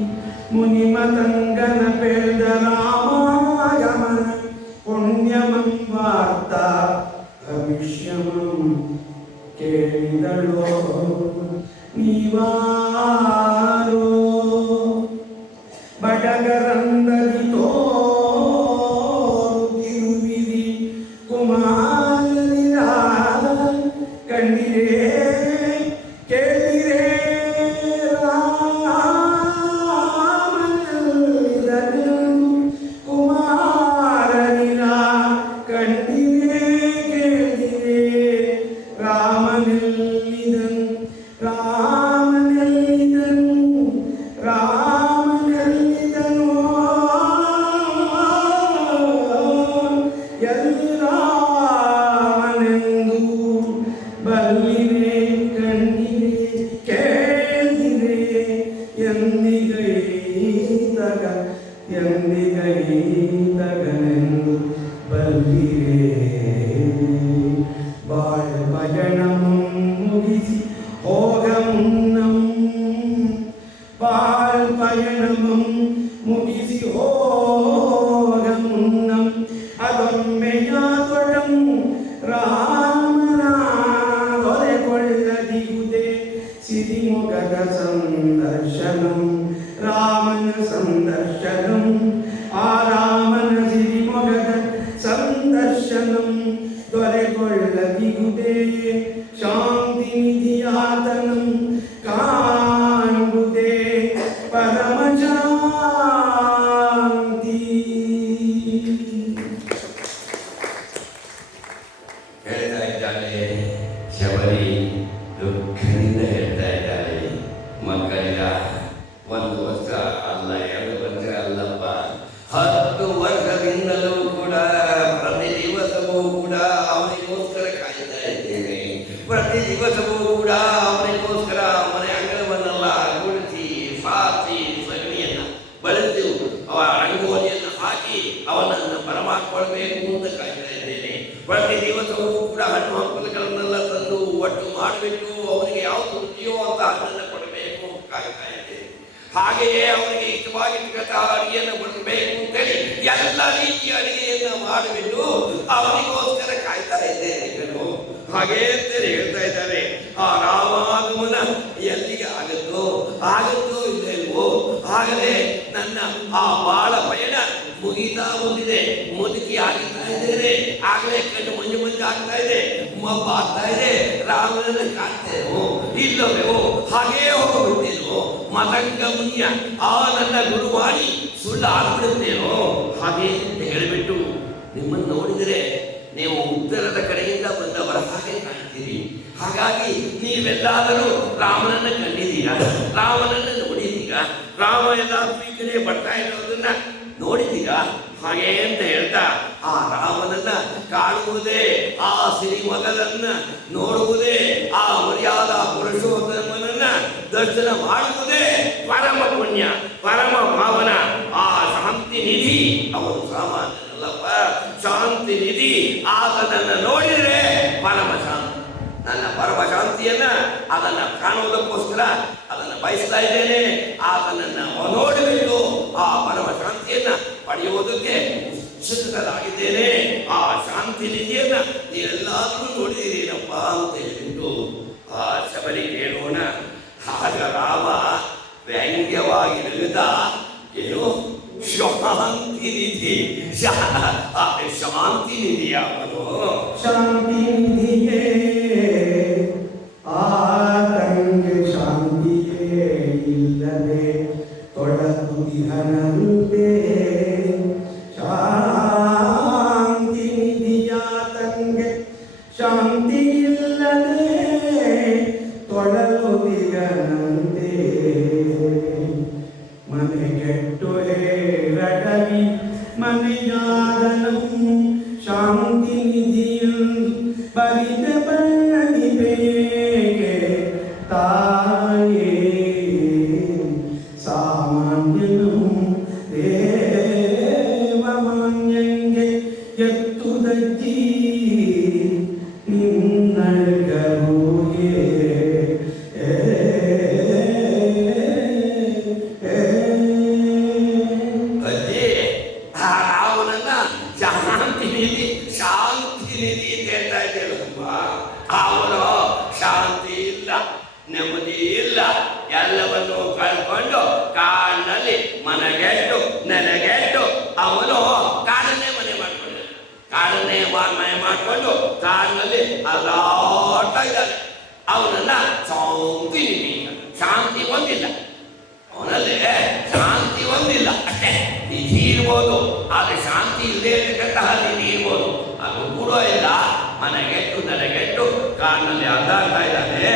ಮುನಿಮತಂಗನ ಪೇಳ್ದ ರಾಮಾಗಮನ ಪುಣ್ಯಮಂ ವಾರ್ತಾ ಭವಿಷ್ಯಮಂ ಕೇಳಿದಳು ನೀವಾರೋ ಬಡಗರಂದದಿ ತೋರುತ್ತಿರುವಿರಿ ಕುಮಾರನಿರ ಕಂಡಿರೇ ಕೇಳಿರೇ ರಾಮನಲ್ಲಿರಲು ಕುಮಾರನಿರ ಕಂಡಿರೇ ಕೇಳಿರೇ ರಾಮನಲ್ಲಿದನು ರಾಮನಲ್ಲಿದನು ರಾಮನಲ್ಲಿದನು ಎಂದಿಗೈತಗನೆಂದು ಬಲ್ಲಿರೆ ಬಾಳ ಭಜನಂ ಮುಗಿಸಿ ಹೋಗ ಮುನ್ನಂ ಬಾಳ ಪಯಣಮಂ ಮುಗಿಸಿ ಹೋಗ ಮುನ್ನಂ ಅದೊಮ್ಮೆಯಾದೊಡಂ ರಾಮನ ದೊರೆಕೊಳ್ಳದಿಗುದೆ ಸಿರಿಮೊಗದ ಸಂದರ್ಶನಂ ರಾಮನ ಸಂದರ್ಶನಂ ಆ ರಾಮನ ಸಿರಿಮೊಗದ ಸಂದರ್ಶನಂ ದೊರೆಕೊಳ್ಳದಿಗುದೆ ಶಾಂತಿ ನಿಧಿಯಾತನಂ ಕಾಣುವುದೇ ಪರಮ ಶಾಂತಿ. ಹೇಳ್ತಾ ಇದ್ದಾಳೆ ಶಬರಿ, ದುಃಖದಿಂದ ಹೇಳ್ತಾ ಇದ್ದಾಳೆ, ಮಕ್ಕಳಿಗ 1 ವರ್ಷ ಅಲ್ಲ 2 ವರ್ಷ ಅಲ್ಲಪ್ಪ, 10 ವರ್ಷದಿಂದಲೂ ಕೂಡ ಪ್ರತಿ ದಿವಸವೂ ಕೂಡ ಅವನಿಗೋಸ್ಕರ ಕಾಯ್ತಾ ಇದ್ದೇನೆ. ಪ್ರತಿ ದಿವಸವೂ ಕೂಡ ಅವನಿಗೋಸ್ಕರ ಮನೆ ಅಂಗಳವನ್ನೆಲ್ಲ ಗುಡಿಸಿ ಸಾರಿಸಿ ಸಗಣಿಯನ್ನ ಬಳಸಿ ರಂಗೋಲಿಯನ್ನು ಹಾಕಿ ಅವನನ್ನು ಬರಮಾಡ್ಕೊಳ್ಬೇಕು ಅಂತ ಕಾಯ್ತಾ ಇದ್ದೇನೆ. ಪ್ರತಿ ದಿವಸವೂ ಕೂಡ ಹಣ್ಣು ಹಂಪಲುಗಳನ್ನೆಲ್ಲ ತಂದು ಒಟ್ಟು ಮಾಡಬೇಕು, ಅವನಿಗೆ ಯಾವುದು ರುಚಿಯೋ ಅಂತ ಹಣ್ಣನ್ನು ಕೊಡಬೇಕು ಅಂತ ಕಾಯ್ತಾ ಇದ್ದೇನೆ. ಹಾಗೆಯೇ ಅವನಿಗೆ ಇಷ್ಟವಾಗಿರ್ತಕ್ಕಂತಹ ಅಡಿಗೆಯನ್ನು ಬಡಿಸಬೇಕು ಅಂತೇಳಿ ಎಲ್ಲ ರೀತಿಯ ಅಡಿಗೆಯನ್ನ ಮಾಡಿಬಿಟ್ಟು ಅವನಿಗೋಸ್ಕರ ಕಾಯ್ತಾ ಇದ್ದೇನೆ. ಹಾಗೇ ಅಂತೇಳಿ ಹೇಳ್ತಾ ಇದ್ದಾರೆ. ಆ ರಾಮಾಗಮನ ಎಲ್ಲಿಗೆ ಆಗುತ್ತೋ ಇಲ್ವೋ, ಆಗಲೇ ನನ್ನ ಆ ಬಾಳ ಪಯಣ ಮುಗಿತಾ ಬಂದಿದೆ, ಮುದುಕಿ ಆಗಿರ್ತಾ ಇದ್ದೇನೆ, ಆಗಲೇ ಕಣ್ಣು ಮಂಜು ಆಗ್ತಾ ಇದೆ, ಮಬ್ಬ ಆಗ್ತಾ ಇದೆ, ರಾಮನನ್ನು ಕಾಣ್ತೇನೋ ಇಲ್ಲವೋ, ಹಾಗೇ ಹೋಗ್ಬಿಡ್ತೇನೋ, ಮತಂಗ ಮುನಿಯ ಆ ನನ್ನ ಗುರುವಾಣಿ ಸುಳ್ಳು ಆಗ್ಬಿಡುತ್ತೇನೋ, ಹಾಗೆ ಅಂತ ಹೇಳಿಬಿಟ್ಟು ನಿಮ್ಮನ್ನು ನೋಡಿದರೆ ನೀವು ಉತ್ತರದ ಕಡೆಯಿಂದ ಬಂದವರ ಹಾಗೆ ಕಾಣ್ತೀರಿ. ಹಾಗಾಗಿ ನೀವೆಲ್ಲಾದರೂ ರಾಮನನ್ನು ಕಂಡಿದ್ದೀರಾ, ರಾಮನನ್ನು ನೋಡಿದ್ದೀರಾ, ರಾಮ ಎಲ್ಲಾದ್ರೂ ಈ ಕಡೆ ಬರ್ತಾ ಇರೋದನ್ನ ನೋಡಿದ್ದೀರಾ? ಹಾಗೆ ಅಂತ ಹೇಳ್ತಾ ಆ ರಾಮನನ್ನ ಕಾಣುವುದೇ, ಆ ಸಿರಿಮಗನನ್ನ ನೋಡುವುದೇ, ಆ ಮರ್ಯಾದಾ ಪುರುಷೋತ್ತಮನನ್ನ ದರ್ಶನ ಮಾಡುವುದೇ ಪರಮ ಪುಣ್ಯ, ಪರಮ ಭಾವನ. ಆ ಶಾಂತಿ ನಿಧಿ ಅವನು ಸಾಮಾನ್ಯನಲ್ಲಪ್ಪ, ಶಾಂತಿ ನಿಧಿ. ಆತನನ್ನು ನೋಡಿದರೆ ಪರಮ ಶಾಂತಿ. ನನ್ನ ಪರಮ ಶಾಂತಿಯನ್ನ ಅದನ್ನ ಕಾಣುವುದಕ್ಕೋಸ್ಕರ ಅದನ್ನು ಬಯಸ್ತಾ ಇದ್ದೇನೆ. ಆತನನ್ನು ನೋಡಬೇಕು, ಆ ಪರಮ ಶಾಂತಿಯನ್ನ ಪಡೆಯುವುದಕ್ಕೆ ಉತ್ಸುಕನಾಗಿದ್ದೇನೆ. ಆ ಶಾಂತಿ ನಿಧಿಯನ್ನ ನೀವೆಲ್ಲಾದರೂ ನೋಡಿದ್ದೀರೇನಪ್ಪ ಅಂತ ಹೇಳಿಬಿಟ್ಟು ಆ ಶಬರಿ ಕೇಳೋಣ. ಆಗ ರಾಮ ವ್ಯಂಗ್ಯವಾಗಿ ನಗುತ್ತ, ಏನು ಶಾಂತಿ ನಿಧಿ, ಶಾಂತಿ ನಿಧಿ ಅವನು ಶಾಂತಿ ನಿಧಿಯೇ ಆತಂಗೆ ಶಾಂತಿಯೇ ಇಲ್ಲದೆ ತೊಡಗುದಿಹನಂತೆ. ಶಾಂತಿ ನಿಧಿಯಾತಂಗೆ ಶಾಂತಿ ಇಲ್ಲದೆ ತೊಡಗುದಿಗನಂತೆ. ಮನೆಗೆಟ್ಟು ಹೇರಡವಿ ಮನೆಯಾದನು ಶಾಂತಿ ನಿಧಿಯಂದು ಬರಿದ ಬರಣಿಬೇಕೆ ತಾಯೇ. ಸಾಮಾನ್ಯನು ದೇವಮಾನ್ಯಂಗೆ ಎತ್ತುದಜ್ಜಿ ನಿನ್ನಳ್ಗೂಗೆ ಶಾಂತಿ ನಿಧಿ ಅಂತ ಹೇಳ್ತಾ ಇದ್ದೇಳಮ್ಮ. ಅವನು ಶಾಂತಿ ಇಲ್ಲ, ನೆಮ್ಮದಿ ಇಲ್ಲ, ಎಲ್ಲವನ್ನು ಕಳ್ಕೊಂಡು ಕಾಡಿನಲ್ಲಿ ಮನೆಗೆಟ್ಟು ನೆನೆಗೆಟ್ಟು ಅವನು ಕಾಡನ್ನೇ ಮನೆ ಮಾಡ್ಕೊಂಡ, ಕಾಡನ್ನೇ ಮನೆ ಮಾಡ್ಕೊಂಡು ಕಾಡಿನಲ್ಲಿ ಅಲ್ಲಾಡ್ತಾ ಇದ್ದಾನೆ. ಅವನನ್ನ ಶಾಂತಿ ನಿಧಿ, ಶಾಂತಿ ಒಂದಿಲ್ಲ ಅವನಲ್ಲಿ, ಶಾಂತಿ ಒಂದಿಲ್ಲ ಅಷ್ಟೇ. ನಿಧಿ ಇರ್ಬೋದು, ಆದ್ರೆ ಶಾಂತಿ ಇಲ್ಲದೆ ಇರ್ತಕ್ಕಂತಹ ನಿಧಿ ಇರ್ಬೋದು, ಅದು ಕೂಡ ಇಲ್ಲ. ಮನೆಗೆಟ್ಟು ನೆನೆಗೆಟ್ಟು ಕಾಡಿನಲ್ಲಿ ಅಡ್ಡಾಡ್ತಾ ಇದ್ದಾನೆ.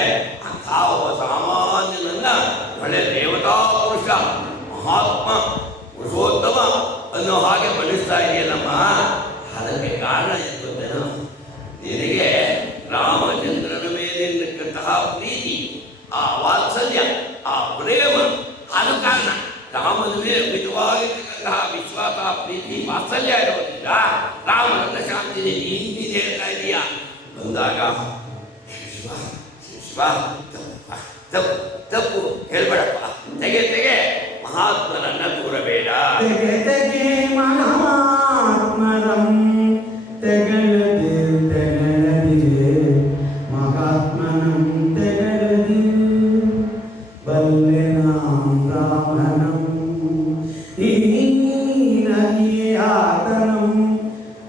ಅಂಥ ಒಬ್ಬ ಸಾಮಾನ್ಯನನ್ನ ಒಳ್ಳೆ ದೇವತಾ ಪುರುಷ, ಮಹಾತ್ಮ, ಪುರುಷೋತ್ತಮ ಅನ್ನೋ ಹಾಗೆ ಬಡಿಸ್ತಾ ಇದೆಯಲ್ಲಮ್ಮ. ಅದಕ್ಕೆ ಕಾರಣ ಏನು ಗೊತ್ತೇನೋ? ನಿನಗೆ ರಾಮಚಂದ್ರನ ಮೇಲಿರ್ತಕ್ಕಂತಹ ಪ್ರೀತಿ, ಆ ವಾತ್ಸಲ್ಯ, ಆ ಪ್ರೇಮ, ಅದು ಕಾರಣ. ರಾಮನ ಮೇಲೆ ಮಿತವಾಗಿ ಆಗಿರ್ತಕ್ಕಂತಹ ವಿಶ್ವಾಸ ಪ್ರೀತಿ ವಾತ್ಸಲ್ಯ ಇರೋದ್ರಿಂದ ರಾಮನನ್ನ ಶಾಂತಿ ನೀನು ಹೇಳ್ತಾ ಇದೀಯಾ ಬಂದಾಗ ಶಿವ ಶಿವ ತಪ್ಪು ತಪ್ಪು ಹೇಳ್ಬೇಡಪ್ಪ ತೆಗೆ ತೆಗೆ ಮಹಾತ್ಮನನ್ನ ದೂರಬೇಡ ತೆಗೆ ತೆಗೆ ಮಹಾತ್ಮರಂ ತೆಗಳದೆ ತೆಗಳದೆ ಮಹಾತ್ಮನಂ ತೆಗಳದೆ ಬಲ್ಲೆನಾಂ ರಾಮನಂ ಈ ನದಿಯೇ ಆತನಂ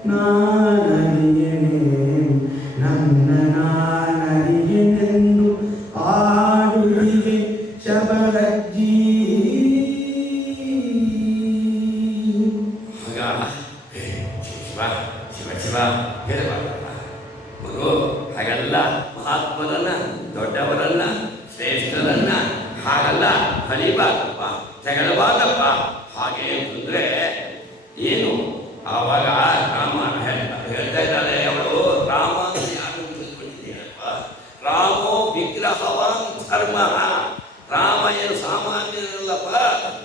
ನಾನರಿಯೇನೆ ನನ್ನ ನಾನರಿಯೆನೆಂದು ಆಡುತ್ತಿದೆ ಶಬರಜ್ಜಿ ಶಿವ ಶಿವ ಶಿವ ಹೇಳಬಾರದಪ್ಪ ಮಗು ಹಾಗಲ್ಲ ಮಹಾತ್ಮರನ್ನ ದೊಡ್ಡವರನ್ನ ಶ್ರೇಷ್ಠರನ್ನ ಹಾಗಲ್ಲ ಹಣಿಬಾರದಪ್ಪ ತೆಗಳಬಾರದಪ್ಪ ಹಾಗೆ ಅಂತಂದ್ರೆ ಏನು ಆವಾಗ ರಾಮ ಹೇಳ್ತಾ ಇದ್ದಾರೆ ಅವಳು ರಾಮ ಯಾರು ತಿಳ್ಕೊಂಡಿದ್ದೀರಪ್ಪ ರಾಮೋ ವಿಗ್ರಹವಾನ್ ಧರ್ಮ ರಾಮ ಏನು ಸಾಮಾನ್ಯರಲ್ಲಪ್ಪ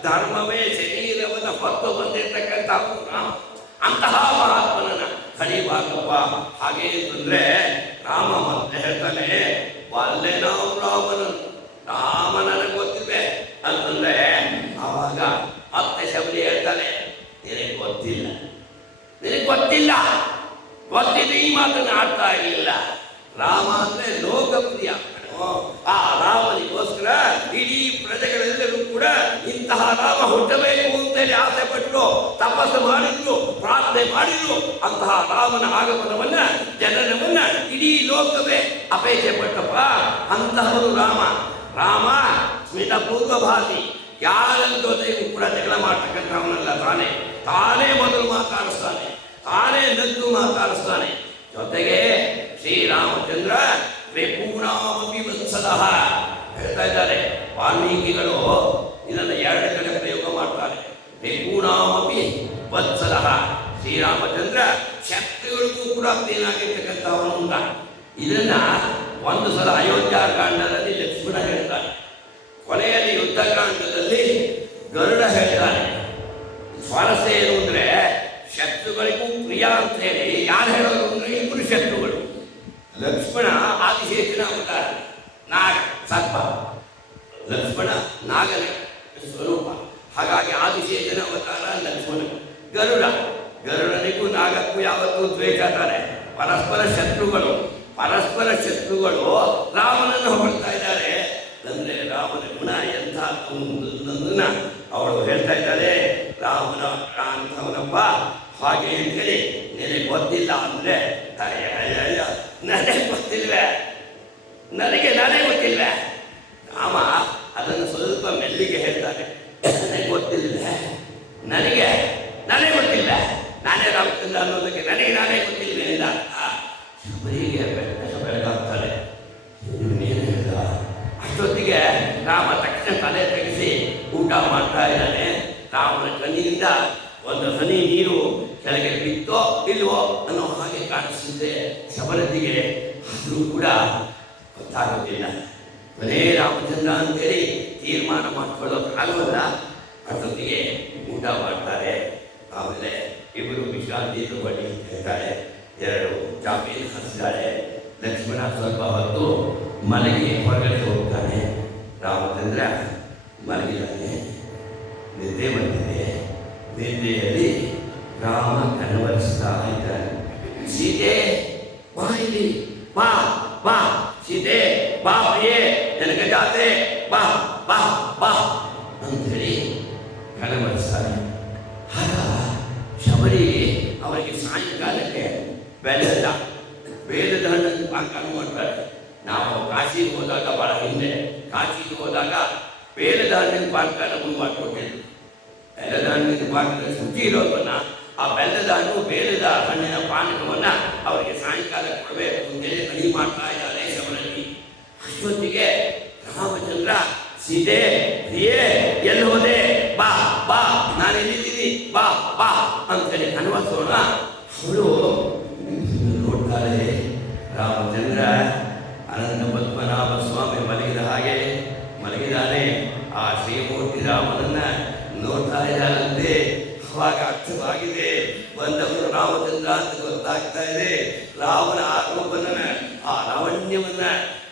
ಧರ್ಮವೇ ಶರೀರವನ್ನು ಹೊತ್ತು ಬಂದಿರ್ತಕ್ಕಂಥ ರಾಮ ಅಂತಹ ಮಹಾತ್ಮನನ್ನ ಹಣಿಬಾರದಪ್ಪ ಹಾಗೆ ಅಂತಂದ್ರೆ ರಾಮ ಮತ್ತೆ ಹೇಳ್ತಾನೆ ಅಲ್ಲೇ ನಾವು ರಾಮ ನನಗೆ ಗೊತ್ತಿದೆ ಅಂತಂದ್ರೆ ಆವಾಗ ಮತ್ತೆ ಶಬರಿ ಹೇಳ್ತಾನೆ ನಿನಗೆ ಗೊತ್ತಿಲ್ಲ ನಿನಗೆ ಗೊತ್ತಿಲ್ಲ ಗೊತ್ತಿದೆ ಈ ಮಾತನ್ನು ಆಡ್ತಾ ಇರಲಿಲ್ಲ ರಾಮ ಅಂದ್ರೆ ಲೋಕಪ್ರಿಯ ಆ ರಾಮನಿಗೋಸ್ಕರ ಇಡೀ ಪ್ರಜೆಗಳೆಲ್ಲರೂ ಕೂಡ ಇಂತಹ ರಾಮ ಹುಟ್ಟಬೇಕು ಅಂತೇಳಿ ಆಸೆ ಪಟ್ಟರು ತಪಸ್ಸು ಮಾಡಿದ್ರು ಪ್ರಾರ್ಥನೆ ಮಾಡಿದ್ರು ಅಂತಹ ರಾಮನ ಆಗಮನವನ್ನ ಜನನವನ್ನ ಇಡೀ ಲೋಕವೇ ಅಪೇಕ್ಷೆ ಪಟ್ಟಪ್ಪ ಅಂತಹವರು ರಾಮ ರಾಮ ಸ್ಮಿತ ಪೂರ್ವಭಾಸಿ ಯಾರ ಜೊತೆಗೂ ಕೂಡ ಜಗಳ ಮಾಡ್ತಕ್ಕಂಥವನಲ್ಲ ತಾನೇ ಮೊದಲು ಮಾತಾಡಿಸ್ತಾನೆ ತಾನೇ ನದ್ದು ಮಾತಾಡಿಸ್ತಾನೆ ಜೊತೆಗೆ ಶ್ರೀರಾಮಚಂದ್ರ ತ್ರಿಪೂರ್ಣಾಮಪಿ ವತ್ಸಲಃ ಹೇಳ್ತಾ ಇದ್ದಾರೆ ವಾಲ್ಮೀಕಿಗಳು ಇದನ್ನು ಎರಡು ಕಡೆ ಪ್ರಯೋಗ ಮಾಡ್ತಾರೆ ತ್ರಿಪೂರ್ಣಾಮಪಿ ವತ್ಸಲಃ ಶ್ರೀರಾಮಚಂದ್ರ ಶಕ್ತಿಗಳಿಗೂ ಕೂಡ ಪ್ರಿಯನಾಗಿರ್ತಕ್ಕಂಥವನು ಅಂತ ಇದನ್ನ ಒಂದು ಸಲ ಅಯೋಧ್ಯಾಕಾಂಡದಲ್ಲಿ ಲಕ್ಷ್ಮಣ ಹೇಳ್ತಾನೆ ಕೊನೆಯಲ್ಲಿ ಯುದ್ಧಕಾಂಡದಲ್ಲಿ ಗರುಡ ಹೇಳ್ತಾನೆ ಸ್ವಾರಸ್ಯ ಏನು ಅಂದ್ರೆ ಶತ್ರುಗಳಿಗೂ ಪ್ರಿಯ ಅಂತ ಹೇಳಿ ಯಾರು ಹೇಳೋರು ಅಂದ್ರೆ ಇಬ್ಬರು ಶತ್ರುಗಳು ಲಕ್ಷ್ಮಣ ಆದಿಶೇಷನ ಅವತಾರ ನಾಗ ಸರ್ಪ ಲಕ್ಷ್ಮಣ ನಾಗನ ಸ್ವರೂಪ ಹಾಗಾಗಿ ಆದಿಶೇಷನ ಅವತಾರ ಲಕ್ಷ್ಮಣ ಗರುಡನಿಗೂ ನಾಗಕ್ಕೂ ಯಾವತ್ತೂ ದ್ವೇಷ ತಾನೆ ಪರಸ್ಪರ ಶತ್ರುಗಳು ರಾಮನನ್ನು ಹೊಗಳ್ತಾ ಇದ್ದಾರೆ ಅಂದ್ರೆ ರಾಮನ ಗುಣ ಎಂಥ ಅವಳು ಹೇಳ್ತಾ ಇದ್ದಾರೆ ರಾಮನ ಅಂತವನಪ್ಪ ಹಾಗೆ ಅಂತೇಳಿ ನಿನಗೆ ಗೊತ್ತಿಲ್ಲ ಅಂದ್ರೆ ನನಗೆ ಗೊತ್ತಿಲ್ವೇ ನಾನೇ ಗೊತ್ತಿಲ್ವೇ ರಾಮ ಅದನ್ನು ಸ್ವಲ್ಪ ಮೆಲ್ಲಿಗೆ ಹೇಳ್ತಾನೆ ನನಗೆ ಗೊತ್ತಿಲ್ವೇ ನನಗೆ ಗೊತ್ತಿಲ್ಲ ನಾನೇ ರಾಮಚಂದ್ರ ಅನ್ನೋದಕ್ಕೆ ನಾನೇ ಗೊತ್ತಿಲ್ವೇ ಇಲ್ಲ ಶಬರಿಗೆ ಬೆಳಗಾಗ್ತಾರೆ ನೀನು ಹೇಳ್ದ ಅಷ್ಟೊತ್ತಿಗೆ ರಾಮ ತಕ್ಷಣ ತಲೆ ತೆಗೆಸಿ ಊಟ ಮಾಡ್ತಾ ಇದ್ದಾನೆ ರಾಮನ ಕಣ್ಣಿನಿಂದ ಒಂದು ಹನಿ ನೀರು ಕೆಳಗೆ ಬಿತ್ತೋ ಇಲ್ವೋ ಅನ್ನೋ ಹಾಗೆ ಕಾಣಿಸುತ್ತೆ ಶಬರದಿಗೆ ಆದರೂ ಕೂಡ ಗೊತ್ತಾಗೋದಿಲ್ಲ ಕೊನೇ ರಾಮಚಂದ್ರ ಅಂತೇಳಿ ತೀರ್ಮಾನ ಮಾಡ್ಕೊಳ್ಳೋಕ್ಕಾಗಲ್ಲ ಅಷ್ಟೊತ್ತಿಗೆ ಊಟ ಮಾಡ್ತಾರೆ ಆಮೇಲೆ ಇಬ್ಬರು ವಿಶ್ರಾಂತಿ ತಗೊಂಡು ಹೇಳ್ತಾರೆ ಎರಡು ಚಾಪೇನು ಹರಿಸಿದ್ದಾರೆ ಲಕ್ಷ್ಮಣ ಸ್ವಲ್ಪ ಹೊತ್ತು ಮನೆಗೆ ಹೊರಗಡೆ ಹೋಗ್ತಾನೆ ರಾಮಚಂದ್ರ ಮಲಗಿದ್ದಾನೆ ನಿದ್ದೆ ಬಂದಿದೆ ನಿದ್ದೆಯಲ್ಲಿ ರಾಮ ಕನವರಿಸ್ತಾ ಇದ್ದಾನೆ ಸೀತೆ ಬಾ ಇಲ್ಲಿ ಬಾ ಬಾ ಸೀತೆ ಬಾ ಪ್ರಿಯೆ ನನಗೆ ಜಾತೆ ಬಾ ಬಾ ಬಾ ಅಂಥೇಳಿ ಕನವರಿಸ್ತಾನೆ ಆಗ ಶಬರಿ ಅವರಿಗೆ ಸಾಯಂಕಾಲಕ್ಕೆ ಬೇಲದ ಹಣ್ಣನ್ನು ಪಾಕನ್ನು ಮಾಡ್ತಾರೆ ನಾವು ಕಾಶಿಗೆ ಹೋದಾಗ ಬಹಳ ಹಿಂದೆ ಕಾಶಿಗೆ ಹೋದಾಗ ಬೇಲದ ಹಣ್ಣಿನ ಪಾಕನ ಮುಂದೆ ಮಾಡಿಕೊಟ್ಟಿದ್ರು ಬೆಲ್ಲದ ಹಣ್ಣಿನ ಪಾಕದ ಶುಚಿ ಇರೋದನ್ನ ಆ ಬೆಲ್ಲದ ಹಣ್ಣು ಬೇಲದ ಹಣ್ಣಿನ ಪಾನಕವನ್ನ ಅವರಿಗೆ ಸಾಯಂಕಾಲ ಕೊಡಬೇಕು ಅಂತೇಳಿ ಅಡಿ ಮಾಡ್ತಾ ಇದ್ದಾರೆ ಶಬರಲ್ಲಿ ಅಷ್ಟೊತ್ತಿಗೆ ರಾಮಚಂದ್ರ ಸೀತೆ ಪ್ರಿಯೇ ಎಲ್ಲಿ ಹೋದೆ ಬಾ ಬಾ ನಾನು ಎಲ್ಲಿದ್ದೀನಿ ಬಾ ಬಾ ಅಂತೇಳಿ ಕನ್ವರ್ಸೋಣ ಅವಳು ನೋಡ್ತಾರೆ ರಾಮಚಂದ್ರ ಅನಂತ ಪದ್ಮನಾಭ ಸ್ವಾಮಿ ಮಲಗಿದ ಹಾಗೆ ಮಲಗಿದಾನೆ ಆ ಶ್ರೀಮೂರ್ತಿ ರಾಮನನ್ನ ನೋಡ್ತಾ ಇದ್ದಾನಂತೆ. ಅವಾಗ ಅರ್ಥವಾಗಿದೆ, ಬಂದವರು ರಾಮಚಂದ್ರ ಅಂತ ಗೊತ್ತಾಗ್ತಾ ಇದೆ. ರಾಮನ ಆರೋಪನ, ಆ ಲಾವಣ್ಯವನ್ನ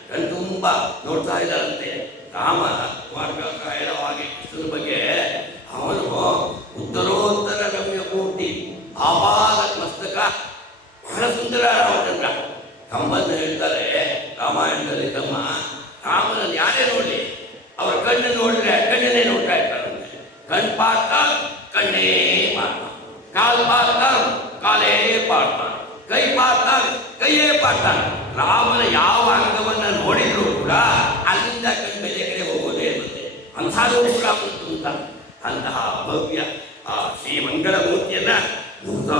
ಕಣ್ತುಂಬ ನೋಡ್ತಾ ಇದ್ದಾರಂತೆ. ರಾಮ ಮಾರ್ಗಕಾಯವಾಗಿ ಕೃಷ್ಣನ ಬಗ್ಗೆ ಅವನು ಉತ್ತರೋತ್ತರ ರಮ್ಯ ಪೂರ್ತಿ ಆಪಾದ ಮಸ್ತಕ, ಬಹಳ ಸುಂದರ ರಾಮಚಂದ್ರ. ತಮ್ಮನ್ನು ಹೇಳ್ತಾರೆ ರಾಮಾಯಣದಲ್ಲಿ, ತಮ್ಮ ರಾಮನನ್ನು ಯಾರೇ ನೋಡಲಿ ಅವರ ಕಣ್ಣು ನೋಡಿದ್ರೆ ಕಣ್ಣನ್ನೇ ನೋಡ್ತಾ ಇರ್ತಾರಂತೆ. ಕಣ್ ಪಾರ್ತ ಕಣ್ಣೇ ಪಾರ್ತ, ಕಾಲ್ ಪಾರ್ತ ಕಾಲೇ ಪಾರ್ತ, ಕೈ ಪಾರ್ತ ಕೈಯೇ ಪಾರ್ತ. ರಾಮನ ಯಾವ ಅಂಗವನ್ನ ನೋಡಿದ್ರು ಕೂಡ ಅಲ್ಲಿಂದ ಕಣ್ಮೇಲೆ ಕಡೆ ಹೋಗೋದೇ ಇರುತ್ತೆ. ಅಂಥದ್ದು ರಾಮನ ತುಂಬ ಅಂತಹ ಭವ್ಯ ಆ ಶ್ರೀ ಮಂಗಳ ಮೂರ್ತಿಯನ್ನ ನೋಡ್ತಾ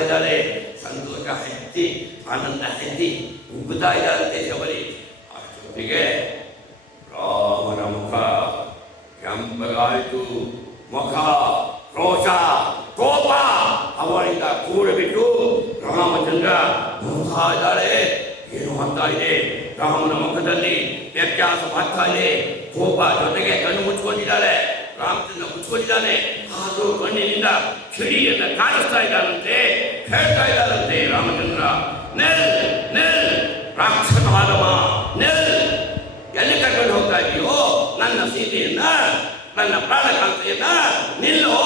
ಇದ್ದಾಳೆ. ಸಂತೋಷ ಹೆಚ್ಚಿ, ಆನಂದ ಹೆಚ್ಚಿ ಉಬ್ಬುತ್ತಾ ಇದ್ದಾರಂತೆ ಶಬರಿ. ಅಷ್ಟೊತ್ತಿಗೆ ರಾಮನ ಮುಖ ಕೆಂಪಗಾಯಿತು. ಮುಖ ರೋಷ ಕೋಪ ಅವಳಿಂದ ಕೂಡಬಿಟ್ಟು ರಾಮಚಂದ್ರ ನೋಡ್ತಾ ಇದ್ದಾಳೆ. ಏನು ಆಗ್ತಾ ಇದೆ ರಾಮನ ಮುಖದಲ್ಲಿ? ವ್ಯತ್ಯಾಸ ಆಗ್ತಾ ಇದೆ. ಕೋಪ ಜೊತೆಗೆ ಕಣ್ಣು ಮುಚ್ಕೊಂಡಿದ್ದಾಳೆ. ರಾಮಚಂದ್ರ ಮುಚ್ಕೊಂಡಿದ್ದಾನೆ. ಆದರೂ ಕಣ್ಣಿನಿಂದ ಚಳಿಯನ್ನ ಕಾಣಿಸ್ತಾ ಇದ್ದಾನಂತೆ. ಹೇಳ್ತಾ ಇದ್ದಾರಂತೆ ರಾಮಚಂದ್ರ, ನೆಲ್ ನೆಲ್ ರಾಕ್ಷಸವಾದಮ, ನೆಲ್, ಎಲ್ಲಿ ಕರ್ಕೊಂಡು ಹೋಗ್ತಾ ಇದೆಯೋ ನನ್ನ ಸೀತೆಯನ್ನ, ನನ್ನ ಪ್ರಾಣಕಾಂತೆಯನ್ನ? ನಿಲ್ಲೋ,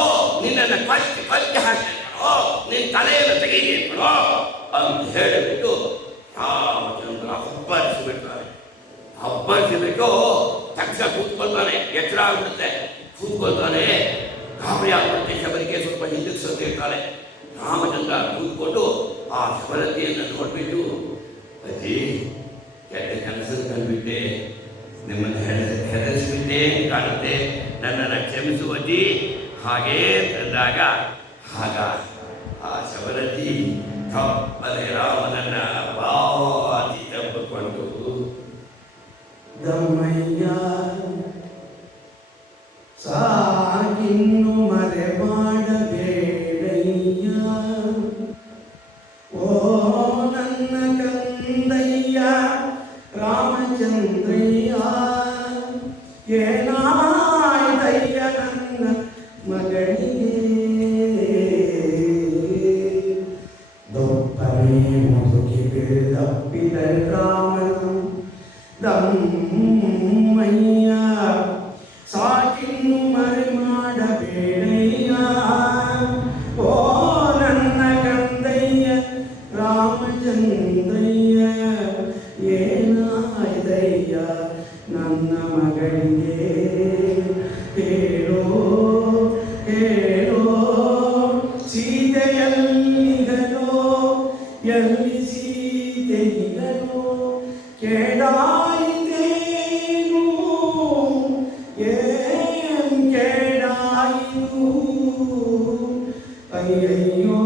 ನಿನ್ನನ್ನು ಕಚ್ಚಿ ಹಾಕ್ತೇನೋ, ನಿನ್ನ ತಲೆಯನ್ನು ತೆಗೀತೇನೋ ಅಂತ ಹೇಳಿಬಿಟ್ಟು ರಾಮಚಂದ್ರ ಹಬ್ಬರಿಸಿಬಿಟ್ಟು ತಕ್ಷಣ ಕೂತ್ಕೊಳ್ತಾನೆ. ಎಚ್ಚರ ಆಗ್ಬಿಡುತ್ತೆ, ಕೂತ್ಕೊಳ್ತಾನೆ. ಗಾಬರಿ ಆಗ್ಬಿಡುತ್ತೆ ಶಬರಿಗೆ. ಸ್ವಲ್ಪ ಹಿಂದಕ್ಕೆ ಸೋತಿರ್ತಾಳೆ. ರಾಮಚಂದ್ರ ಕೂತ್ಕೊಂಡು ಆ ಶಬರತಿಯನ್ನು ನೋಡ್ಬಿಟ್ಟು, ಅಜ್ಜಿ ಕೆಟ್ಟ ಕೆಲಸದ ಕಂಡುಬಿಟ್ಟೆ, ನಿಮ್ಮನ್ನು ಹೆದರಿಸಿಬಿಟ್ಟೆ ಕಾಣುತ್ತೆ, ನನ್ನನ್ನು ಕ್ಷಮಿಸುವ ಅಜ್ಜಿ ಹಾಗೇ ತಂದಾಗ, ಆಗ ಆ ಶಬರತಿ ತಪ್ಪದೆ ರಾಮನನ್ನ ಬಾತಿ ತಪ್ಪಿಕೊಂಡು, ದಮ್ಮಯ್ಯ ಸಾಗಿನ್ನು ಮರೆ ಮಾಡಬೇಡಯ್ಯ, ಓ ನನ್ನ ಕಂದಯ್ಯ ರಾಮಚಂದ್ರಯ್ಯ, ಏನಾಯ್ತಯ್ಯ ನನ್ನ ಮಗಳಿಗೆ? ದೊಪ್ಪನೇ ಮುದುಕಿ ಬೀಳಪ್ಪಿದ ರಾಮನು ದಮ್ಮಯ್ಯ ಸಾಕಿನ್ನು ಮರೆ ಮಾಡಬೇಡಯ್ಯ, ಓ ನನ್ನ ಕಂದಯ್ಯ ರಾಮಚಂದ್ರಯ್ಯ, ಏನಾಯ್ತಯ್ಯ ನನ್ನ ಮಗಳಿಗೆ? ಹೇಳೋ ಹೇಳೋ ಸೀತೆಯಲ್ಲಿಗನೋ, ಎಲ್ಲಿ ಸೀತೆಯಿಗನೋ? ಕೇಡಾಯಿತೇನು ಏನ್ ಕೇಡಾಯಿತು? ಅಯ್ಯಯ್ಯೋ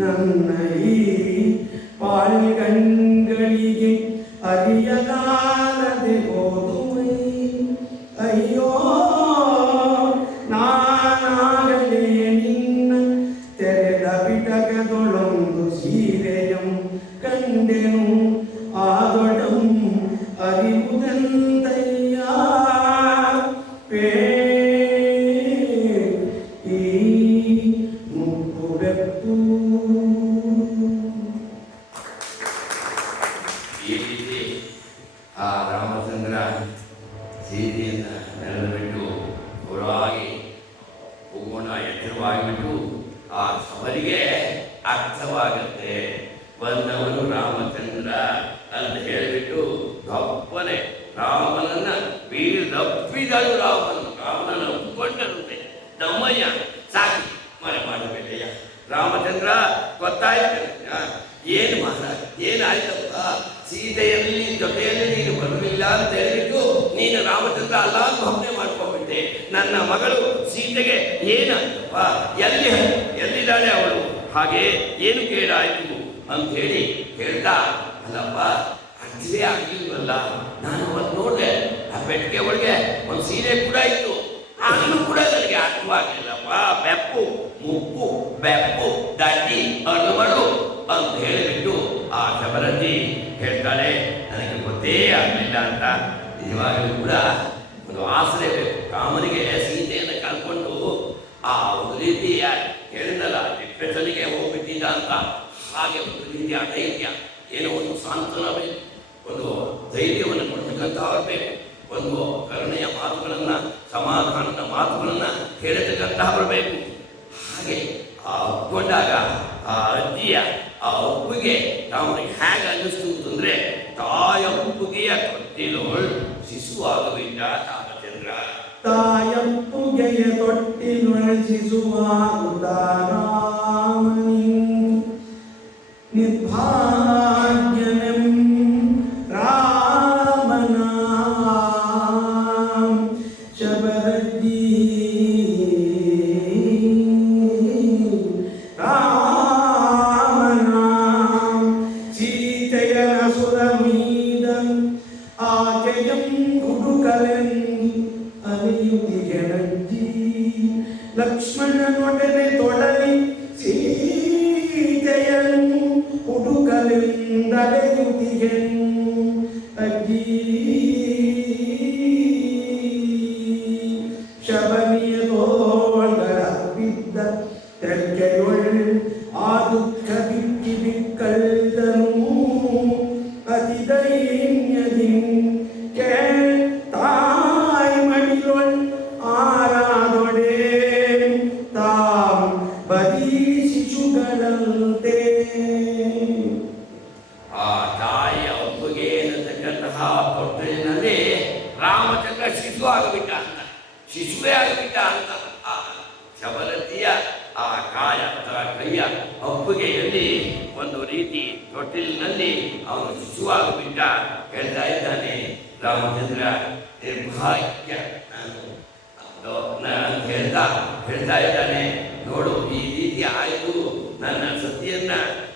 ನನ್ನ ಈ ಪಾಳ್ಗಣ್ಗಳಿಗೆ ಅರಿಯಲಾರದೆ ಹೋದುವೆ. ಅಯ್ಯೋ ನಾನಾಗಲೇ ನಿನ್ನ ತೆರೆದ ಬಿಟಕದೊಳೊಂದು ಸೀರೆಯಂ ಕಂಡೆನು, ಆದೊಡಂ ಅರಿವುದಂತಯ್ಯ ಈ ಮುಪ್ಪು ಬೆಪ್ಪು. ಈ ರೀತಿ ಆ ರಾಮಚಂದ್ರ ಸೀತೆಯನ್ನ ನೆಲಬಿಟ್ಟು ಹೊರವಾಗಿ ಹೋಗೋಣ ಎಚ್ಚರವಾಗಿಬಿಟ್ಟು ಆ ಶಬರಿಗೆ ಅರ್ಥವಾಗುತ್ತೆ, ಬಂದವನು ರಾಮಚಂದ್ರ ಅಂತ ಹೇಳಿಬಿಟ್ಟು ಗಪ್ಪನೆ ರಾಮನನ್ನ ಬೀಳ್ದಪ್ಪಿದಳು. ರಾಮನನ್ನು ಒಪ್ಪಿಕೊಂಡಂತೆ. ದಮ್ಮಯ್ಯ ಸಾಕಿ ಮನೆ ಮಾಡಬೇಕಯ್ಯ. ರಾಮಚಂದ್ರ ಗೊತ್ತಾಯ್ತು, ಏನು ಏನಾಯ್ತಪ್ಪ? ಸೀತೆಯಲ್ಲಿ ಜೊತೆಯಲ್ಲಿ ನೀನು ಬರಲಿಲ್ಲ ಅಂತ ಹೇಳಿಬಿಟ್ಟು ನೀನು ರಾಮಚಂದ್ರ ಅಲ್ಲ ಅಂತ ಭಾವನೆ ಮಾಡ್ಕೊಂಡ್ಬಿಟ್ಟೆ. ನನ್ನ ಮಗಳು ಸೀತೆಗೆ ಏನಾಯ್ತಪ್ಪ? ಎಲ್ಲಿದ್ದಾಳೆ ಅವಳು? ಹಾಗೆ ಏನು ಕೇಳಾಯ್ತು ಅಂತ ಹೇಳಿ ಹೇಳ್ತಾ, ಅಲ್ಲಪ್ಪ ಅರ್ಥವೇ ಆಗಿಲ್ವಲ್ಲ, ನಾನು ಅವತ್ತು ನೋಡಿದೆ ಆ ಪೆಟ್ಟಿಗೆ ಒಳಗೆ ಒಂದು ಸೀರೆ ಕೂಡ ಇತ್ತು, ಅದನ್ನು ಕೂಡ ನನಗೆ ಅರ್ಥವಾಗಿಲ್ಲಪ್ಪ. ಬೆಪ್ಪು ಮುಪ್ಪು ಬೆಪ್ಪು ದಡ್ಡಿ ಅರ್ಧಮಳು ಅಂತ ಹೇಳಿಬಿಟ್ಟು ಆ ಶಬರತಿ ಹೇಳ್ತಾಳೆ, ನನಗೆ ಗೊತ್ತೇ ಆಗಲಿಲ್ಲ ಅಂತ. ನಿಜವಾಗಲೂ ಕೂಡ ಒಂದು ಆಸರೆ ಬೇಕು. ರಾಮನಿಗೆ ಸೀತೆಯನ್ನು ಕಳ್ಕೊಂಡು ಆ ಒಂದು ರೀತಿಯ ಹೇಳಿದಲ್ಲ ಡಿಪ್ರೆಷನ್ಗೆ ಹೋಗ್ಬಿಟ್ಟಿದ್ದ ಅಂತ, ಹಾಗೆ ಒಂದು ರೀತಿಯ ಧೈರ್ಯ, ಏನೋ ಒಂದು ಸಾಂತ್ವನ ಬೇಕು, ಒಂದು ಧೈರ್ಯವನ್ನು ಕೊಡ್ತಕ್ಕಂಥವ್ರು ಬೇಕು, ಒಂದು ಕರುಣೆಯ ಮಾತುಗಳನ್ನು, ಸಮಾಧಾನದ ಮಾತುಗಳನ್ನು ಹೇಳತಕ್ಕಂತಹವರು ಬೇಕು. ಹಾಗೆ ಆ ಒಪ್ಕೊಂಡಾಗ ಆ ಅಜ್ಜಿಯ ಆ ಒಪ್ಪಿಗೆ ರಾಮನಿಗೆ ಹೇಗೆ ಅನ್ನಿಸ್ತು ಅಂತಂದ್ರೆ, ತಾಯ ಒಪ್ಪಿಗೆಯ ತೊಟ್ಟಿಲೋಳ್ ಶಿಶುವಾಗಬೇಕ ರಾಮಚಂದ್ರ. ತಾಯಪ್ಪುಗೆಯ ತೊಟ್ಟಿಲೊಳ್ ಶಿಶುವಾಗುತ್ತ ರಾಮನಿ ನಿರ್ಭಾಗ್ಯನೆಂ ರಾಮನ ಶಬರಜ್ಜಿ ರಾಮನ ಸೀತೆಯನ ಸುರಮೀದಂ ಆಕೆಯಂ ಹುಡುಕಲೆಂದು ಅಲೆಯುತ್ತಿಗೆಣಜ್ಜಿ ಲಕ್ಷ್ಮಣನೊಡನೆ ತೊಡಲಿ ಸೀತೆಯನ್ನು ಹುಡುಕಲೆಂದಲೆಯುತ್ತಿಗೆನು ಅಜ್ಜಿ ಶಬನಿಯ ತೋಳ್ಗಳ ಬಿದ್ದ ತೆರ್ಕೆಯೊಳ್ ಆ ದುಃಖ ಬಿಕ್ಕಿ ಬಿಕ್ಕಳ್ದನು ಅತಿ ದೈನ್ಯದಿ ತಾಯ್ ಮಡಿಲೊಳ್ ಆರಾದೊಡೆ ತಾಂ ಬರೀ ಶಿಶುಗಳಂತೆ. ಆ ತಾಯಿಯ ಒಪ್ಪಿಗೆ ಎನ್ನತಕ್ಕಂತಹ ತೊಟ್ಟಿಲಿನಲ್ಲಿ ರಾಮಚಂದ್ರ ಶಿಶು ಆಗಬಿಟ್ಟ ಅಂತ, ಶಿಶುವೇ ಆಗಬಿಟ್ಟ ಅಂತ. ಆ ಶಬರತಿಯ ಆ ಕಾಯ ಅಥವಾ ಕೈಯ ಒಪ್ಪಿಗೆಯಲ್ಲಿ ಒಂದು ರೀತಿ ತೊಟ್ಟಿಲಿನಲ್ಲಿ ಅವನು ಶಿಶುವಾಗಬಿಟ್ಟ. ಹೇಳ್ತಾ ಇದ್ದಾನೆ ರಾಮಚಂದ್ರ, ನಿರ್ಭಾಗ್ಯ ಹೇಳ್ತಾ ಇದ್ದಾನೆ, ನೋಡು ಈ ರೀತಿ ಆಯಿತು, ನನ್ನ ಸತಿಯನ್ನ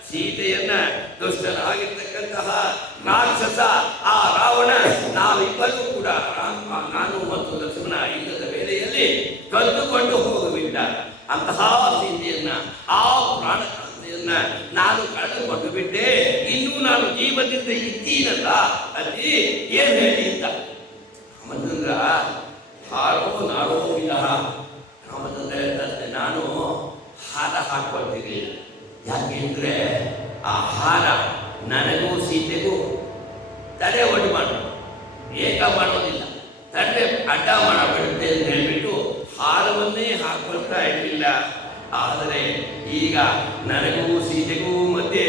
ಸೀತೆಯನ್ನ ದುಷ್ಟನಾಗಿರ್ತಕ್ಕಂತಹ ರಾಕ್ಷಸ ಆ ರಾವಣ ನಾವಿಬ್ಬರೂ ಕೂಡ ನಾನು ಮತ್ತು ಲಕ್ಷ್ಮಣ ಯುದ್ಧದ ವೇಳೆಯಲ್ಲಿ ಕಳೆದುಕೊಂಡು ಹೋಗಬಿಟ್ಟ. ಅಂತಹ ಸೀತೆಯನ್ನ ಆ ಪ್ರಾಣಕಾಂತೆಯನ್ನ ನಾನು ಕಳೆದುಕೊಂಡು ಬಿಟ್ಟೆ, ಇನ್ನೂ ನಾನು ಜೀವದಿಂದ ಇದ್ದೀನಲ್ಲ, ಅಲ್ಲಿ ಏನ್ ಹೇಳಿ ಅಂತ. ರಾಮಚಂದ್ರ ಹಾರೋ ನಾರೋ ವಿನಃ, ರಾಮಚಂದ್ರ ಹೇಳ್ತಾರೆ, ನಾನು ಹಾರ ಹಾಕೊಳ್ತಿರ್ಲಿಲ್ಲ. ಯಾಕೆಂದ್ರೆ ಆ ಹಾರ ನನಗೂ ಸೀತೆಗೂ ತಡೆ ಒಡ್ಡು ಮಾಡೋದು, ಏಕ ಮಾಡೋದಿಲ್ಲ, ತಡೆ ಅಡ್ಡ ಮಾಡಬಿಡುತ್ತೆ ಅಂತ ಹೇಳ್ಬಿಟ್ಟು ಹಾರವನ್ನೇ ಹಾಕೊಳ್ತಾ ಇರಲಿಲ್ಲ. ಆದರೆ ಈಗ ನನಗೂ ಸೀತೆಗೂ ಮಧ್ಯೆ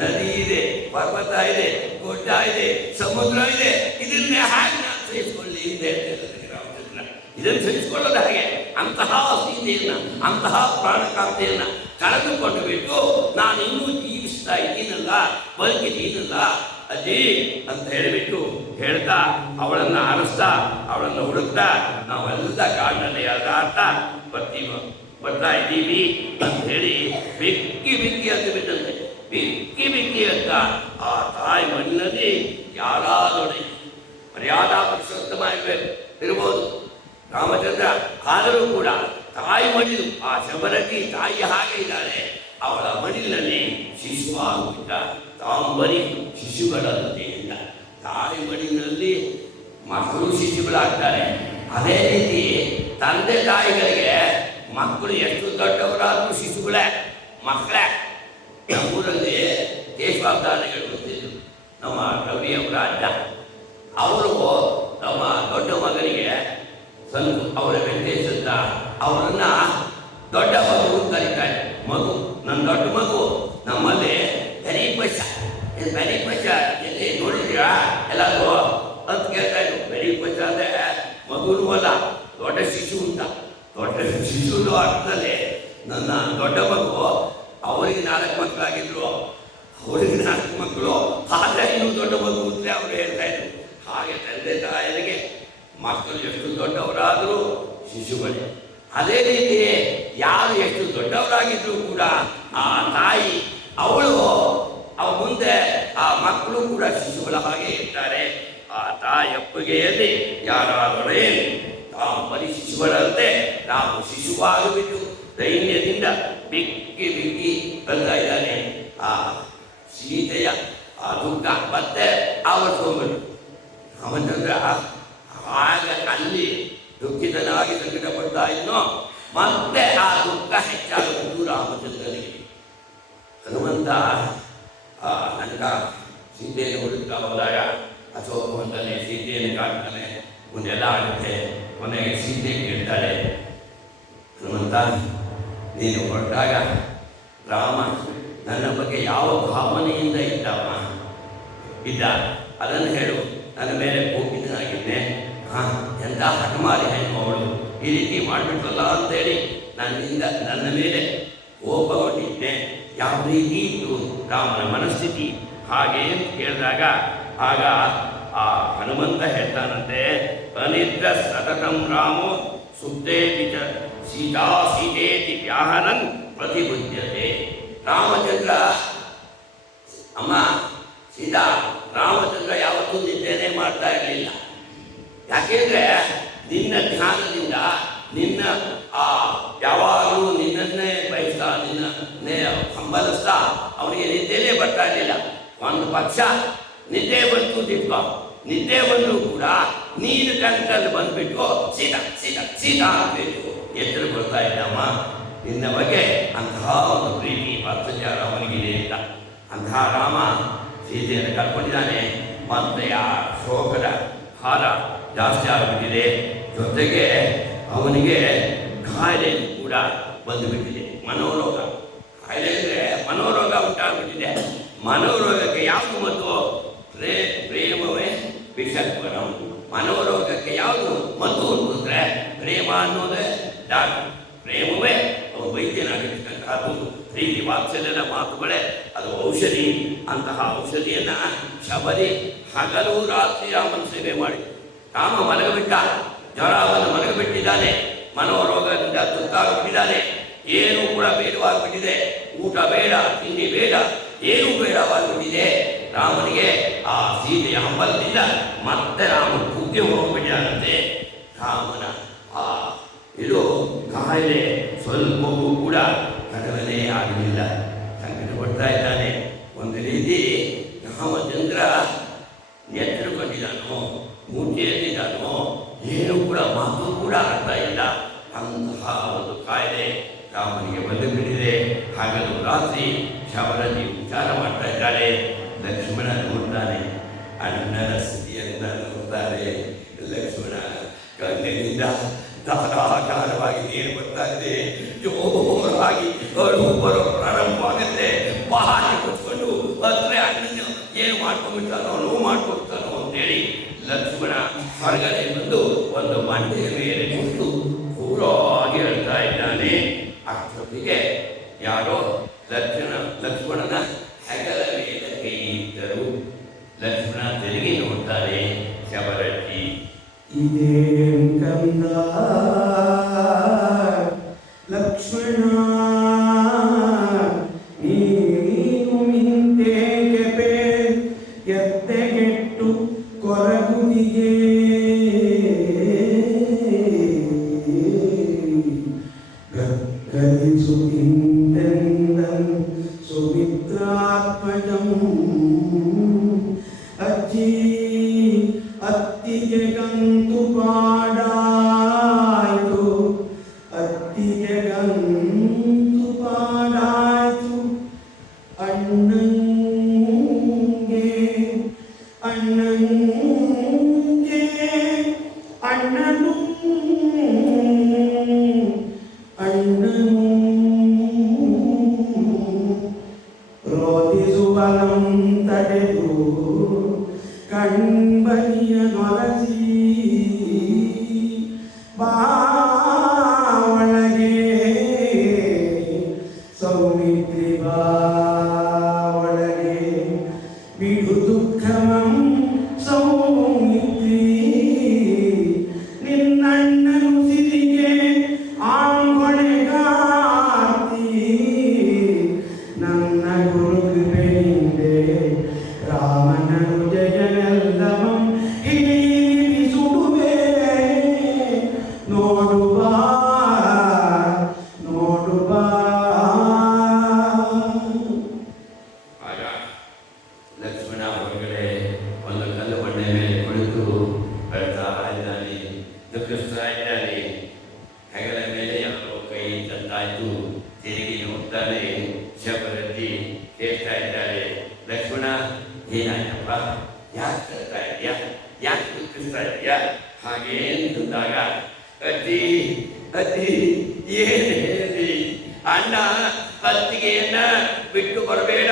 ನದಿ ಇದೆ, ಪರ್ವತ ಇದೆ, ಗುಡ್ಡ ಇದೆ, ಸಮುದ್ರ ಇದೆ, ಇದನ್ನೇ ಹಾಗೆ ನಾನು ಸಹಿಸಿಕೊಳ್ಳಿ ಅಂತ ಹೇಳ್ತಿದ್ದಾರೆ ರಾಮಚಂದ್ರ. ಇದನ್ನು ಸಹಿಸಿಕೊಳ್ಳೋದು ಹಾಗೆ. ಅಂತಹ ಸೀತೆಯನ್ನ, ಅಂತಹ ಪ್ರಾಣಕಾಂತೆಯನ್ನ ಕಳೆದುಕೊಂಡು ಬಿಟ್ಟು ನಾನು ಇನ್ನೂ ಜೀವಿಸ್ತಾ ಇದ್ದೀನಲ್ಲ, ಬದುಕಿದ್ದೀನಲ್ಲ ಅಜ್ಜಿ ಅಂತ ಹೇಳಿಬಿಟ್ಟು ಹೇಳ್ತಾ ಅವಳನ್ನ ಅರಸ್ತಾ ಅವಳನ್ನು ಹುಡುಕ್ತಾ ನಾವೆಲ್ಲ ಕಾಡಿನಲ್ಲಿ ಅದಾಡ್ತಾ ಬರ್ತಾ ಇದ್ದೀವಿ ಅಂತ ಹೇಳಿ ಬಿಕ್ಕಿ ಬಿಕ್ಕಿ ಅಂತ ಬಿಟ್ಟಂತೆ. ಬಿಕ್ಕಿ ಬಿಕ್ಕಿ ಅಂತ ಆ ತಾಯಿ ಮಣ್ಣಿನಲ್ಲಿ ಯಾರಾದೊಡೆ ಮರ್ಯಾದಾ ಪುರುಷೋತ್ತಮ ಇರ್ಬೋದು ರಾಮಚಂದ್ರ, ಆದರೂ ಕೂಡ ತಾಯಿ ಮಡಿಲು ಆ ಶಬರಗಿ ತಾಯಿ ಹಾಗೆ ಇದ್ದಾಳೆ, ಅವಳ ಮಡಿಲಿನಲ್ಲಿ ಶಿಶುವಾಗುತ್ತ ತಾಂಬರಿ ಶಿಶುಗಳಂತೆ ಇಲ್ಲ. ತಾಯಿ ಮಡಿಲಿನಲ್ಲಿ ಮಕ್ಕಳು ಶಿಶುಗಳಾಗ್ತಾರೆ. ಅದೇ ರೀತಿ ತಂದೆ ತಾಯಿಗಳಿಗೆ ಮಕ್ಕಳು ಎಷ್ಟು ದೊಡ್ಡವರಾದರೂ ಶಿಶುಗಳೇ, ಮಕ್ಕಳೇ. ನಮ್ಮೂರಲ್ಲಿ ಕೇಶವಾವಧಾನಿಗಳು ಗೊತ್ತಿದ್ರು, ನಮ್ಮ ರವಿಯವರ ಅಜ್ಜ. ಅವರು ನಮ್ಮ ದೊಡ್ಡ ಮಗನಿಗೆ ಸಂತು ಅವರ ವೆಂಕಟೇಶ್ ಅಂತ ಅವರನ್ನ ದೊಡ್ಡ ಮಗು ಕರೀತಾರೆ. ಮಗು, ನನ್ನ ದೊಡ್ಡ ಮಗು ನಮ್ಮಲ್ಲಿ ಬೆರೀಪಶ ಎಲ್ಲಿ ನೋಡಿದ್ಯಾ ಎಲ್ಲಾದ್ರು ಅಂತ ಕೇಳ್ತಾ ಇದ್ರು. ಬೆರೀಪಶ ಅಂದ್ರೆ ಮಗುನೂ ಅಲ್ಲ, ದೊಡ್ಡ ಶಿಶು ಅಂತ. ದೊಡ್ಡ ಶಿಶು ಅರ್ಥದಲ್ಲಿ ನನ್ನ ದೊಡ್ಡ ಮಗು, ಅವರಿಗೆ 4 ಮಕ್ಕಳಾಗಿದ್ರು, ಅವರಿಗೆ 4 ಮಕ್ಕಳು, ಆದರೆ ಇನ್ನೂ ದೊಡ್ಡ ಮಗು ಅಂತಲೇ ಅವರು ಹೇಳ್ತಾ ಇದ್ರು. ಹಾಗೆ ತಂದೆ ತಾಯರಿಗೆ ಮಕ್ಕಳು ಎಷ್ಟು ದೊಡ್ಡವರಾದರೂ ಶಿಶುಗಳೇ. ಅದೇ ರೀತಿ ಯಾರು ಎಷ್ಟು ದೊಡ್ಡವರಾಗಿದ್ರು ಕೂಡ ಆ ತಾಯಿ ಅವಳು ಮುಂದೆ ಆ ಮಕ್ಕಳು ಕೂಡ ಶಿಶುಗಳ ಹಾಗೆ ಇರ್ತಾರೆ. ಆ ತಾಯಿ ಒಪ್ಪಿಗೆಯಲ್ಲಿ ಯಾರಾದೊಡೆ ತಾವು ಬರೀ ಶಿಶುಗಳಂತೆ ನಾವು ಶಿಶುವಾಗಬಿಟ್ಟು ದೈನ್ಯದಿಂದ ಬಿಕ್ಕಿ ಬಿಕ್ಕಿ ಬರ್ತಾ ಇದ್ದಾನೆ. ಆ ಸೀತೆಯ ಆ ದುಃಖ ಮತ್ತೆ ಆವರಿಸ್ಕೊಂಡ್ಬಿಟ್ಟು ರಾಮಚಂದ್ರ ಆಗ ಅಲ್ಲಿ ದುಃಖಿತನಾಗಿ ಸಂಕಟ ಪಡ್ತಾ ಇದ್ನೋ ಮತ್ತೆ ಆ ದುಃಖ ಹೆಚ್ಚಾಗುವುದು ರಾಮಚಂದ್ರನಿಗೆ. ಹನುಮಂತ ನಂತರ ಸೀತೆಯನ್ನು ಹುಡುಕ್ತಾ ಹೋದಾಗ ಅಶೋಕವಂತನೇ ಸೀತೆಯನ್ನು ಕಾಡ್ತಾನೆ, ಮುಂದೆಲ್ಲ ಆಗುತ್ತೆ. ಕೊನೆಗೆ ಸೀತೆ ಕೇಳ್ತಾಳೆ, ಹನುಮಂತ ನೀನು ಹೊರಟಾಗ ರಾಮ ನನ್ನ ಬಗ್ಗೆ ಯಾವ ಭಾವನೆಯಿಂದ ಇದ್ದ ಅದನ್ನು ಹೇಳು. ನನ್ನ ಮೇಲೆ ಕೋಪಿತನಾಗಿದ್ದೆ. ಎಂಥ ಹಠಮಾರಿ ಹೆಣ್ಣು ಅವಳು, ಈ ರೀತಿ ಮಾಡಿಬಿಟ್ರಲ್ಲ ಅಂತೇಳಿ ನನ್ನ ಮೇಲೆ ಕೋಪಗೊಂಡಿದ್ದೆ. ಯಾವ ರೀತಿ ಇತ್ತು ರಾಮನ ಮನಸ್ಥಿತಿ ಹಾಗೆ ಕೇಳಿದಾಗ ಆಗ ಆ ಹನುಮಂತ ಹೇಳ್ತಾನಂತೆ, ಅನಿದ್ರ ಸತತಂ ರಾಮೋ ಸುಪ್ತೇತಿ ಚ ಸೀತೇತಿ ವ್ಯಾಹರನ್ ಪ್ರತಿಬುದ್ಧತೆ. ರಾಮಚಂದ್ರ ಅಮ್ಮ ಸೀತಾ, ರಾಮಚಂದ್ರ ಯಾವತ್ತೂ ನಿದ್ದೆನೇ ಮಾಡ್ತಾ ಇರಲಿಲ್ಲ. ಯಾಕೆಂದ್ರೆ ನಿನ್ನ ಧ್ಯಾನದಿಂದ ನಿನ್ನ ಯಾವಾಗಲೂ ನಿನ್ನನ್ನೇ ಬಯಸ್ತಾ ನಿನ್ನೇ ಹಂಬಲಿಸ್ತಾ ಅವನಿಗೆ ನಿದ್ದೆನೇ ಬರ್ತಾ ಇರಲಿಲ್ಲ. ಒಂದು ಪಕ್ಷ ನಿದ್ದೆ ಬಂತು ತಿಳ್ಕೊ, ನಿದ್ದೆ ಬಂದರೂ ಕೂಡ ನೀನು ಕಣ್ಕಲ್ಲಿ ಬಂದ್ಬಿಟ್ಟು ಸೀತಾ ಸೀತಾ ಸೀತಾ ಆಗಬೇಕು ಎಚ್ಚರ ಕೊಡ್ತಾ ಇದ್ದಮ್ಮ. ನಿನ್ನ ಬಗ್ಗೆ ಅಂತಹ ಒಂದು ಪ್ರೀತಿ ವಾತ್ಸಲ್ಯ ರಾಮನಿಗಿದೆ ಅಂತ. ಅಂತಹ ರಾಮ ಸೀತೆಯನ್ನು ಕಳ್ಕೊಂಡಿದ್ದಾನೆ. ಮತ್ತೆ ಆ ಶೋಕದ ಭಾರ ಜಾಸ್ತಿ ಆಗಿಬಿಟ್ಟಿದೆ. ಜೊತೆಗೆ ಅವನಿಗೆ ಕಾಯಿಲೆ ಕೂಡ ಬಂದುಬಿಟ್ಟಿದೆ, ಮನೋರೋಗ. ಕಾಯಿಲೆ ಅಂದರೆ ಮನೋರೋಗ ಉಂಟಾಗ್ಬಿಟ್ಟಿದೆ. ಮನೋರೋಗಕ್ಕೆ ಯಾವುದು ಮದ್ದು? ಪ್ರೇಮವೇ ವಿಷಕ್ವರಂ. ಮನೋರೋಗಕ್ಕೆ ಯಾವುದು ಮದ್ದು ಅಂತಂದರೆ ಪ್ರೇಮ ಅನ್ನೋದೇ ಡಾಕ್ಟರ್. ಪ್ರೇಮವೇ ವೈದ್ಯನಾಗಿರ್ತಕ್ಕಂಥದ್ದು. ಪ್ರೀತಿ ವಾತ್ಸಲ್ಯದ ಮಾತುಗಳೇ ಅದು ಔಷಧಿ. ಅಂತಹ ಔಷಧಿಯನ್ನು ಶಬರಿ ಹಗಲು ರಾತ್ರಿ ರಾಮನ ಸೇವೆ ಮಾಡಿ ರಾಮ ಮಲಗಬಿಟ್ಟ. ಜ್ವರವನ್ನು ಮಲಗಬಿಟ್ಟಿದ್ದಾನೆ. ಮನೋರೋಗದಿಂದ ತುತ್ತಾಗಿಬಿಟ್ಟಿದ್ದಾನೆ. ಏನೂ ಕೂಡ ಬೇಡವಾಗಿಬಿಟ್ಟಿದೆ. ಊಟ ಬೇಡ, ತಿಂಡಿ ಬೇಡ, ಏನೂ ಬೇಡವಾಗಿಬಿಟ್ಟಿದೆ ರಾಮನಿಗೆ. ಆ ಸೀತೆಯ ಹಂಬಲದಿಂದ ಮತ್ತೆ ರಾಮ ಕುಗ್ಗಿ ಹೋಗ್ಬಿಟ್ಟಿದ್ದಾನಂತೆ. ರಾಮನ ಇದು ಕಾಯಿಲೆ ಸ್ವಲ್ಪವೂ ಕೂಡ ಕಡಿಮೆ ಆಗಲಿಲ್ಲ. ಸಂಕಟ ಪಡ್ತಾ ಇದ್ದಾನೆ. ಒಂದು ರೀತಿ ರಾಮಚಂದ್ರ ಎಚ್ಚರಗೊಂಡಿದ್ದಾನೋ, ಮೂರ್ತಿಯಲ್ಲಿದ್ದಾನೋ, ಏನೂ ಕೂಡ ಮಾತು ಕೂಡ ಆಗ್ತಾ ಇಲ್ಲ. ಅಂತಹ ಒಂದು ಕಾಯಿಲೆ ರಾಮನಿಗೆ ಬಂದು ಬಿಟ್ಟಿದೆ. ಹಾಗಲು ರಾತ್ರಿ ಶಬರಜಿ ವಿಚಾರ ಮಾಡ್ತಾ ಇದ್ದಾಳೆ. ಲಕ್ಷ್ಮಣ ನೋಡ್ತಾನೆ, ಅಣ್ಣನ ಸ್ಥಿತಿಯನ್ನು ನೋಡ್ತಾರೆ. ಲಕ್ಷ್ಮಣ ಕಣ್ಣಿನಿಂದ ಧಾರಾಕಾರವಾಗಿ ನೀರು ಬರ್ತಾ ಇದೆ. ಜೋರಾಗಿ ಅಳು ಬರೋ ಪ್ರಾರಂಭವಾಗುತ್ತೆ. ಬಾಯಿ ಕೊಚ್ಕೊಂಡು ಹತ್ರ ಅಣ್ಣನ ಏನು ಮಾಡ್ಕೊಂಡ್ಬಿಡ್ತಾನೋ, ನೋವು ಮಾಡ್ಕೊಡ್ತಾನೋ ಅಂತೇಳಿ ಲಕ್ಷ್ಮಣ ಹೊರಗಡೆ ಬಂದು ಒಂದು ಬಂಡೆಯ ಮೇಲೆ ಕುಂತು ಪೂರಾಗಿ ಹೇಳ್ತಾ ಇದ್ದಾನೆ. ಅಷ್ಟೊತ್ತಿಗೆ ಯಾರೋ ಲಕ್ಷ್ಮಣನ ಹೆಗಲ ಮೇಲೆ ಕೈ ಇದ್ದರು. ಲಕ್ಷ್ಮಣ ತಿರುಗಿ ನೋಡ್ತಾರೆ. ಶಬರಜ್ಜಿ ಇದೇನ್ ಕಂದ ಲಕ್ಷ್ಮಣ, ನೀನು ಮಿಂತೇಕೆ ಪೇ ಎತ್ತೆಗೆಟ್ಟು ಕೊರಗುವಿಗೆ. ಗರ್ಗರಿಸುತ್ತಿಂದೆಂದಂ ಸುಮಿತ್ರಾತ್ಮಜಂ ಅಜ್ಜಿ ಅತ್ತಿಗೆ ಗಂತು ಪಾಡಾಯ್ತು, ಅತ್ತಿಗೆ ಗಂತು ಪಾಡಾಯ್ತು. ಅಣ್ಣಂಗೆ ಅಣ್ಣಂಗೆ ಅಣ್ಣನು ಅಣ್ಣನು ಹೇಳಿ ಏನು ಹೇಳಿ? ಅಣ್ಣ ಅತ್ತಿಗೆಯನ್ನ ಬಿಟ್ಟು ಬರಬೇಡ,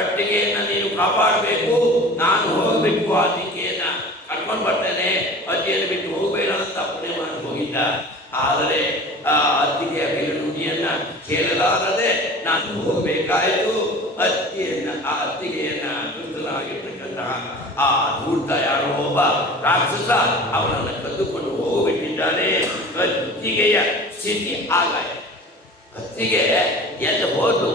ಅತ್ತಿಗೆಯನ್ನ ನೀನು ಕಾಪಾಡಬೇಕು. ನಾನು ಹೋಗ್ಬಿಟ್ಟು ಆ ಅತ್ತಿಗೆಯನ್ನ ಕರ್ಕೊಂಡು ಬರ್ತೇನೆ, ಅತ್ತಿಗೆಯನ್ನು ಬಿಟ್ಟು ಹೋಗಬೇಡ ಅಂತ ಅಪ್ಪಣೆ ಮಾಡಿ ಹೋಗಿದ್ದ. ಆದರೆ ಆ ಅತ್ತಿಗೆಯ ನುಡಿಯನ್ನ ಕೇಳಲಾರದೆ ನಾನು ಹೋಗಬೇಕಾಯಿತು. ಆ ಅತ್ತಿಗೆಯನ್ನ ದುಷ್ಟನಾಗಿರ್ತಕ್ಕಂತಹ ಆ ಧೂರ್ತ ಯಾರೋ ಒಬ್ಬ ರಾಕ್ಷಸ ಅವನನ್ನು ಕದ್ದುಕೊಂಡು ಹೋಗಿಬಿಟ್ಟಿದ್ದಾನೆ. ಅತ್ತಿಗೆಯ ಸ್ಥಿತಿ ಆಗಾಯಿತು. ಅತ್ತಿಗೆ ಎಲ್ಲ ಹೋದ್ರು,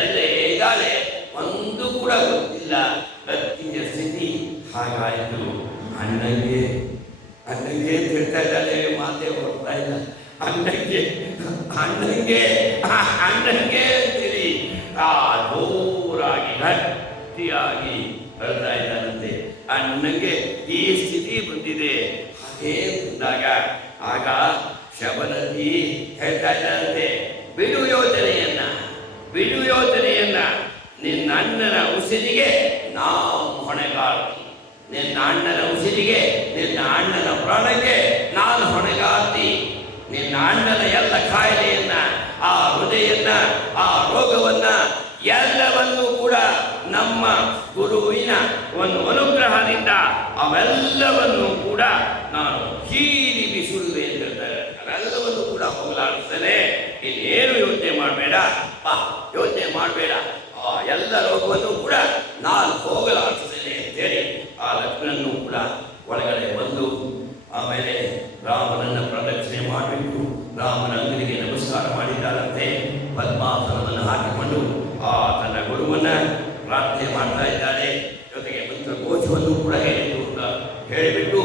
ಎಲ್ಲ ಇದ್ದಾಳೆ, ಒಂದು ಕೂಡ ಗೊತ್ತಿಲ್ಲ. ಅತ್ತಿಗೆಯ ಸ್ಥಿತಿ ಹಾಗಾಯಿತು. ಅಣ್ಣಂಗೆ ಅಣ್ಣಂಗೆ ತಿಳ್ತಾ ಇದ್ದಾಳೆ, ಮಾತೇ ಹೊರಡ್ತಾ ಇಲ್ಲ. ಅಣ್ಣಂಗೆ ಅಣ್ಣಂಗೆ ಅಣ್ಣಂಗೆ ಅಂತೀರಿ. ಆ ಜೋರಾಗಿ ಗಟ್ಟಿಯಾಗಿ ಹೇಳ್ತಾ ಇದ್ದಾನಂತೆ. ಅಣ್ಣಂಗೆ ಈ ಸ್ಥಿತಿ ಬಂದಿದೆ. ಹಾಗೇ ಬಂದಾಗ ಆಗ ಶಬನದಿ ಹೇಳ್ತಾ ಇದ್ದಾನಂತೆ, ಬಿಡು ಯೋಚನೆಯನ್ನ, ಬಿಡು ಯೋಚನೆಯನ್ನ. ನಿನ್ನ ಅಣ್ಣನ ಔಷಧಿಗೆ ನಾವು ಹೊಣೆಗಾರ್ತಿ. ನಿನ್ನ ಅಣ್ಣನ ಔಷಧಿಗೆ, ನಿನ್ನ ಅಣ್ಣನ ಪ್ರಾಣಕ್ಕೆ ನಾನು ಹೊಣೆಗಾರ್ತಿ. ನಿನ್ನ ಅಣ್ಣನ ಎಲ್ಲ ಕಾಯಿಲೆಯನ್ನ, ಆ ಹೃದಯನ್ನ, ಆ ರೋಗವನ್ನ ಎಲ್ಲವನ್ನೂ ಕೂಡ ನಮ್ಮ ಗುರುವಿನ ಒಂದು ಅನುಗ್ರಹದಿಂದ ಅವೆಲ್ಲವನ್ನು ಕೂಡ ನಾನು ಹೀರಿ ಬಿಸುಡುವೆ ಅಂತ ಹೇಳ್ತಾರೆ. ಅವೆಲ್ಲವನ್ನು ಕೂಡ ಹೋಗಲಾಡಿಸ್ತೇನೆ. ಇನ್ನೇನು ಯೋಚನೆ ಮಾಡಬೇಡ, ಯೋಚನೆ ಮಾಡಬೇಡ, ಆ ಎಲ್ಲ ರೋಗವನ್ನು ಕೂಡ ನಾನು ಹೋಗಲಾಡಿಸ್ತೇನೆ ಅಂತೇಳಿ ಆ ಲಕ್ಷ್ಮಣನ್ನು ಕೂಡ ಒಳಗಡೆ ಬಂದು ಆಮೇಲೆ ರಾಮನನ್ನ ಪ್ರದಕ್ಷಿಣೆ ಮಾಡಿಬಿಟ್ಟು ರಾಮನ ಅಂಗಡಿಗೆ ನಮಸ್ಕಾರ ಮಾಡಿದ್ದಾರಂತೆ. ಪದ್ಮಾಸನವನ್ನು ಹಾಕಿಕೊಂಡು ಆ ತನ್ನ ಗುರುವನ್ನ ಪ್ರಾರ್ಥನೆ ಮಾಡ್ತಾ ಇದ್ದಾಳೆ. ಜೊತೆಗೆ ಮಂತ್ರಕೋಶವನ್ನು ಕೂಡ ಹೇಳಿಬಿಟ್ಟು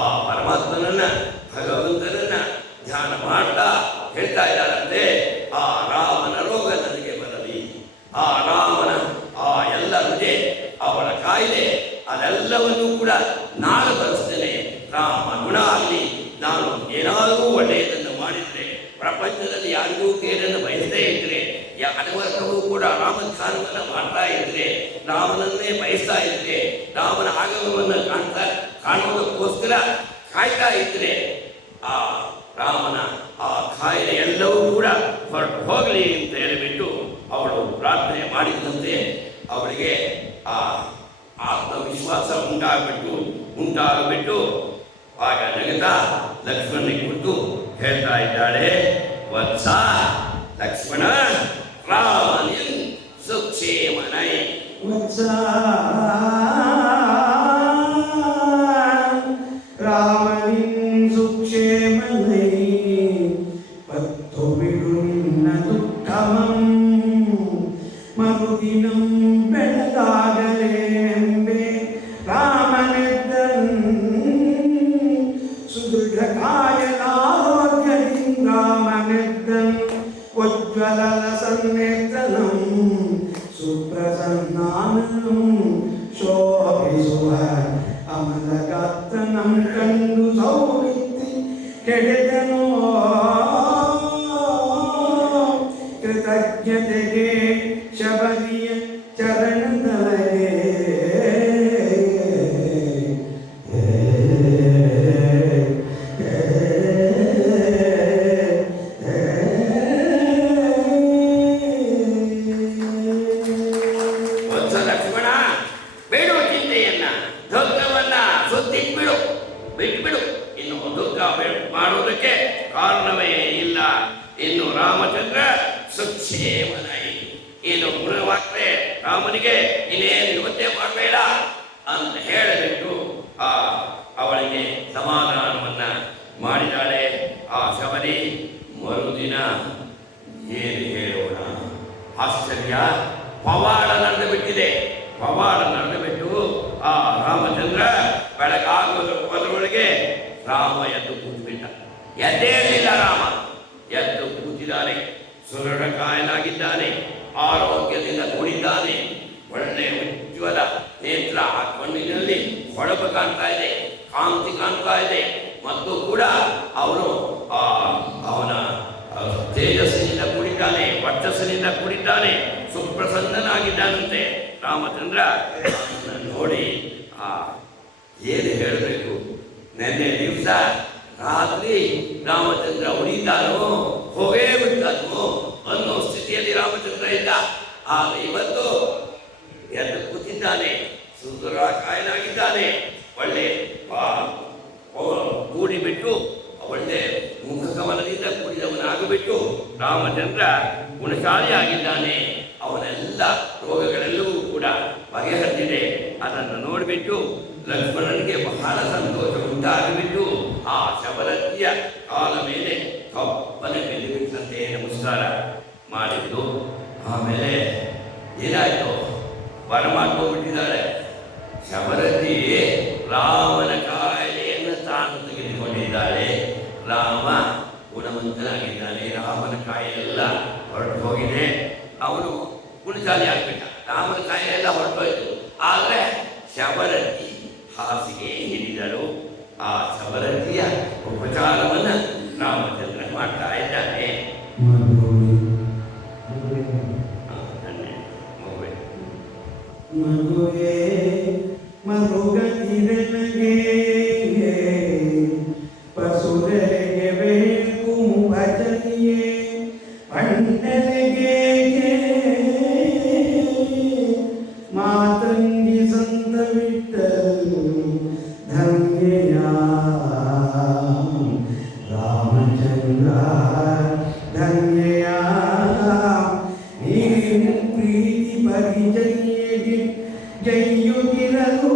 ಆ ಪರಮಾತ್ಮನನ್ನ, ಭಗವಂತನನ್ನ ಧ್ಯಾನ ಮಾಡ್ತಾ ಹೇಳ್ತಾ ಇದ್ದಾರಂತೆ, ಆ ರಾಮನ ರೋಗ ನನಗೆ ಬರಲಿ, ಆ ರಾಮನ ಆ ಎಲ್ಲ ರುಜೆ, ಅವಳ ಕಾಯಿಲೆ ಅದೆಲ್ಲವನ್ನೂ ಕೂಡ ನಾನು ಬರೆಸ್ತೇನೆ. ರಾಮ ಗುಣ ಆಗಲಿ. ನಾನು ಏನಾದರೂ ಒಳ್ಳೆಯದನ್ನು ಮಾಡಿದರೆ, ಪ್ರಪಂಚದಲ್ಲಿ ಯಾರಿಗೂ ಕೇಳನ್ನು ಬಯಸದೇ ಇದ್ರೆ, ಅನವರ್ತವೂ ಕೂಡ ರಾಮಧ್ಯಾನವನ್ನು ಮಾಡ್ತಾ ಇದ್ರೆ, ರಾಮನನ್ನೇ ಬಯಸ್ತಾ ಇದ್ರೆ, ರಾಮನ ಆಗಮನವನ್ನು ಕಾಣುವುದಕ್ಕೋಸ್ಕರ ಕಾಯ್ತಾ ಇದ್ರೆ, ಆ ರಾಮನ ಆ ಕಾಯಿಲೆ ಎಲ್ಲವೂ ಕೂಡ ಹೊರಟು ಹೋಗಲಿ ಅಂತ ಹೇಳಿಬಿಟ್ಟು ಅವಳು ಪ್ರಾರ್ಥನೆ ಮಾಡಿದಂತೆ ಅವಳಿಗೆ ಆ ಆತ್ಮವಿಶ್ವಾಸ ಉಂಟಾಗಬಿಟ್ಟು ಆಗ ನಗತಾ ಲಕ್ಷ್ಮಣನಿಗೆ ಕುರಿತು ಹೇಳ್ತಾ ಇದ್ದಾಳೆ, ವತ್ಸ ಲಕ್ಷ್ಮಣ ರಾಮನಿನ್ ಸುಕ್ಷೇಮನೈ. ವತ್ಸ ರಾಮನಿನ್ ಸುಕ್ಷೇಮನೈ, ಪತ್ತು ಬಿಡು ನಿನ್ನ ದುಃಖಮಂ, ಮರುದಿನಂ ಬೆಳಗಾಗಲೇನೆಂಬೆ ರಾಮನೆದ್ದನ್, ಸುದೃಢ ಕಾಯಲಾರೋಗ್ಯದಿಂ ರಾಮನೆದ್ದನ್, ಉಜ್ವಲ ಸನ್ನೇತ್ರನಂ ಸುಪ್ರಸನ್ನಾನಂ, ಶೋಭಿಸುವ ಅಮಲಗಾತ್ರನಂ ಕಂಡು ಸೌಮಿತ್ತಿ ಕೆಡೆದನೋ, ಕೃತಜ್ಞತೆಗೆ ಶಬರಿಯ ಚರಣದೊಳಗೆ ಲಕ್ಷ್ಮಣ, ಬೇಡು ಚಿಂತೆಯನ್ನ, ದುಃಖವನ್ನ ಸುತ್ತಿಟ್ಬಿಡು, ಬಿಟ್ಬಿಡು. ಇನ್ನು ದುಃಖ ಮಾಡುವುದಕ್ಕೆ ಕಾರಣವೇ ಇಲ್ಲ. ಇನ್ನು ರಾಮಚಂದ್ರ ಸುಕ್ಷೇಮನೈ, ಇನ್ನು ಗುಣವಾಗ್ರೆ ರಾಮನಿಗೆ ಇನ್ನೇನು ಯೋಚನೆ ಮಾಡಬೇಡ ಅಂತ ಹೇಳಿಬಿಟ್ಟು ಅವಳಿಗೆ ಸಮಾಧಾನವನ್ನ ಮಾಡಿದಾಳೆ ಆ ಶಬರಿ. ಮರುದಿನ ಏನು ಹೇಳೋಣ, ಆಶ್ಚರ್ಯ, ಪವಾಡ ನಡೆದು ಬಿಟ್ಟಿದೆ. ಪವಾಡ ನಡೆದು ಬಿಟ್ಟು ಆ ರಾಮಚಂದ್ರ ಬೆಳಗಾಗುವುದರೊಳಗೆ ರಾಮ ಎದ್ದು ಕೂತ್ಬಿಟ್ಟ. ಎದ್ದೇಳಿಲ್ಲ ರಾಮ, ಎದ್ದು ಕೂತಿದ್ದಾನೆ. ಸುರಡ ಕಾಯಲಾಗಿದ್ದಾನೆ, ಆರೋಗ್ಯದಿಂದ ಕೂಡಿದ್ದಾನೆ. ಒಳ್ಳೆ ಉಜ್ವಲ ನೇತ್ರ, ಆ ಕಣ್ಣಿನಲ್ಲಿ ಹೊಳಪು ಕಾಣ್ತಾ ಇದೆ, ಕಾಂತಿ ಕಾಣ್ತಾ ಇದೆ. ಮತ್ತು ಕೂಡ ಅವನು ಅವನ ತೇಜಸ್ಸಿನಿಂದ ಕೂಡಿದ್ದಾನೆ, ವರ್ಚಸ್ಸಿನಿಂದ ಕೂಡಿದ್ದಾನೆ, ಸುಪ್ರಸನ್ನನಾಗಿದ್ದಾನಂತೆ. ರಾಮಚಂದ್ರ ನೋಡಿ ಏನು ಹೇಳಬೇಕು, ನೆನ್ನೆ ದಿವಸ ರಾತ್ರಿ ರಾಮಚಂದ್ರ ಉಳಿತಾನೋ ಹೋಗೇ ಬಿಡ್ತಾನೋ ಅನ್ನೋ ಸ್ಥಿತಿಯಲ್ಲಿ ರಾಮಚಂದ್ರ ಇದ್ದ. ಆಗ ಇವತ್ತು ಎದ್ದು ಕೂತಿದ್ದಾನೆ, ಸುಂದರ ಕಾಯನಾಗಿದ್ದಾನೆ, ಒಳ್ಳೆ ಕೂಡಿಬಿಟ್ಟು ಒಳ್ಳೆ ಮುಖಕಮಲದಿಂದ ಕೂಡಿದವನಾಗಿಬಿಟ್ಟು ರಾಮಚಂದ್ರ ಗುಣಶಾಲಿಯಾಗಿದ್ದಾನೆ. ಅವನೆಲ್ಲ ರೋಗಗಳೆಲ್ಲವೂ ಕೂಡ ಬಗೆಹರಿದಿದೆ. ಅದನ್ನು ನೋಡಿಬಿಟ್ಟು ಲಕ್ಷ್ಮಣನಿಗೆ ಬಹಳ ಸಂತೋಷ ಉಂಟಾಗಿಬಿಟ್ಟು ಆ ಶಬರತಿಯ ಕಾಲ ಮೇಲೆ ಕಪ್ಪನೆ ಬೆಲ್ಲಿಬಿಟ್ಟಂತೆ ನಮಸ್ಕಾರ ಮಾಡಿದ್ದು. ಆಮೇಲೆ ಏನಾಯ್ತು, ಬರಮಾಡ್ಕೊಂಡ್ಬಿಟ್ಟಿದ್ದಾಳೆ ಶಬರತಿ. ರಾಮನ ಕಾಯಿಲೆಯನ್ನು ತಾನು ತೆಗೆದುಕೊಂಡಿದ್ದಾಳೆ. ರಾಮ ಗುಣವಂತನಾಗಿದ್ದಾನೆ, ರಾಮನ ಕಾಯಿಲೆಲ್ಲ ಹೊರಟು ಹೋಗಿದೆ, ಅವನು ಗುಣಶಾಲಿ ಆಗ್ಬಿಟ್ಟ. ರಾಮನ ಕಾಯಿಲೆಲ್ಲ ಹೊರಟೋಯ್ತು. ಆದರೆ ಶಬರತಿ ಹಾಸಿಗೆ ಹಿಡಿದರು. ಆ ಶಬರತಿಯ ಉಪಚಾರವನ್ನು ರಾಮಚಂದ್ರ ಮಾಡ್ತಾ ಇದ್ದಾನೆ. ಮಗುವೇ ಮರುಗತಿರನಗೆ ಪಸುರಗೆ ಬೇಕು ಭಜನಿಯೇ ಪಂಡನೆಗೆ ಮಾತಂಗಿ ಸಂತ ವಿಠ್ಠಲ್ ಧನ್ಯಯ ರಾಮಚಂದ್ರ ಧನ್ಯಯ ನೀನು ಪ್ರೀತಿ ಪರಿಚರ್ಯೆಗೆ ಜೈಯುತ್ತಿರಲು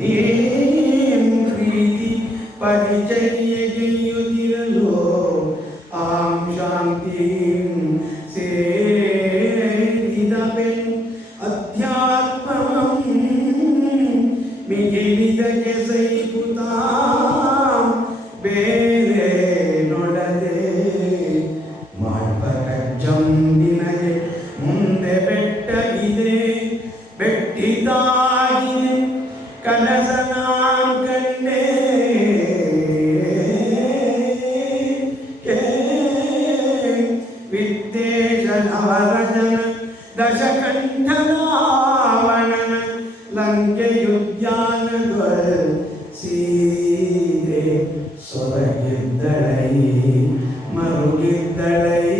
ನೀನು ಪ್ರೀತಿ ಪರಿಚರ್ಯೆ ಜೈಯುತ್ತಿರಲು ಆಂ ಶಾಂತಿ ಸೇರಿದವೆನು ಅಧ್ಯಾತ್ಮಂ ಮಿಗಿಲಿದಕ್ಕೆ ಸೈಕುತಾಂ ಬೇರೆ ನೋಡದೆ ಮಾಡ್ಬರಜ್ಜಂದಿನಗೆ ಮುಂದೆ ಬೆಟ್ಟ ಇದೆ ಬೆಟ್ಟಿದಾಗಿದೆ ಕನಸ ನಾಂ ಕಂಡೆ ವಿದ್ವೇಷ ನವರಜನ ದಶಕಂಠ ರಾವಣನ ಲಂಕೆಯುದ್ಯಾನದೊಳ್ ಸೀದೆ ಸೊರಗಿದ್ದಳೈ ಮರುಗಿದ್ದಳೈ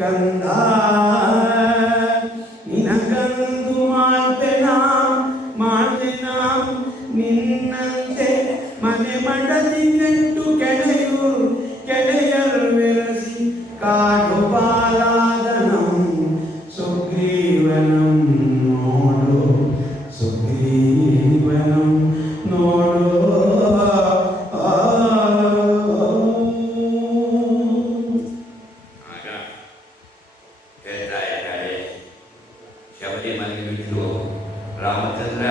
ಕಂದ ನಿನಗಂದು ಮಾಡ್ತೆನಾ ನಿನ್ನಂತೆ ಮನೆ ಮಡದಿ ನೆಟ್ಟು ಕೆಳೆಯರು ಬೆರಸಿ ಕಾಡು ಬಾಲಾದನಂ ಸುಗ್ರೀವನಂ ನೋಡು ಸುಗ್ರೀವನಂ ನೋಡು. ಆಗ ಹೇಳ್ತಾ ಇದ್ದಾರೆ, ಶಬರಿ ಮಲಗಿಬಿಟ್ಟು ರಾಮಚಂದ್ರ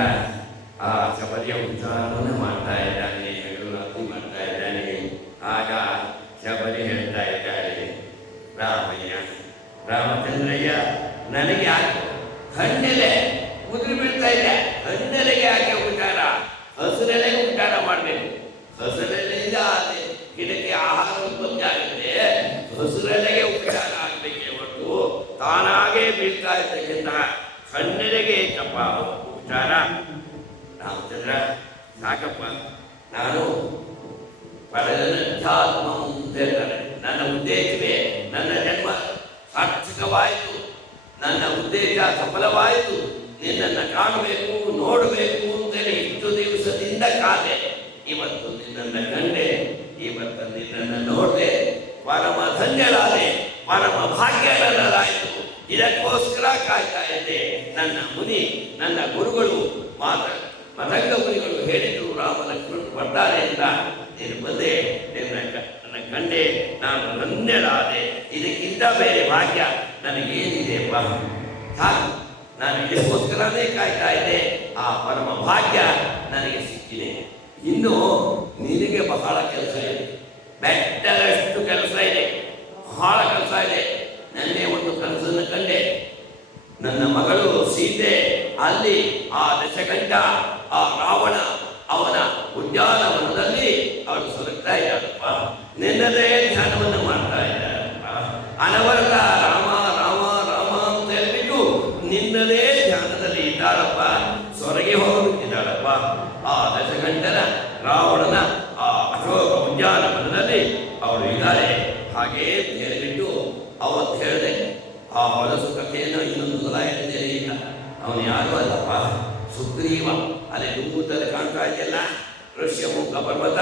ಆ ಶಬರಿಯ ಉಚ್ಚಾರವನ್ನು ಮಾಡ್ತಾ ಇದ್ದಾನೆ, ರಾತ್ರಿ ಮಾಡ್ತಾ ಇದ್ದಾನೆ. ಆಗ ಶಬರಿ ಹೇಳ್ತಾ ಇದ್ದಾರೆ, ರಾಮಚಂದ್ರಯ್ಯ ನನಗೆ ಯಾಕೆ ಹಣ್ಣೆಲೆ ಉದುರಿ ಬೀಳ್ತಾ ಇದೆ, ಹಣ್ಣೆಲೆಗೆ ಯಾಕೆ ಉಪಚಾರ, ಹಸಿರೆಲೆಗೆ ಉಪಚಾರ ಮಾಡಬೇಕು. ಹಸಿರೆಲೆಯಿಂದ ಗಿಡಕ್ಕೆ ಆಹಾರ ಉತ್ಪತ್ತಿ ಆಗುತ್ತೆ, ಹಸಿರೆಲೆಗೆ ಉಪಚಾರ ಆಗಬೇಕೆ ಹೊರತು ತಾನಾಗೇ ಬೀಳ್ತಾ ಇರ್ತಕ್ಕಂಥ ಹಣ್ಣೆಲೆಗೆ ತಪ್ಪ ಉಪಚಾರ. ರಾಮಚಂದ್ರ ಸಾಕಪ್ಪ, ನಾನು ಪಡೆದಧ್ಯಾತ್ಮ ಅಂತ ಹೇಳ್ತಾರೆ. ನನ್ನ ಉದ್ದೇಶವೇ, ನನ್ನ ಜನ್ಮ ಸಾರ್ಥಕವಾಯಿತು, ನನ್ನ ಉದ್ದೇಶ ಸಫಲವಾಯಿತು, ನಿನ್ನನ್ನು ಕಾಣಬೇಕು ನೋಡಬೇಕು ಅಂತೇಳಿ ಇಷ್ಟು ದಿವಸದಿಂದ ಕಾದೆ. ಇವತ್ತು ನಿನ್ನನ್ನು ಕಂಡೆ, ಇವತ್ತು ನಿನ್ನನ್ನು ನೋಡಿದೆ, ಪರಮ ಧನ್ಯಳಾದೆ, ಪರಮ ಭಾಗ್ಯಗಳಾಯಿತು. ಇದಕ್ಕೋಸ್ಕರ ಕಾಯ್ತಾ ಇದ್ದೆ. ನನ್ನ ಮುನಿ, ನನ್ನ ಗುರುಗಳು ಮದಂಗ ಮುನಿಗಳು ಹೇಳಿದ್ರು ರಾಮ ಲಕ್ಷ್ಮಣರು ಬರ್ತಾರೆ ಅಂತ. ನೀನು ಬಂದೆ, ನನ್ನ ಕಂಡೆ, ನಾನು ಧನ್ಯಳಾದೆ. ಇದಕ್ಕಿಂತ ಬೇರೆ ಭಾಗ್ಯ ನನಗೇನಿದೆಯಪ್ಪ? ಸಾಕು, ನಾನು ಇದಕ್ಕೋಸ್ಕರನೇ ಕಾಯ್ತಾ ಇದ್ದೆ. ಆ ಪರಮ ಭಾಗ್ಯ ನನಗೆ ಸಿಕ್ಕಿದೆ. ಇನ್ನು ನಿನಗೆ ಬಹಳ ಕೆಲಸ ಇದೆ, ಬೆಟ್ಟದಷ್ಟು ಕೆಲಸ ಇದೆ, ಬಹಳ ಕೆಲಸ ಇದೆ. ನನ್ನೇ ಒಂದು ಕನಸನ್ನು ಕಂಡೆ. ನನ್ನ ಮಗಳು ಸೀತೆ ಅಲ್ಲಿ ಆ ದಶಕಂಠ, ಆ ರಾವಣ ಅವನ ಉದ್ಯಾನವನದಲ್ಲಿ ಅವಳು ಸೊರಗ್ತಾ ಇದ್ದಾಳಪ್ಪ. ನಿನ್ನದೇ ಧ್ಯಾನವನ್ನು ಮಾಡ್ತಾ ಇದ್ದಾಳಪ್ಪ. ಅನವರತ ರಾಮ ರಾಮ ರಾಮ ಅಂತ ಹೇಳ್ಬಿಟ್ಟು ನಿನ್ನದೇ ಧ್ಯಾನದಲ್ಲಿ ಇದ್ದಾಳಪ್ಪ. ಸೊರಗಿ ಹೋಗುತ್ತಿದ್ದಾಳಪ್ಪ. ಆ ದಶಕಂಠನ ರಾವಣನ ಆ ಹಾಗೇ ಹೇಳಿಬಿಟ್ಟು ಅವತ್ತು ಹೇಳಿದೆ, ಆ ಹೊಲಸು ಕಥೆಯನ್ನು ಇನ್ನೊಂದು ಸಲ ಹೇಳಿದ್ದೇನೆ. ಇಲ್ಲ, ಅವನು ಯಾರು ಅಲ್ಲಪ್ಪ, ಸುಗ್ರೀವ. ಅಲ್ಲಿ ದೂರದಲ್ಲಿ ಕಾಣ್ತಾ ಇದೆಯಲ್ಲ ಋಷ್ಯಮುಖ ಪರ್ವತ,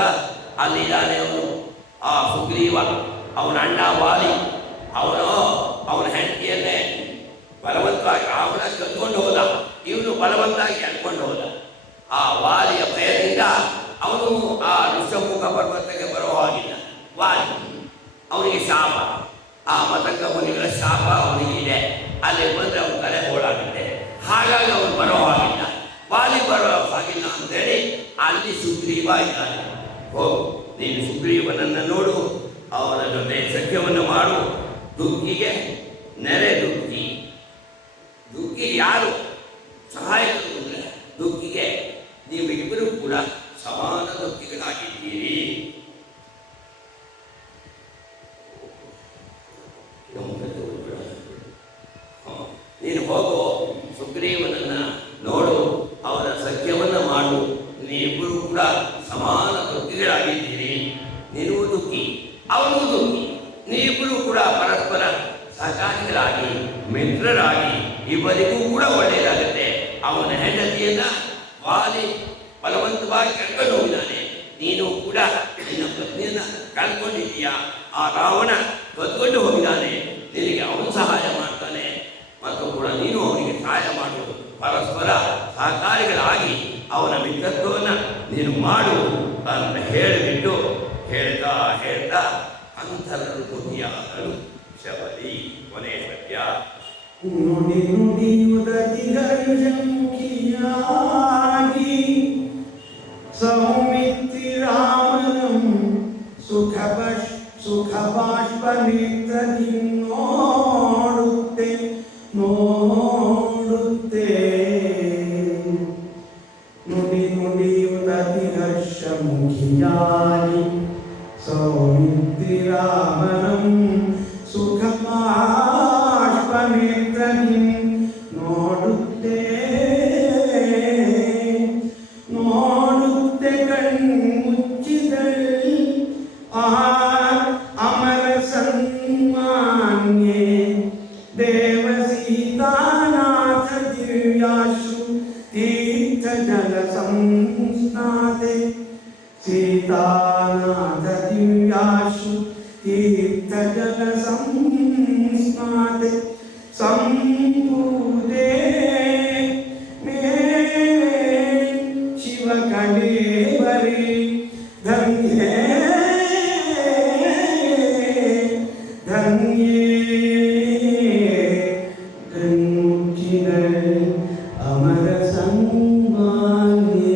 ಅಲ್ಲಿದ್ದಾನೆ ಅವನು. ಆ ಸುಗ್ರೀವ ಅವನ ಅಣ್ಣ ವಾಲಿ, ಅವನ ಹೆಂಡತಿಯನ್ನೇ ಬಲವಂತವಾಗಿ ರಾವಣ ಕದ್ಕೊಂಡು ಹೋದ, ಇವನು ಬಲವಂತವಾಗಿ ಎಳ್ಕೊಂಡು ಹೋದ. ಆ ವಾಲಿಯ ಭಯದಿಂದ ಅವನು ಆ ಋಷಮುಖ ಪರ್ವತಕ್ಕೆ ಬರೋ ಹಾಗಿಲ್ಲ. ವಾಲಿ ಅವನಿಗೆ ಶಾಪ, ಆ ಮತಂಗ ಮುನಿಗಳ ಶಾಪ ಅವನಿಗೆ ಇದೆ. ಅಲ್ಲಿ ಬಂದರೆ ಅವನ ತಲೆ ಹೋಳಾಗುತ್ತೆ. ಹಾಗಾಗಿ ಅವನು ಬರೋ ಹಾಗಿಲ್ಲ, ವಾಲಿ ಬರೋ ಹಾಗಿಲ್ಲ ಅಂತೇಳಿ ಅಲ್ಲಿ ಸುಗ್ರೀವ ಇದ್ದಾನೆ. ನೀನು ಸುಗ್ರೀವನನ್ನು ನೋಡು, ಅವನ ಜೊತೆ ಸಖ್ಯವನ್ನು ಮಾಡು. ದುಃಖಿಗೆ ನೆರೆ ದುಃಖಿ ಯಾರು ಸಹಾಯಕರು ಅಂದರೆ ದುಃಖಿಗೆ ನೀವಿಬ್ಬರು ಕೂಡ ಸಮಾನ ದುಃಖಿಗಳಾಗಿದ್ದೀರಿ. ನೀನು ಹೋಗು, ಸುಗ್ರೀವನನ್ನು ನೋಡು, ಅವನ ಸಖ್ಯವನ್ನು ಮಾಡು. ನೀವಿಬ್ಬರು ಕೂಡ ಸಮಾನ ದುಃಖಿಗಳಾಗಿದ್ದೀರಿ. ನೀನು ದುಃಖಿ, ಅವನು ದುಃಖಿ. ನೀವಿಬ್ಬರು ಕೂಡ ಪರಸ್ಪರ ಸಹಕಾರಿಗಳಾಗಿ ಮಿತ್ರರಾಗಿ ಇಬ್ಬರಿಗೂ ಕೂಡ ಒಳ್ಳೆಯದಾಗುತ್ತೆ. ಅವನ ಹೆಂಡತಿಯನ್ನ ವಾಲಿ ಬಲವಂತವಾಗಿ ಕರ್ಕೊಂಡು ಹೋಗಿದ್ದಾನೆ. ನೀನು ಕೂಡ ನಿನ್ನ ಪತ್ನಿಯನ್ನ ಕಳ್ಕೊಂಡಿದ್ದೀಯ. ಆ ರಾವಣ ಕದ್ಕೊಂಡು ಹೋಗಿದ್ದಾನೆ. ನಿನಗೆ ಅವನು ಸಹಾಯ ಮಾಡ್ತಾನೆ ಮತ್ತು ಕೂಡ ನೀನು ಅವನಿಗೆ ಸಹಾಯ ಮಾಡು. ಪರಸ್ಪರ ಸಹಕಾರಿಗಳಾಗಿ ಅವನ ಮಿತ್ರತ್ವವನ್ನು ನೀನು ಮಾಡು ಅಂತ ಹೇಳಿಬಿಟ್ಟು ಹೇಳ್ತಾ ಅಂತರರು ಬುದ್ಧಿಯಾದಳು ಶಬರಿ. ಕೊನೆ ಸತ್ಯ. ನುಡಿ ನುಡಿಯುವುದತಿ ಗರ್ಜಮುಖಿಯಾಗಿ ಸೌಮಿತ್ರಿ ರಾಮನಂ ಸುಖ ಬಾಷ್ಪನೇತ್ರದಿ ನೋಡುತ್ತೆ ನುಡಿ ನುಡಿಯುವುದತಿ ಹರ್ಷಮುಖಿಯಾಗಿ ಸೌಮಿತ್ರಿ ರಾಮನಂ ಸುಖ ಬಾಷ್ಪನೇತ್ರದಿ ನೋಡುತ್ತೆ ಕಣ್ಮುಚ್ಚಿದಳು ಆ ಅಮರ ಸನ್ಮಾನ್ಯೆ ದೇವ ಸೀತಾನಾಥ ದಿವ್ಯಾಶು ತೀರ್ಥ ಜಲ ಸಂಸ್ನಾತೆ ಸೀತಾನಾಥ ದಿವ್ಯಾಶು ತೀರ್ಥ ಜಲ ಸಂಸ್ನಾತೆ ಸಂಪೂದೆ ಮೇ ಶಿವ ಕಡೇವರಿ ಧನ್ಯೇ ಗನ್ಮುಖಿಗಳು ಅಮರ ಸಂಮಾನ್ಯೆ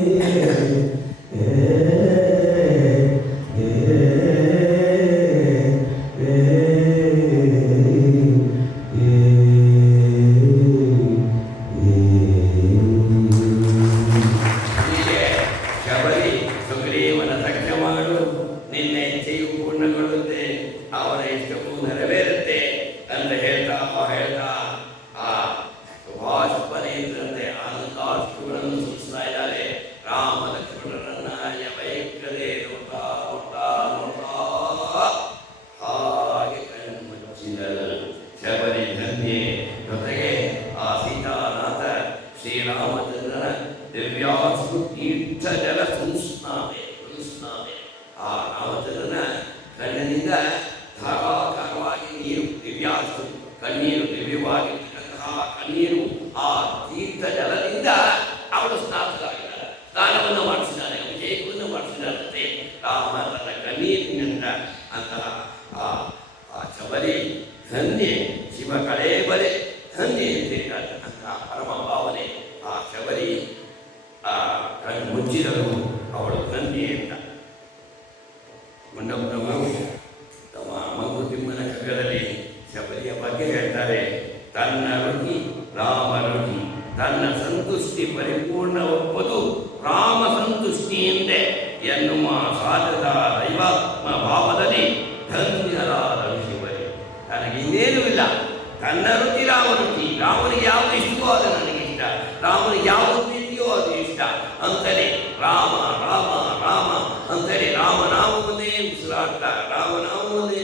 ಶಬರಿ ಸುಗ್ರೀವನ ಸಖ್ಯ ಮಾಡು, ನಿನ್ನ ಇಚ್ಛೆಯು ಪೂರ್ಣಗೊಳ್ಳುತ್ತೆ, ಅವನ ಇಷ್ಟವೂ ನೆರವೇರುತ್ತೆ ಅಂತ ಹೇಳ್ತಾ ಆ ಸುಭಾಷಿಪನೇಂದ್ರಂತೆ ಆನಂದಾಶ್ರುಗಳನ್ನು ಸೂಚಿಸ್ತಾ ಇದ್ದಾರೆ. ರಾಮ ಲಕ್ಷ್ಮಣರನ್ನ ವೈಕದೇ ನೋಡ್ತಾ ಹಾಗೆ ಕಣ್ಮುಚ್ಚಿದಳು ಶಬರಿ ಧನ್ಯೆ. ಜೊತೆಗೆ ಆ ಸೀತಾನಾಥ ಶ್ರೀರಾಮಚಂದ್ರನ ದಿವ್ಯಾಸ್ತು ತೀರ್ಥ ಜಲ ಸಂಸ್ನಾವೆ. ಆ ರಾಮಚಂದ್ರನ ಕಣ್ಣಿನಿಂದ ಧಾರಾಕಾರವಾಗಿ ನೀರು ದಿವ್ಯಾಸ್ತು ಕಣ್ಣೀರು ದಿವ್ಯವಾಗಿರ್ತಕ್ಕಂತಹ ಕಣ್ಣೀರು ಆ ತೀರ್ಥ ಜಲದಿಂದ ಅವಳು ಸ್ನಾತರಾಗಿದ್ದಾಳೆ. ಸ್ನಾನವನ್ನು ಮಾಡಿಸಿದ್ದಾನೆ, ಅಭಿಷೇಕವನ್ನು ಮಾಡಿಸಿದ್ದಾನಂತೆ ರಾಮ ತನ್ನ ಕಣ್ಣೀರಿನಿಂದ. ಅಂತಹ ಆ ಶಬರಿ ಧನ್ಯೆ, ಶಿವ ಕಳೆ ಬಲೆ ಧನ್ಯೆ ಅಂತಹ ಪರಮ ಭಾವನೆ. ಆ ಶಬರಿ ಕಣ್ಣು ಮುಚ್ಚಿದಳು, ಅವಳು ಧನ್ಯೆ ಅಂತ. ಮಗು ತಮ್ಮ ಮಂಕುತಿಮ್ಮನ ಕಗ್ಗದಲ್ಲಿ ಶಬರಿಯ ಬಗ್ಗೆ ಹೇಳ್ತಾರೆ. ತನ್ನ ರುಚಿ ರಾಮ ರುಚಿ, ತನ್ನ ಸಂತುಷ್ಟಿ ಪರಿಪೂರ್ಣ ಒಪ್ಪದು ರಾಮ ಸಂತುಷ್ಟಿಯಿಂದೆ ಎನ್ನುವ ಸಾಧದ ದೈವಾತ್ಮ ಭಾವದಲ್ಲಿ ಧನ್ಯರಾದ ಶಿವರಿ. ನನಗೆ ಇನ್ನೇನೂ ಇಲ್ಲ, ತನ್ನ ರುಚಿ ರಾಮ ರುಚಿ. ರಾಮನಿಗೆ ಯಾವುದು ಇಷ್ಟವೋ ಅದು ನನಗೆ ಇಷ್ಟ, ರಾಮನಿಗೆ ಯಾವುದು ಪ್ರೀತಿಯೋ ಅದು ಇಷ್ಟ ಅಂತಲೇ ರಾಮ ರಾಮ ರಾಮ ಅಂತೇಳಿ ರಾಮನಾಮವನ್ನೇ ಉಸಿರಾಡ್ತಾ ರಾಮನಾಮವನ್ನೇ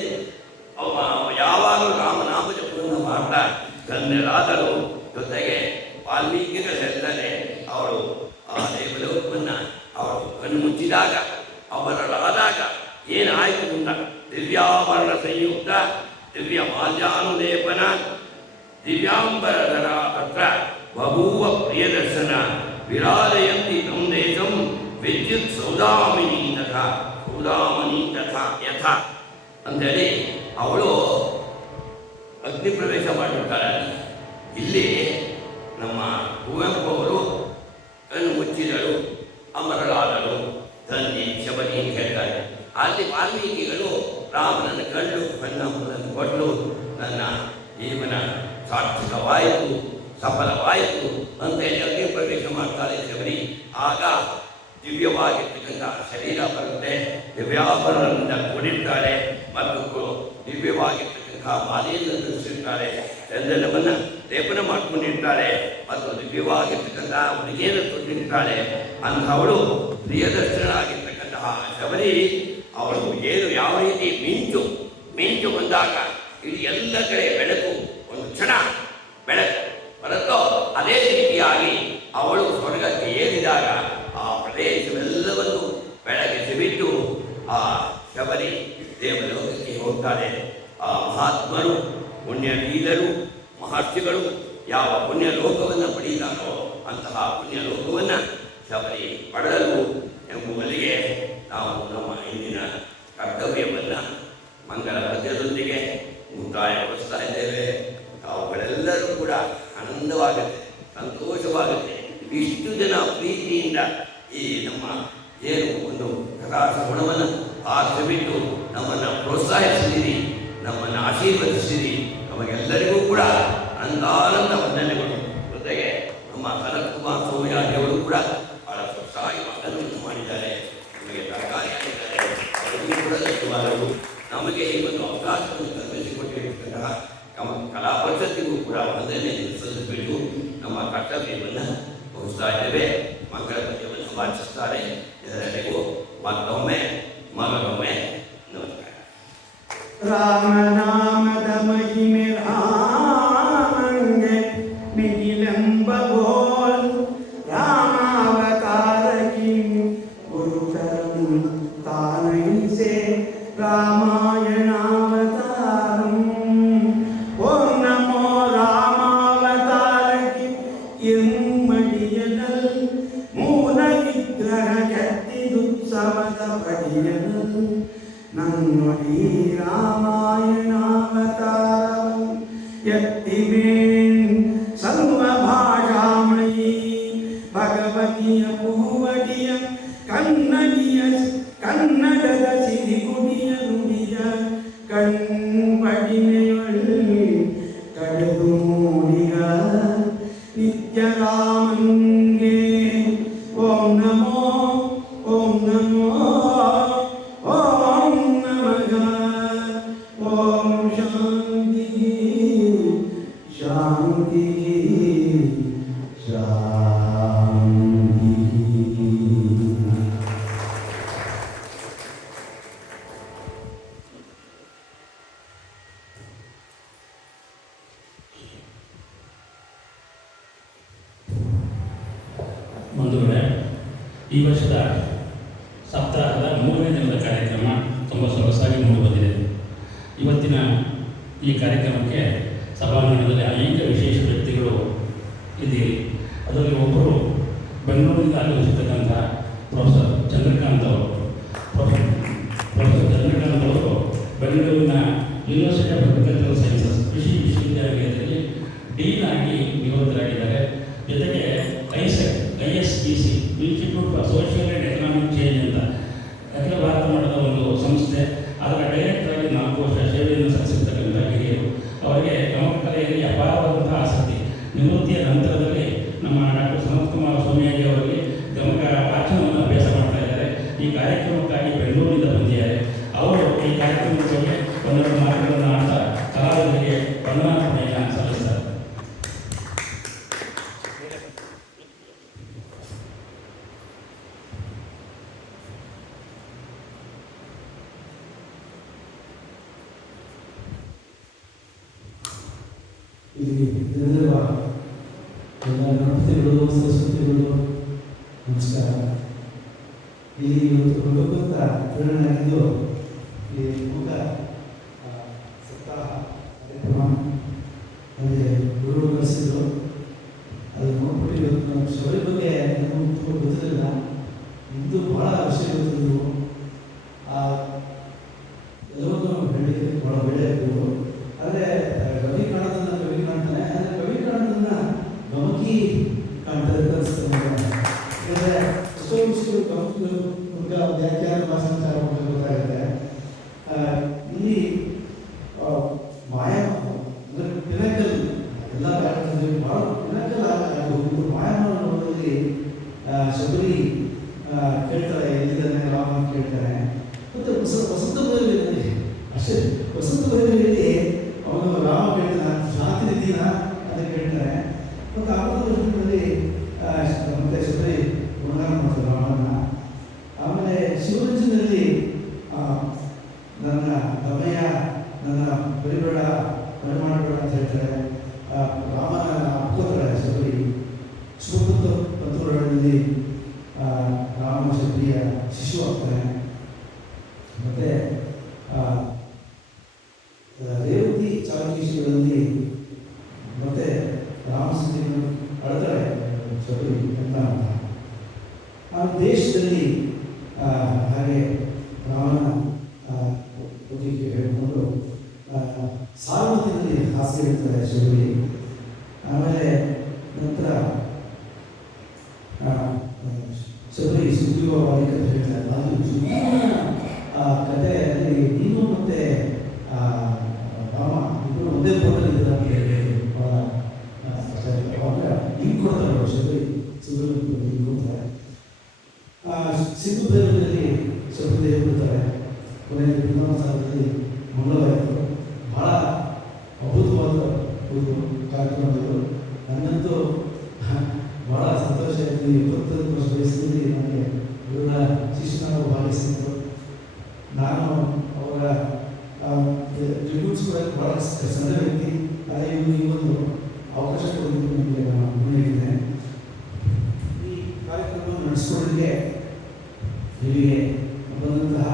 ಧನ್ಯರಾದರು. ಜೊತೆಗೆ ವಾಲ್ಮೀಕಿಗಳು ಹೇಳ್ತಾರೆ, ಅವರು ಆ ದೇವಲೋಕವನ್ನು ಅವರು ಕಣ್ಣು ಮುಚ್ಚಿದಾಗ ಅವರಲಾದಾಗ ಏನಾಯಿತು ಅಂತ ದಿವ್ಯಾಭರಣ ಸಂಯುಕ್ತ ದಿವ್ಯ ಮಾಲ್ಯಾನುಲೇಪನ ದಿವ್ಯಾಂಬರಧರ ತತ್ರ ಬಭೂವ ಪ್ರಿಯದರ್ಶನ ವಿರಾಜಯಂತಿ ತಂ ದೇಶಂ ವಿದ್ಯುತ್ ಸೌದಾಮಿನಿ ತಥಾ ಯಥ ಅಂತೇಳಿ ಅವಳು ಅಗ್ನಿ ಪ್ರವೇಶ ಮಾಡಿರ್ತಾರೆ. ಇಲ್ಲಿ ನಮ್ಮ ಕುವೆಂಪು ಅವರು ಕಣ್ಣು ಮುಚ್ಚಿದಳು, ಅಮರರಾದಳು, ತಂದೆ ಶಬರಿ ಅಂತ ಹೇಳ್ತಾರೆ. ಅಲ್ಲಿ ವಾಲ್ಮೀಕಿಗಳು ರಾಮನನ್ನು ಕಂಡು ಕಣ್ಣನ್ನು ಕೊಟ್ಟು ನನ್ನ ಜೀವನ ಸಾರ್ಥಕವಾಯಿತು, ಸಫಲವಾಯಿತು ಅಂತೇಳಿ ಅಗ್ನಿ ಪ್ರವೇಶ ಮಾಡ್ತಾರೆ ಶಬರಿ. ಆಗ ದಿವ್ಯವಾಗಿರ್ತಕ್ಕಂಥ ಶರೀರ ಬರುತ್ತೆ, ದಿವ್ಯಾಭರಣದಿಂದ ಕೂಡಿರ್ತಾಳೆ ಮತ್ತು ದಿವ್ಯವಾಗಿರ್ತಕ್ಕಂಥ ಮಾಲೆಯನ್ನು ಧರಿಸಿರ್ತಾರೆ, ಚಂದನವನ್ನು ಲೇಪನ ಮಾಡ್ಕೊಂಡಿರ್ತಾಳೆ ಮತ್ತು ದಿವ್ಯವಾಗಿರ್ತಕ್ಕಂತಹ ಉಡುಗೆಯನ್ನು ತೊಟ್ಟಿರ್ತಾಳೆ. ಅಂಥವಳು ಪ್ರಿಯದರ್ಶನಾಗಿರ್ತಕ್ಕಂತಹ ಶಬರಿ ಅವಳು ಏನು ಯಾವ ರೀತಿ ಮಿಂಚು ಬಂದಾಗ ಇಡೀ ಎಲ್ಲ ಕಡೆ ಬೆಳಕು, ಒಂದು ಕ್ಷಣ ಬೆಳಕು ಬರುತ್ತೋ ಅದೇ ರೀತಿಯಾಗಿ ಅವಳು ಸ್ವರ್ಗಕ್ಕೆ ಏರಿದಾಗ ಆ ಪ್ರದೇಶವೆಲ್ಲವನ್ನು ಬೆಳಗಿಸಿಬಿಟ್ಟು ಆ ಶಬರಿ ದೇವಲೋಕಕ್ಕೆ ಹೋಗ್ತಾರೆ. ಆ ಮಹಾತ್ಮರು, ಪುಣ್ಯಶೀಲರು, ಮಹರ್ಷಿಗಳು ಯಾವ ಪುಣ್ಯ ಲೋಕವನ್ನು ಪಡೆಯುತ್ತಾರೋ ಅಂತಹ ಪುಣ್ಯ ಲೋಕವನ್ನು ಶಬರಿ ಪಡೆದಲು ಎಂಬುವಲ್ಲಿಗೆ ನಾವು ನಮ್ಮ ಇಂದಿನ ಕರ್ತವ್ಯವನ್ನು ಮಂಗಲ ಪದ್ಯದೊಂದಿಗೆ ಮುಕ್ತಾಯಗೊಳಿಸ್ತಾ ಇದ್ದೇವೆ. ತಾವುಗಳೆಲ್ಲರೂ ಕೂಡ ಆನಂದವಾಗುತ್ತೆ, ಸಂತೋಷವಾಗುತ್ತೆ. ಇಷ್ಟು ಜನ ಪ್ರೀತಿಯಿಂದ ಈ ನಮ್ಮ ಏನು ಒಂದು ಕಥಾಶ್ರವಣವನ್ನು ಆರಿಸಿಬಿಟ್ಟು ನಮ್ಮನ್ನು ಪ್ರೋತ್ಸಾಹಿಸಿದಿರಿ, ನಮ್ಮನ್ನು ಆಶೀರ್ವದಿಸಿದಿರಿ. ನಮಗೆಲ್ಲರಿಗೂ ಕೂಡ ಅನಂತಾನಂದ ವಂದನೆಗಳು. ಜೊತೆಗೆ ನಮ್ಮ ಸನತ್ಕುಮಾರ್ ಸೋಮಯಾಜಿಯವರು ಕೂಡ ಬಹಳ ಪ್ರೋತ್ಸಾಹಿ ಮಾತನ್ನು ಮಾಡಿದ್ದಾರೆ, ನಮಗೆ ಸಹಕಾರಿಯಾಗಿದ್ದಾರೆ. ಅವರಿಗೂ ಕೂಡ ಧನ್ಯವಾದಗಳು. ನಮಗೆ ಈ ಒಂದು ಅವಕಾಶವನ್ನು ಕಲ್ಪಿಸಿಕೊಟ್ಟಿರ್ತಕ್ಕಂತಹ ನಮ್ಮ ಕಲಾ ಪರಿಷತ್ತಿಗೂ ಕೂಡ ವಂದನೆಯನ್ನು ಸಲ್ಲಿಸಬೇಕು. ನಮ್ಮ ಕರ್ತವ್ಯವನ್ನು ವಹಿಸ್ತಾ ಇದ್ದೇವೆ. ಮಂಗಳ ಪದ್ಯವನ್ನು ವಾಚಿಸ್ತಾರೆ. ಎಲ್ಲರಿಗೂ ಮತ್ತೊಮ್ಮೆ ಮಗನೊಮ್ಮೆ ನಮಸ್ಕಾರ. ರಾಮನಾಮದ ಮಹಿಮೆ ರಾಮಂಗೆ ಮಿಗಿಲೆಂಬ ಬೋಲ್ ರಾಮಾವತಾರಕಿ ಗುರುತರಂ ತಾನೈಸೆ ರಾಮಾಯಣಾವತಾರಂ. ಓಂ ನಮೋ ರಾಮಾವತಾರಕಿ ಎಂಬಡಿಯದಲ್ ಮೂಲ ವಿಗ್ರಹ ಕೆತ್ತಿದುತ್ಸವದ ಪಡಿಯದಲ್ ನನ್ನೊಡಿ ರಾಮಾಯಣಾವತಾರಂ ಎತ್ತಿಬೇನ್ ಸರ್ವಭಾಷಾಮಯಿ ಭಗವತಿಯ ಪೂವಡಿಯ ಕನ್ನಡದ ಸಿರಿಗುಡಿಯ ನುಡಿಯ ಕಣ್ಪಡಿಮೆಯೊಳ್ ಕಡೆದು ಮೂಡಿಗ ನಿತ್ಯ ರಾಮಂಗೆ. ಓಂ ನಮೋ ಓಂ ನಮೋ ಓಂ ನಮಃ. ಓಂ ಶಾಂತಿ ಶಾಂತಿ ಶಾಂತಿ. ಬಂಧುಗಳೇ, ಈ ವರ್ಷದ ಸಪ್ತಾಹದ 3ನೇ ದಿನದ ಕಾರ್ಯಕ್ರಮ ತುಂಬ ಸೊಗಸಾಗಿ ಮೂಡಿಬಂದಿದೆ. ಇವತ್ತಿನ ಈ ಕಾರ್ಯಕ್ರಮಕ್ಕೆ ಸಭಾಂಗಣದಲ್ಲಿ ಅನೇಕ ವಿಶೇಷ ವ್ಯಕ್ತಿಗಳು ಇದ್ದೀರಿ. ಅದರಲ್ಲಿ ಒಬ್ಬರು ಬೆಂಗಳೂರಿನಿಂದ ಆಗಮಿಸಿರ್ತಕ್ಕಂಥ ಪ್ರೊಫೆಸರ್ ಚಂದ್ರಕಾಂತ್ ಅವರು. ಪ್ರೊಫೆಸರ್ ಚಂದ್ರಕಾಂತ್ ಅವರು ಬೆಂಗಳೂರಿನ ಯೂನಿವರ್ಸಿಟಿ ಆಫ್ ಅಗ್ರಿಕಲ್ಚರಲ್ ಸೈನ್ಸಸ್ ಕೃಷಿ ವಿಶ್ವವಿದ್ಯಾಲಯದಲ್ಲಿ ಡೀನ್ ಆಗಿ ನಿವೃತ್ತರಾಗಿದ್ದಾರೆ. ಜೊತೆಗೆ ISEC institute for social and economic change ಅಂತ ಅಖಿಲ ಭಾರತ ಮಟ್ಟದ ಒಂದು ಸಂಸ್ಥೆ, ಅದರ ಡೈರೆಕ್ಟರ್ ಆಗಿ 4 ವರ್ಷ ಸೇವೆಯನ್ನು ಸಲ್ಲಿಸಿರ್ತಕ್ಕಂಥ ಹಿರಿಯರು. ಅವರಿಗೆ ಗಮಕಲೆಯಲ್ಲಿ ಅಪಾರವಾದಂತಹ ಆಸಕ್ತಿ. ನಿವೃತ್ತಿಯ ನಂತರದಲ್ಲಿ ನಮ್ಮ ಡಾಕ್ಟರ್ ಸನತ್ಕುಮಾರ್ ಸೋಮಯಾಜಿ ಅವರಿಗೆ ಗಮಕ ವಾಚನವನ್ನು ಅಭ್ಯಾಸ ಮಾಡ್ತಾ ಇದ್ದಾರೆ. ಈ ಕಾರ್ಯಕ್ರಮಕ್ಕಾಗಿ ಬೆಂಗಳೂರಿನಿಂದ ಬಂದಿದ್ದಾರೆ. ಅವರು ಈ ಕಾರ್ಯಕ್ರಮಕ್ಕೆ ಒಂದೆರಡು ಮಾತುಗಳನ್ನು ಆಡ್ತಾ ಕಲಾವಿದರಿಗೆ ವಂದನಾರ್ಪಣೆಯನ್ನು ಸಲ್ಲಿಸ್ತಾರೆ. ಇಲ್ಲಿ ನೆರೆದಿರುವ ಎಲ್ಲ ಗಣಪತಿಗಳು ಸರಸ್ವತಿಗಳು ನಮಸ್ಕಾರ. ಇಲ್ಲಿ ಇವತ್ತು ಭಗವಂತ ಪ್ರೇರಣೆಯಾಗಿದ್ದು ಈ ಮುಖ ಸಪ್ತಾಹ ಕಾರ್ಯಕ್ರಮ ಅಂದರೆ ಗುರುಗಳು ಕಳಿಸಿದ್ರು. ಅದು ನೋಡ್ಬಿಟ್ಟು ಇವತ್ತು ನಮ್ಮ ಶಬರಿ ಬಗ್ಗೆ ನಮಗೂ ತುಂಬ ಗೊತ್ತಿರಲಿಲ್ಲ. ಇಂದು ಭಾಳ ವಿಷಯ ಗೊತ್ತಿದ್ರು. ಎಲ್ಲವನ್ನೂ ಹೇಳಲಿಕ್ಕೆ ಭಾಳ ಒಳ್ಳೆಯದು. ಆದರೆ ಕವಿ ಕಾಣೋದನ್ನು ಕವಿ ಕಾಣ್ತಾನೆ, ಆದರೆ ಕವಿ ಕಾಣೋದನ್ನು ಗಮಕಿ ಕಾಣ್ತಾರೆ ಅಂತ ಅನಿಸ್ತದೆ. ಯಾಕಂದರೆ ಎಷ್ಟೋ ವಿಷಯಗಳು ಗಮಕಿಗಳು ವ್ಯಾಖ್ಯಾನ ಭಾಷಾಂತರ ಗೊತ್ತಾಗುತ್ತೆ. ಇಲ್ಲಿ ಅಂದರೆ ಪಿನಕಲ್ ಎಲ್ಲ ಬ್ಯಾಟಲ್ಲಿ ಭಾಳ ಪಿನಕಲ್ ಆಗೋದು. ಮಾಯಮಾನದಲ್ಲಿ ಶಬರಿ ಕೇಳ್ತಾರೆ, ಎಲ್ಲಿದ್ದಾನೆ ರಾಮ ಅಂತ ಕೇಳ್ತಾರೆ. ಮತ್ತು ವಸಂತ ಬಯಲಿನಲ್ಲಿ ಅಷ್ಟೇ, ವಸಂತ ಬಯಲಿನಲ್ಲಿ ಅವನು ರಾಮ ಕೇಳ್ತಾನೆ, ಶಾಂತಿ ನಿಧಿನ ಅಂತ ಕೇಳ್ತಾರೆ. ಮತ್ತು ಆಮೇಲೆ ಮತ್ತೆ ಶಬರಿ ಗುಣಗಾನ ಮಾಡ್ತಾರೆ ರಾಮನ. ಆಮೇಲೆ ಶಿವರಂಜನಲ್ಲಿ ನನ್ನ ತಮ್ಮಯ್ಯ ನನ್ನ ಬರಿಬೇಡ ಮಾಡಬೇಡ ಅಂತ ಹೇಳ್ತಾರೆ. ರಾಮನ ಅಪ್ಕೋತಾರೆ ಶಬರಿ. ಶಿವಪುತ್ರ ಪಂತುಗಳಲ್ಲಿ ರಾಮ ಶಬರಿಯ ಶಿಶು ಆಗ್ತಾನೆ. ಮತ್ತು ರೇವತಿ ಚಾಲುಕೀಶಗಳಲ್ಲಿ ಮತ್ತೆ ರಾಮಸಂದಿಯನ್ನು ಅಳ್ತಾಳೆ ಶಬರಿ ಅಂತ. ಆ ದೇಶದಲ್ಲಿ ಹಾಗೆ ರಾಮನ ಬಗ್ಗೆ ಹೇಳಿಕೊಂಡು ಸಾರ್ವತ್ರಿಕದಲ್ಲಿ ಹಾಸ್ಯ ಹೇಳ್ತಾರೆ ಶಬರಿ. ಆಮೇಲೆ ನಂತರ ಶಬರಿ ಸುಗ್ರೀವ ವಾಲಿಕತೆ ಹೇಳ್ತಾರೆ. ಅದು ಕಥೆಯಲ್ಲಿ ನೀನು ಮತ್ತೆ ರಾಮ ಇಬ್ಬರು ಒಂದೇ ಫೋಟೋದಲ್ಲಿ ಇದ್ದಾರೆ. ಹಿಂಗೆ ಕೊಡ್ತಾರೆ ಶಬರಿ ಸುಗ್ರೀವ ಹಿಂಗೆ ಕೊಡ್ತಾರೆ. ಸಿಂಧು ದೇವರಲ್ಲಿ ಶಬರಿದೇವಿ ಬಿಡ್ತಾರೆ. ಕೊನೆಯಲ್ಲಿ ಬೃಂದಾವನ ಸಾಗರದಲ್ಲಿ ಮಂಗಳವಾಯಿತು. ಭಾಳ ಅದ್ಭುತವಾದ ಒಂದು ಕಾರ್ಯಕ್ರಮಗಳು. ನನ್ನಂತೂ ಭಾಳ ಸಂತೋಷ ಆಯಿತು. 20 ವರ್ಷ ವಯಸ್ಸಿನಲ್ಲಿ ನನಗೆ ಇವರ ಶಿಕ್ಷಣವು ಭಾಗಿಸಿದ್ದು. ನಾನು ಅವರ ಟ್ರಿಬ್ಯೂಟ್ಸ್ ಕೂಡ ಭಾಳ ಸಣ್ಣ ವ್ಯಕ್ತಿ. ಆದರೆ ಈ ಒಂದು ಅವಕಾಶ ಕೊಡೋದಕ್ಕೆ ನನಗೆ ನಾನು ಪುಣ್ಯವಿದ್ದೇನೆ. ಈ ಕಾರ್ಯಕ್ರಮವನ್ನು ನಡೆಸ್ಕೊಳ್ಳಲಿಕ್ಕೆ ಇಲ್ಲಿಗೆ ಬಂದಂತಹ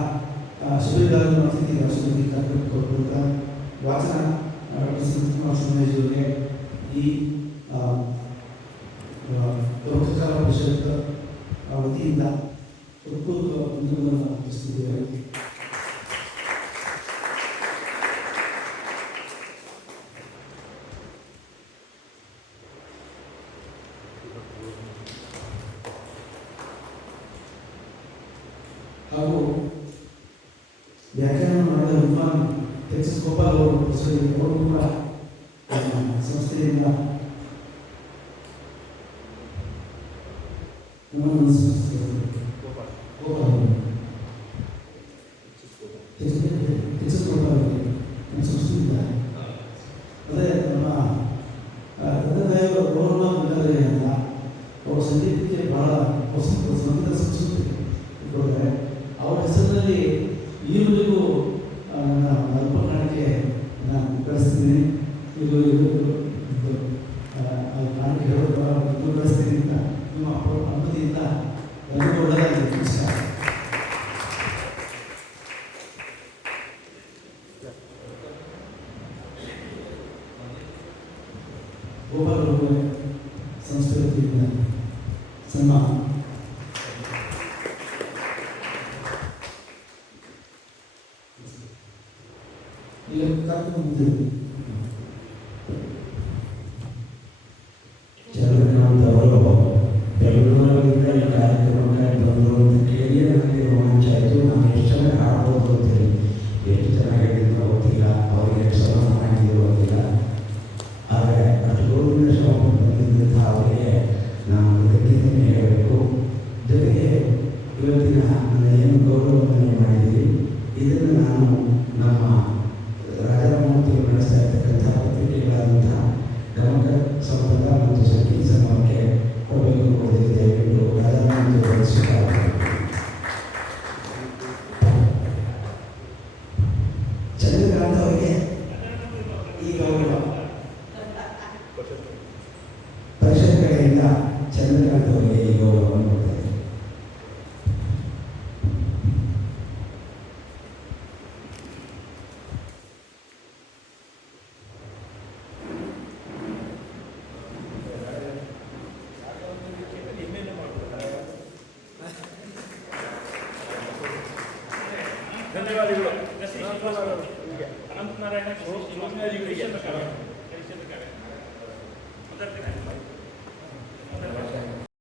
ಶಿಬಿರಗಳನ್ನು ಅತಿಥಿ ರಾಷ್ಟ್ರಪತಿ ಕಾರ್ಯಕ್ರಮ ಕೊಟ್ಟಂಥ ವಾಚನ ಸ್ವಾಮೀಜಿಯವರಿಗೆ ಈ ಲೋಕಕಲಾ ಪರಿಷತ್ ವತಿಯಿಂದ ಹೃತ್ಪೂರ್ವಕ ವಂದನೆಗಳನ್ನು ಅರ್ಪಿಸುತ್ತಿದ್ದೇವೆ. ಹಾಗೂ ವ್ಯಾಖ್ಯಾನ ಮಾಡಿದ ವಿದ್ವಾನ್ ಎಚ್ ಎಸ್ ಗೋಪಾಲ್ ಅವರು ಕೂಡ ಸಂಸ್ಥೆಯಿಂದ ಸಂಸ್ಥೆಯಿಂದ ಅದೇ ನಮ್ಮ ತಂದೆತಾಯಿಯವರು ಗೌರವ ಬೇಕಾದರೆ ಅಂತ ಅವರು ಸಂಗೀತಕ್ಕೆ ಬಹಳ ಹೊಸ ಸಂಗೀತ ಸಂಸ್ಕೃತಿ ಇಟ್ಕೊಳ್ತಾರೆ. ಅವರ ಹೆಸರಿನಲ್ಲಿ ಈವರೆಗೂ ನನ್ನ ಅಲ್ಪ ಕಾಣಿಕೆ ನಾನು ಕಳಿಸ್ತೀನಿ. ಇದು ಕಾಣಿಕೆ ಹೇಳೋದು ಕಳಿಸ್ತೀನಿ ಅಂತ ನಿಮ್ಮ ಅನುಮತಿಯಿಂದ ಎಲ್ಲರೂ ಒಳ್ಳೆಯದಾಗಿ ನಮಸ್ಕಾರ. ಗೋಪಾಲ್ ಅವರು ಸಂಸ್ಥೆ ವತಿಯಿಂದ ಸನ್ಮಾನ. ಈಗ ಕಾರ್ಯಕ್ರಮ ಮುಗಿದಿದೆ. ಚಂದ್ರಕಾಂತ್ ಅವರು ಬೆಂಗಳೂರಿನಿಂದ ಈ ಕಾರ್ಯಕ್ರಮಕ್ಕೆ ಬಂದರು ಅಂತ ಕೇಳಿ ನನಗೆ ರೋಮಾಂಚ ಆಯಿತು. ನಾನು ಎಷ್ಟು ಚೆನ್ನಾಗಿ ಹಾಡ್ಬೋದು ಅಂತೇಳಿ, ಎಷ್ಟು ಚೆನ್ನಾಗಿದ್ದು ಗೊತ್ತಿಲ್ಲ, ಅವರಿಗೆ ಎಷ್ಟು ಸಲ ಮಾಡಿದ್ರು ಗೊತ್ತಿಲ್ಲ. ಆದರೆ ಅಷ್ಟು ಗೌರವದಿಂದ ಶ್ರಮ ಬಂದಿದ್ದಂಥ ಅವರಿಗೆ ನಾನು ಕೃತಜ್ಞತೆ ಹೇಳಬೇಕು. ಜೊತೆಗೆ ಇವತ್ತಿನ ಏನು ಗೌರವವನ್ನು ಮಾಡಿದ್ದೀವಿ ಇದನ್ನು ನಾನು ನಮ್ಮ ರಾಜಮೂರ್ತಿ ನಡೆಸ್ತಾ ಚಂದ್ರಕಾಂತ್ ಅವರಿಗೆ ಈ ಗೌರವವನ್ನು ಕೊಡ್ತಾರೆ. ಧನ್ಯವಾದಗಳು. ಅನಂತನಾರಾಯಣ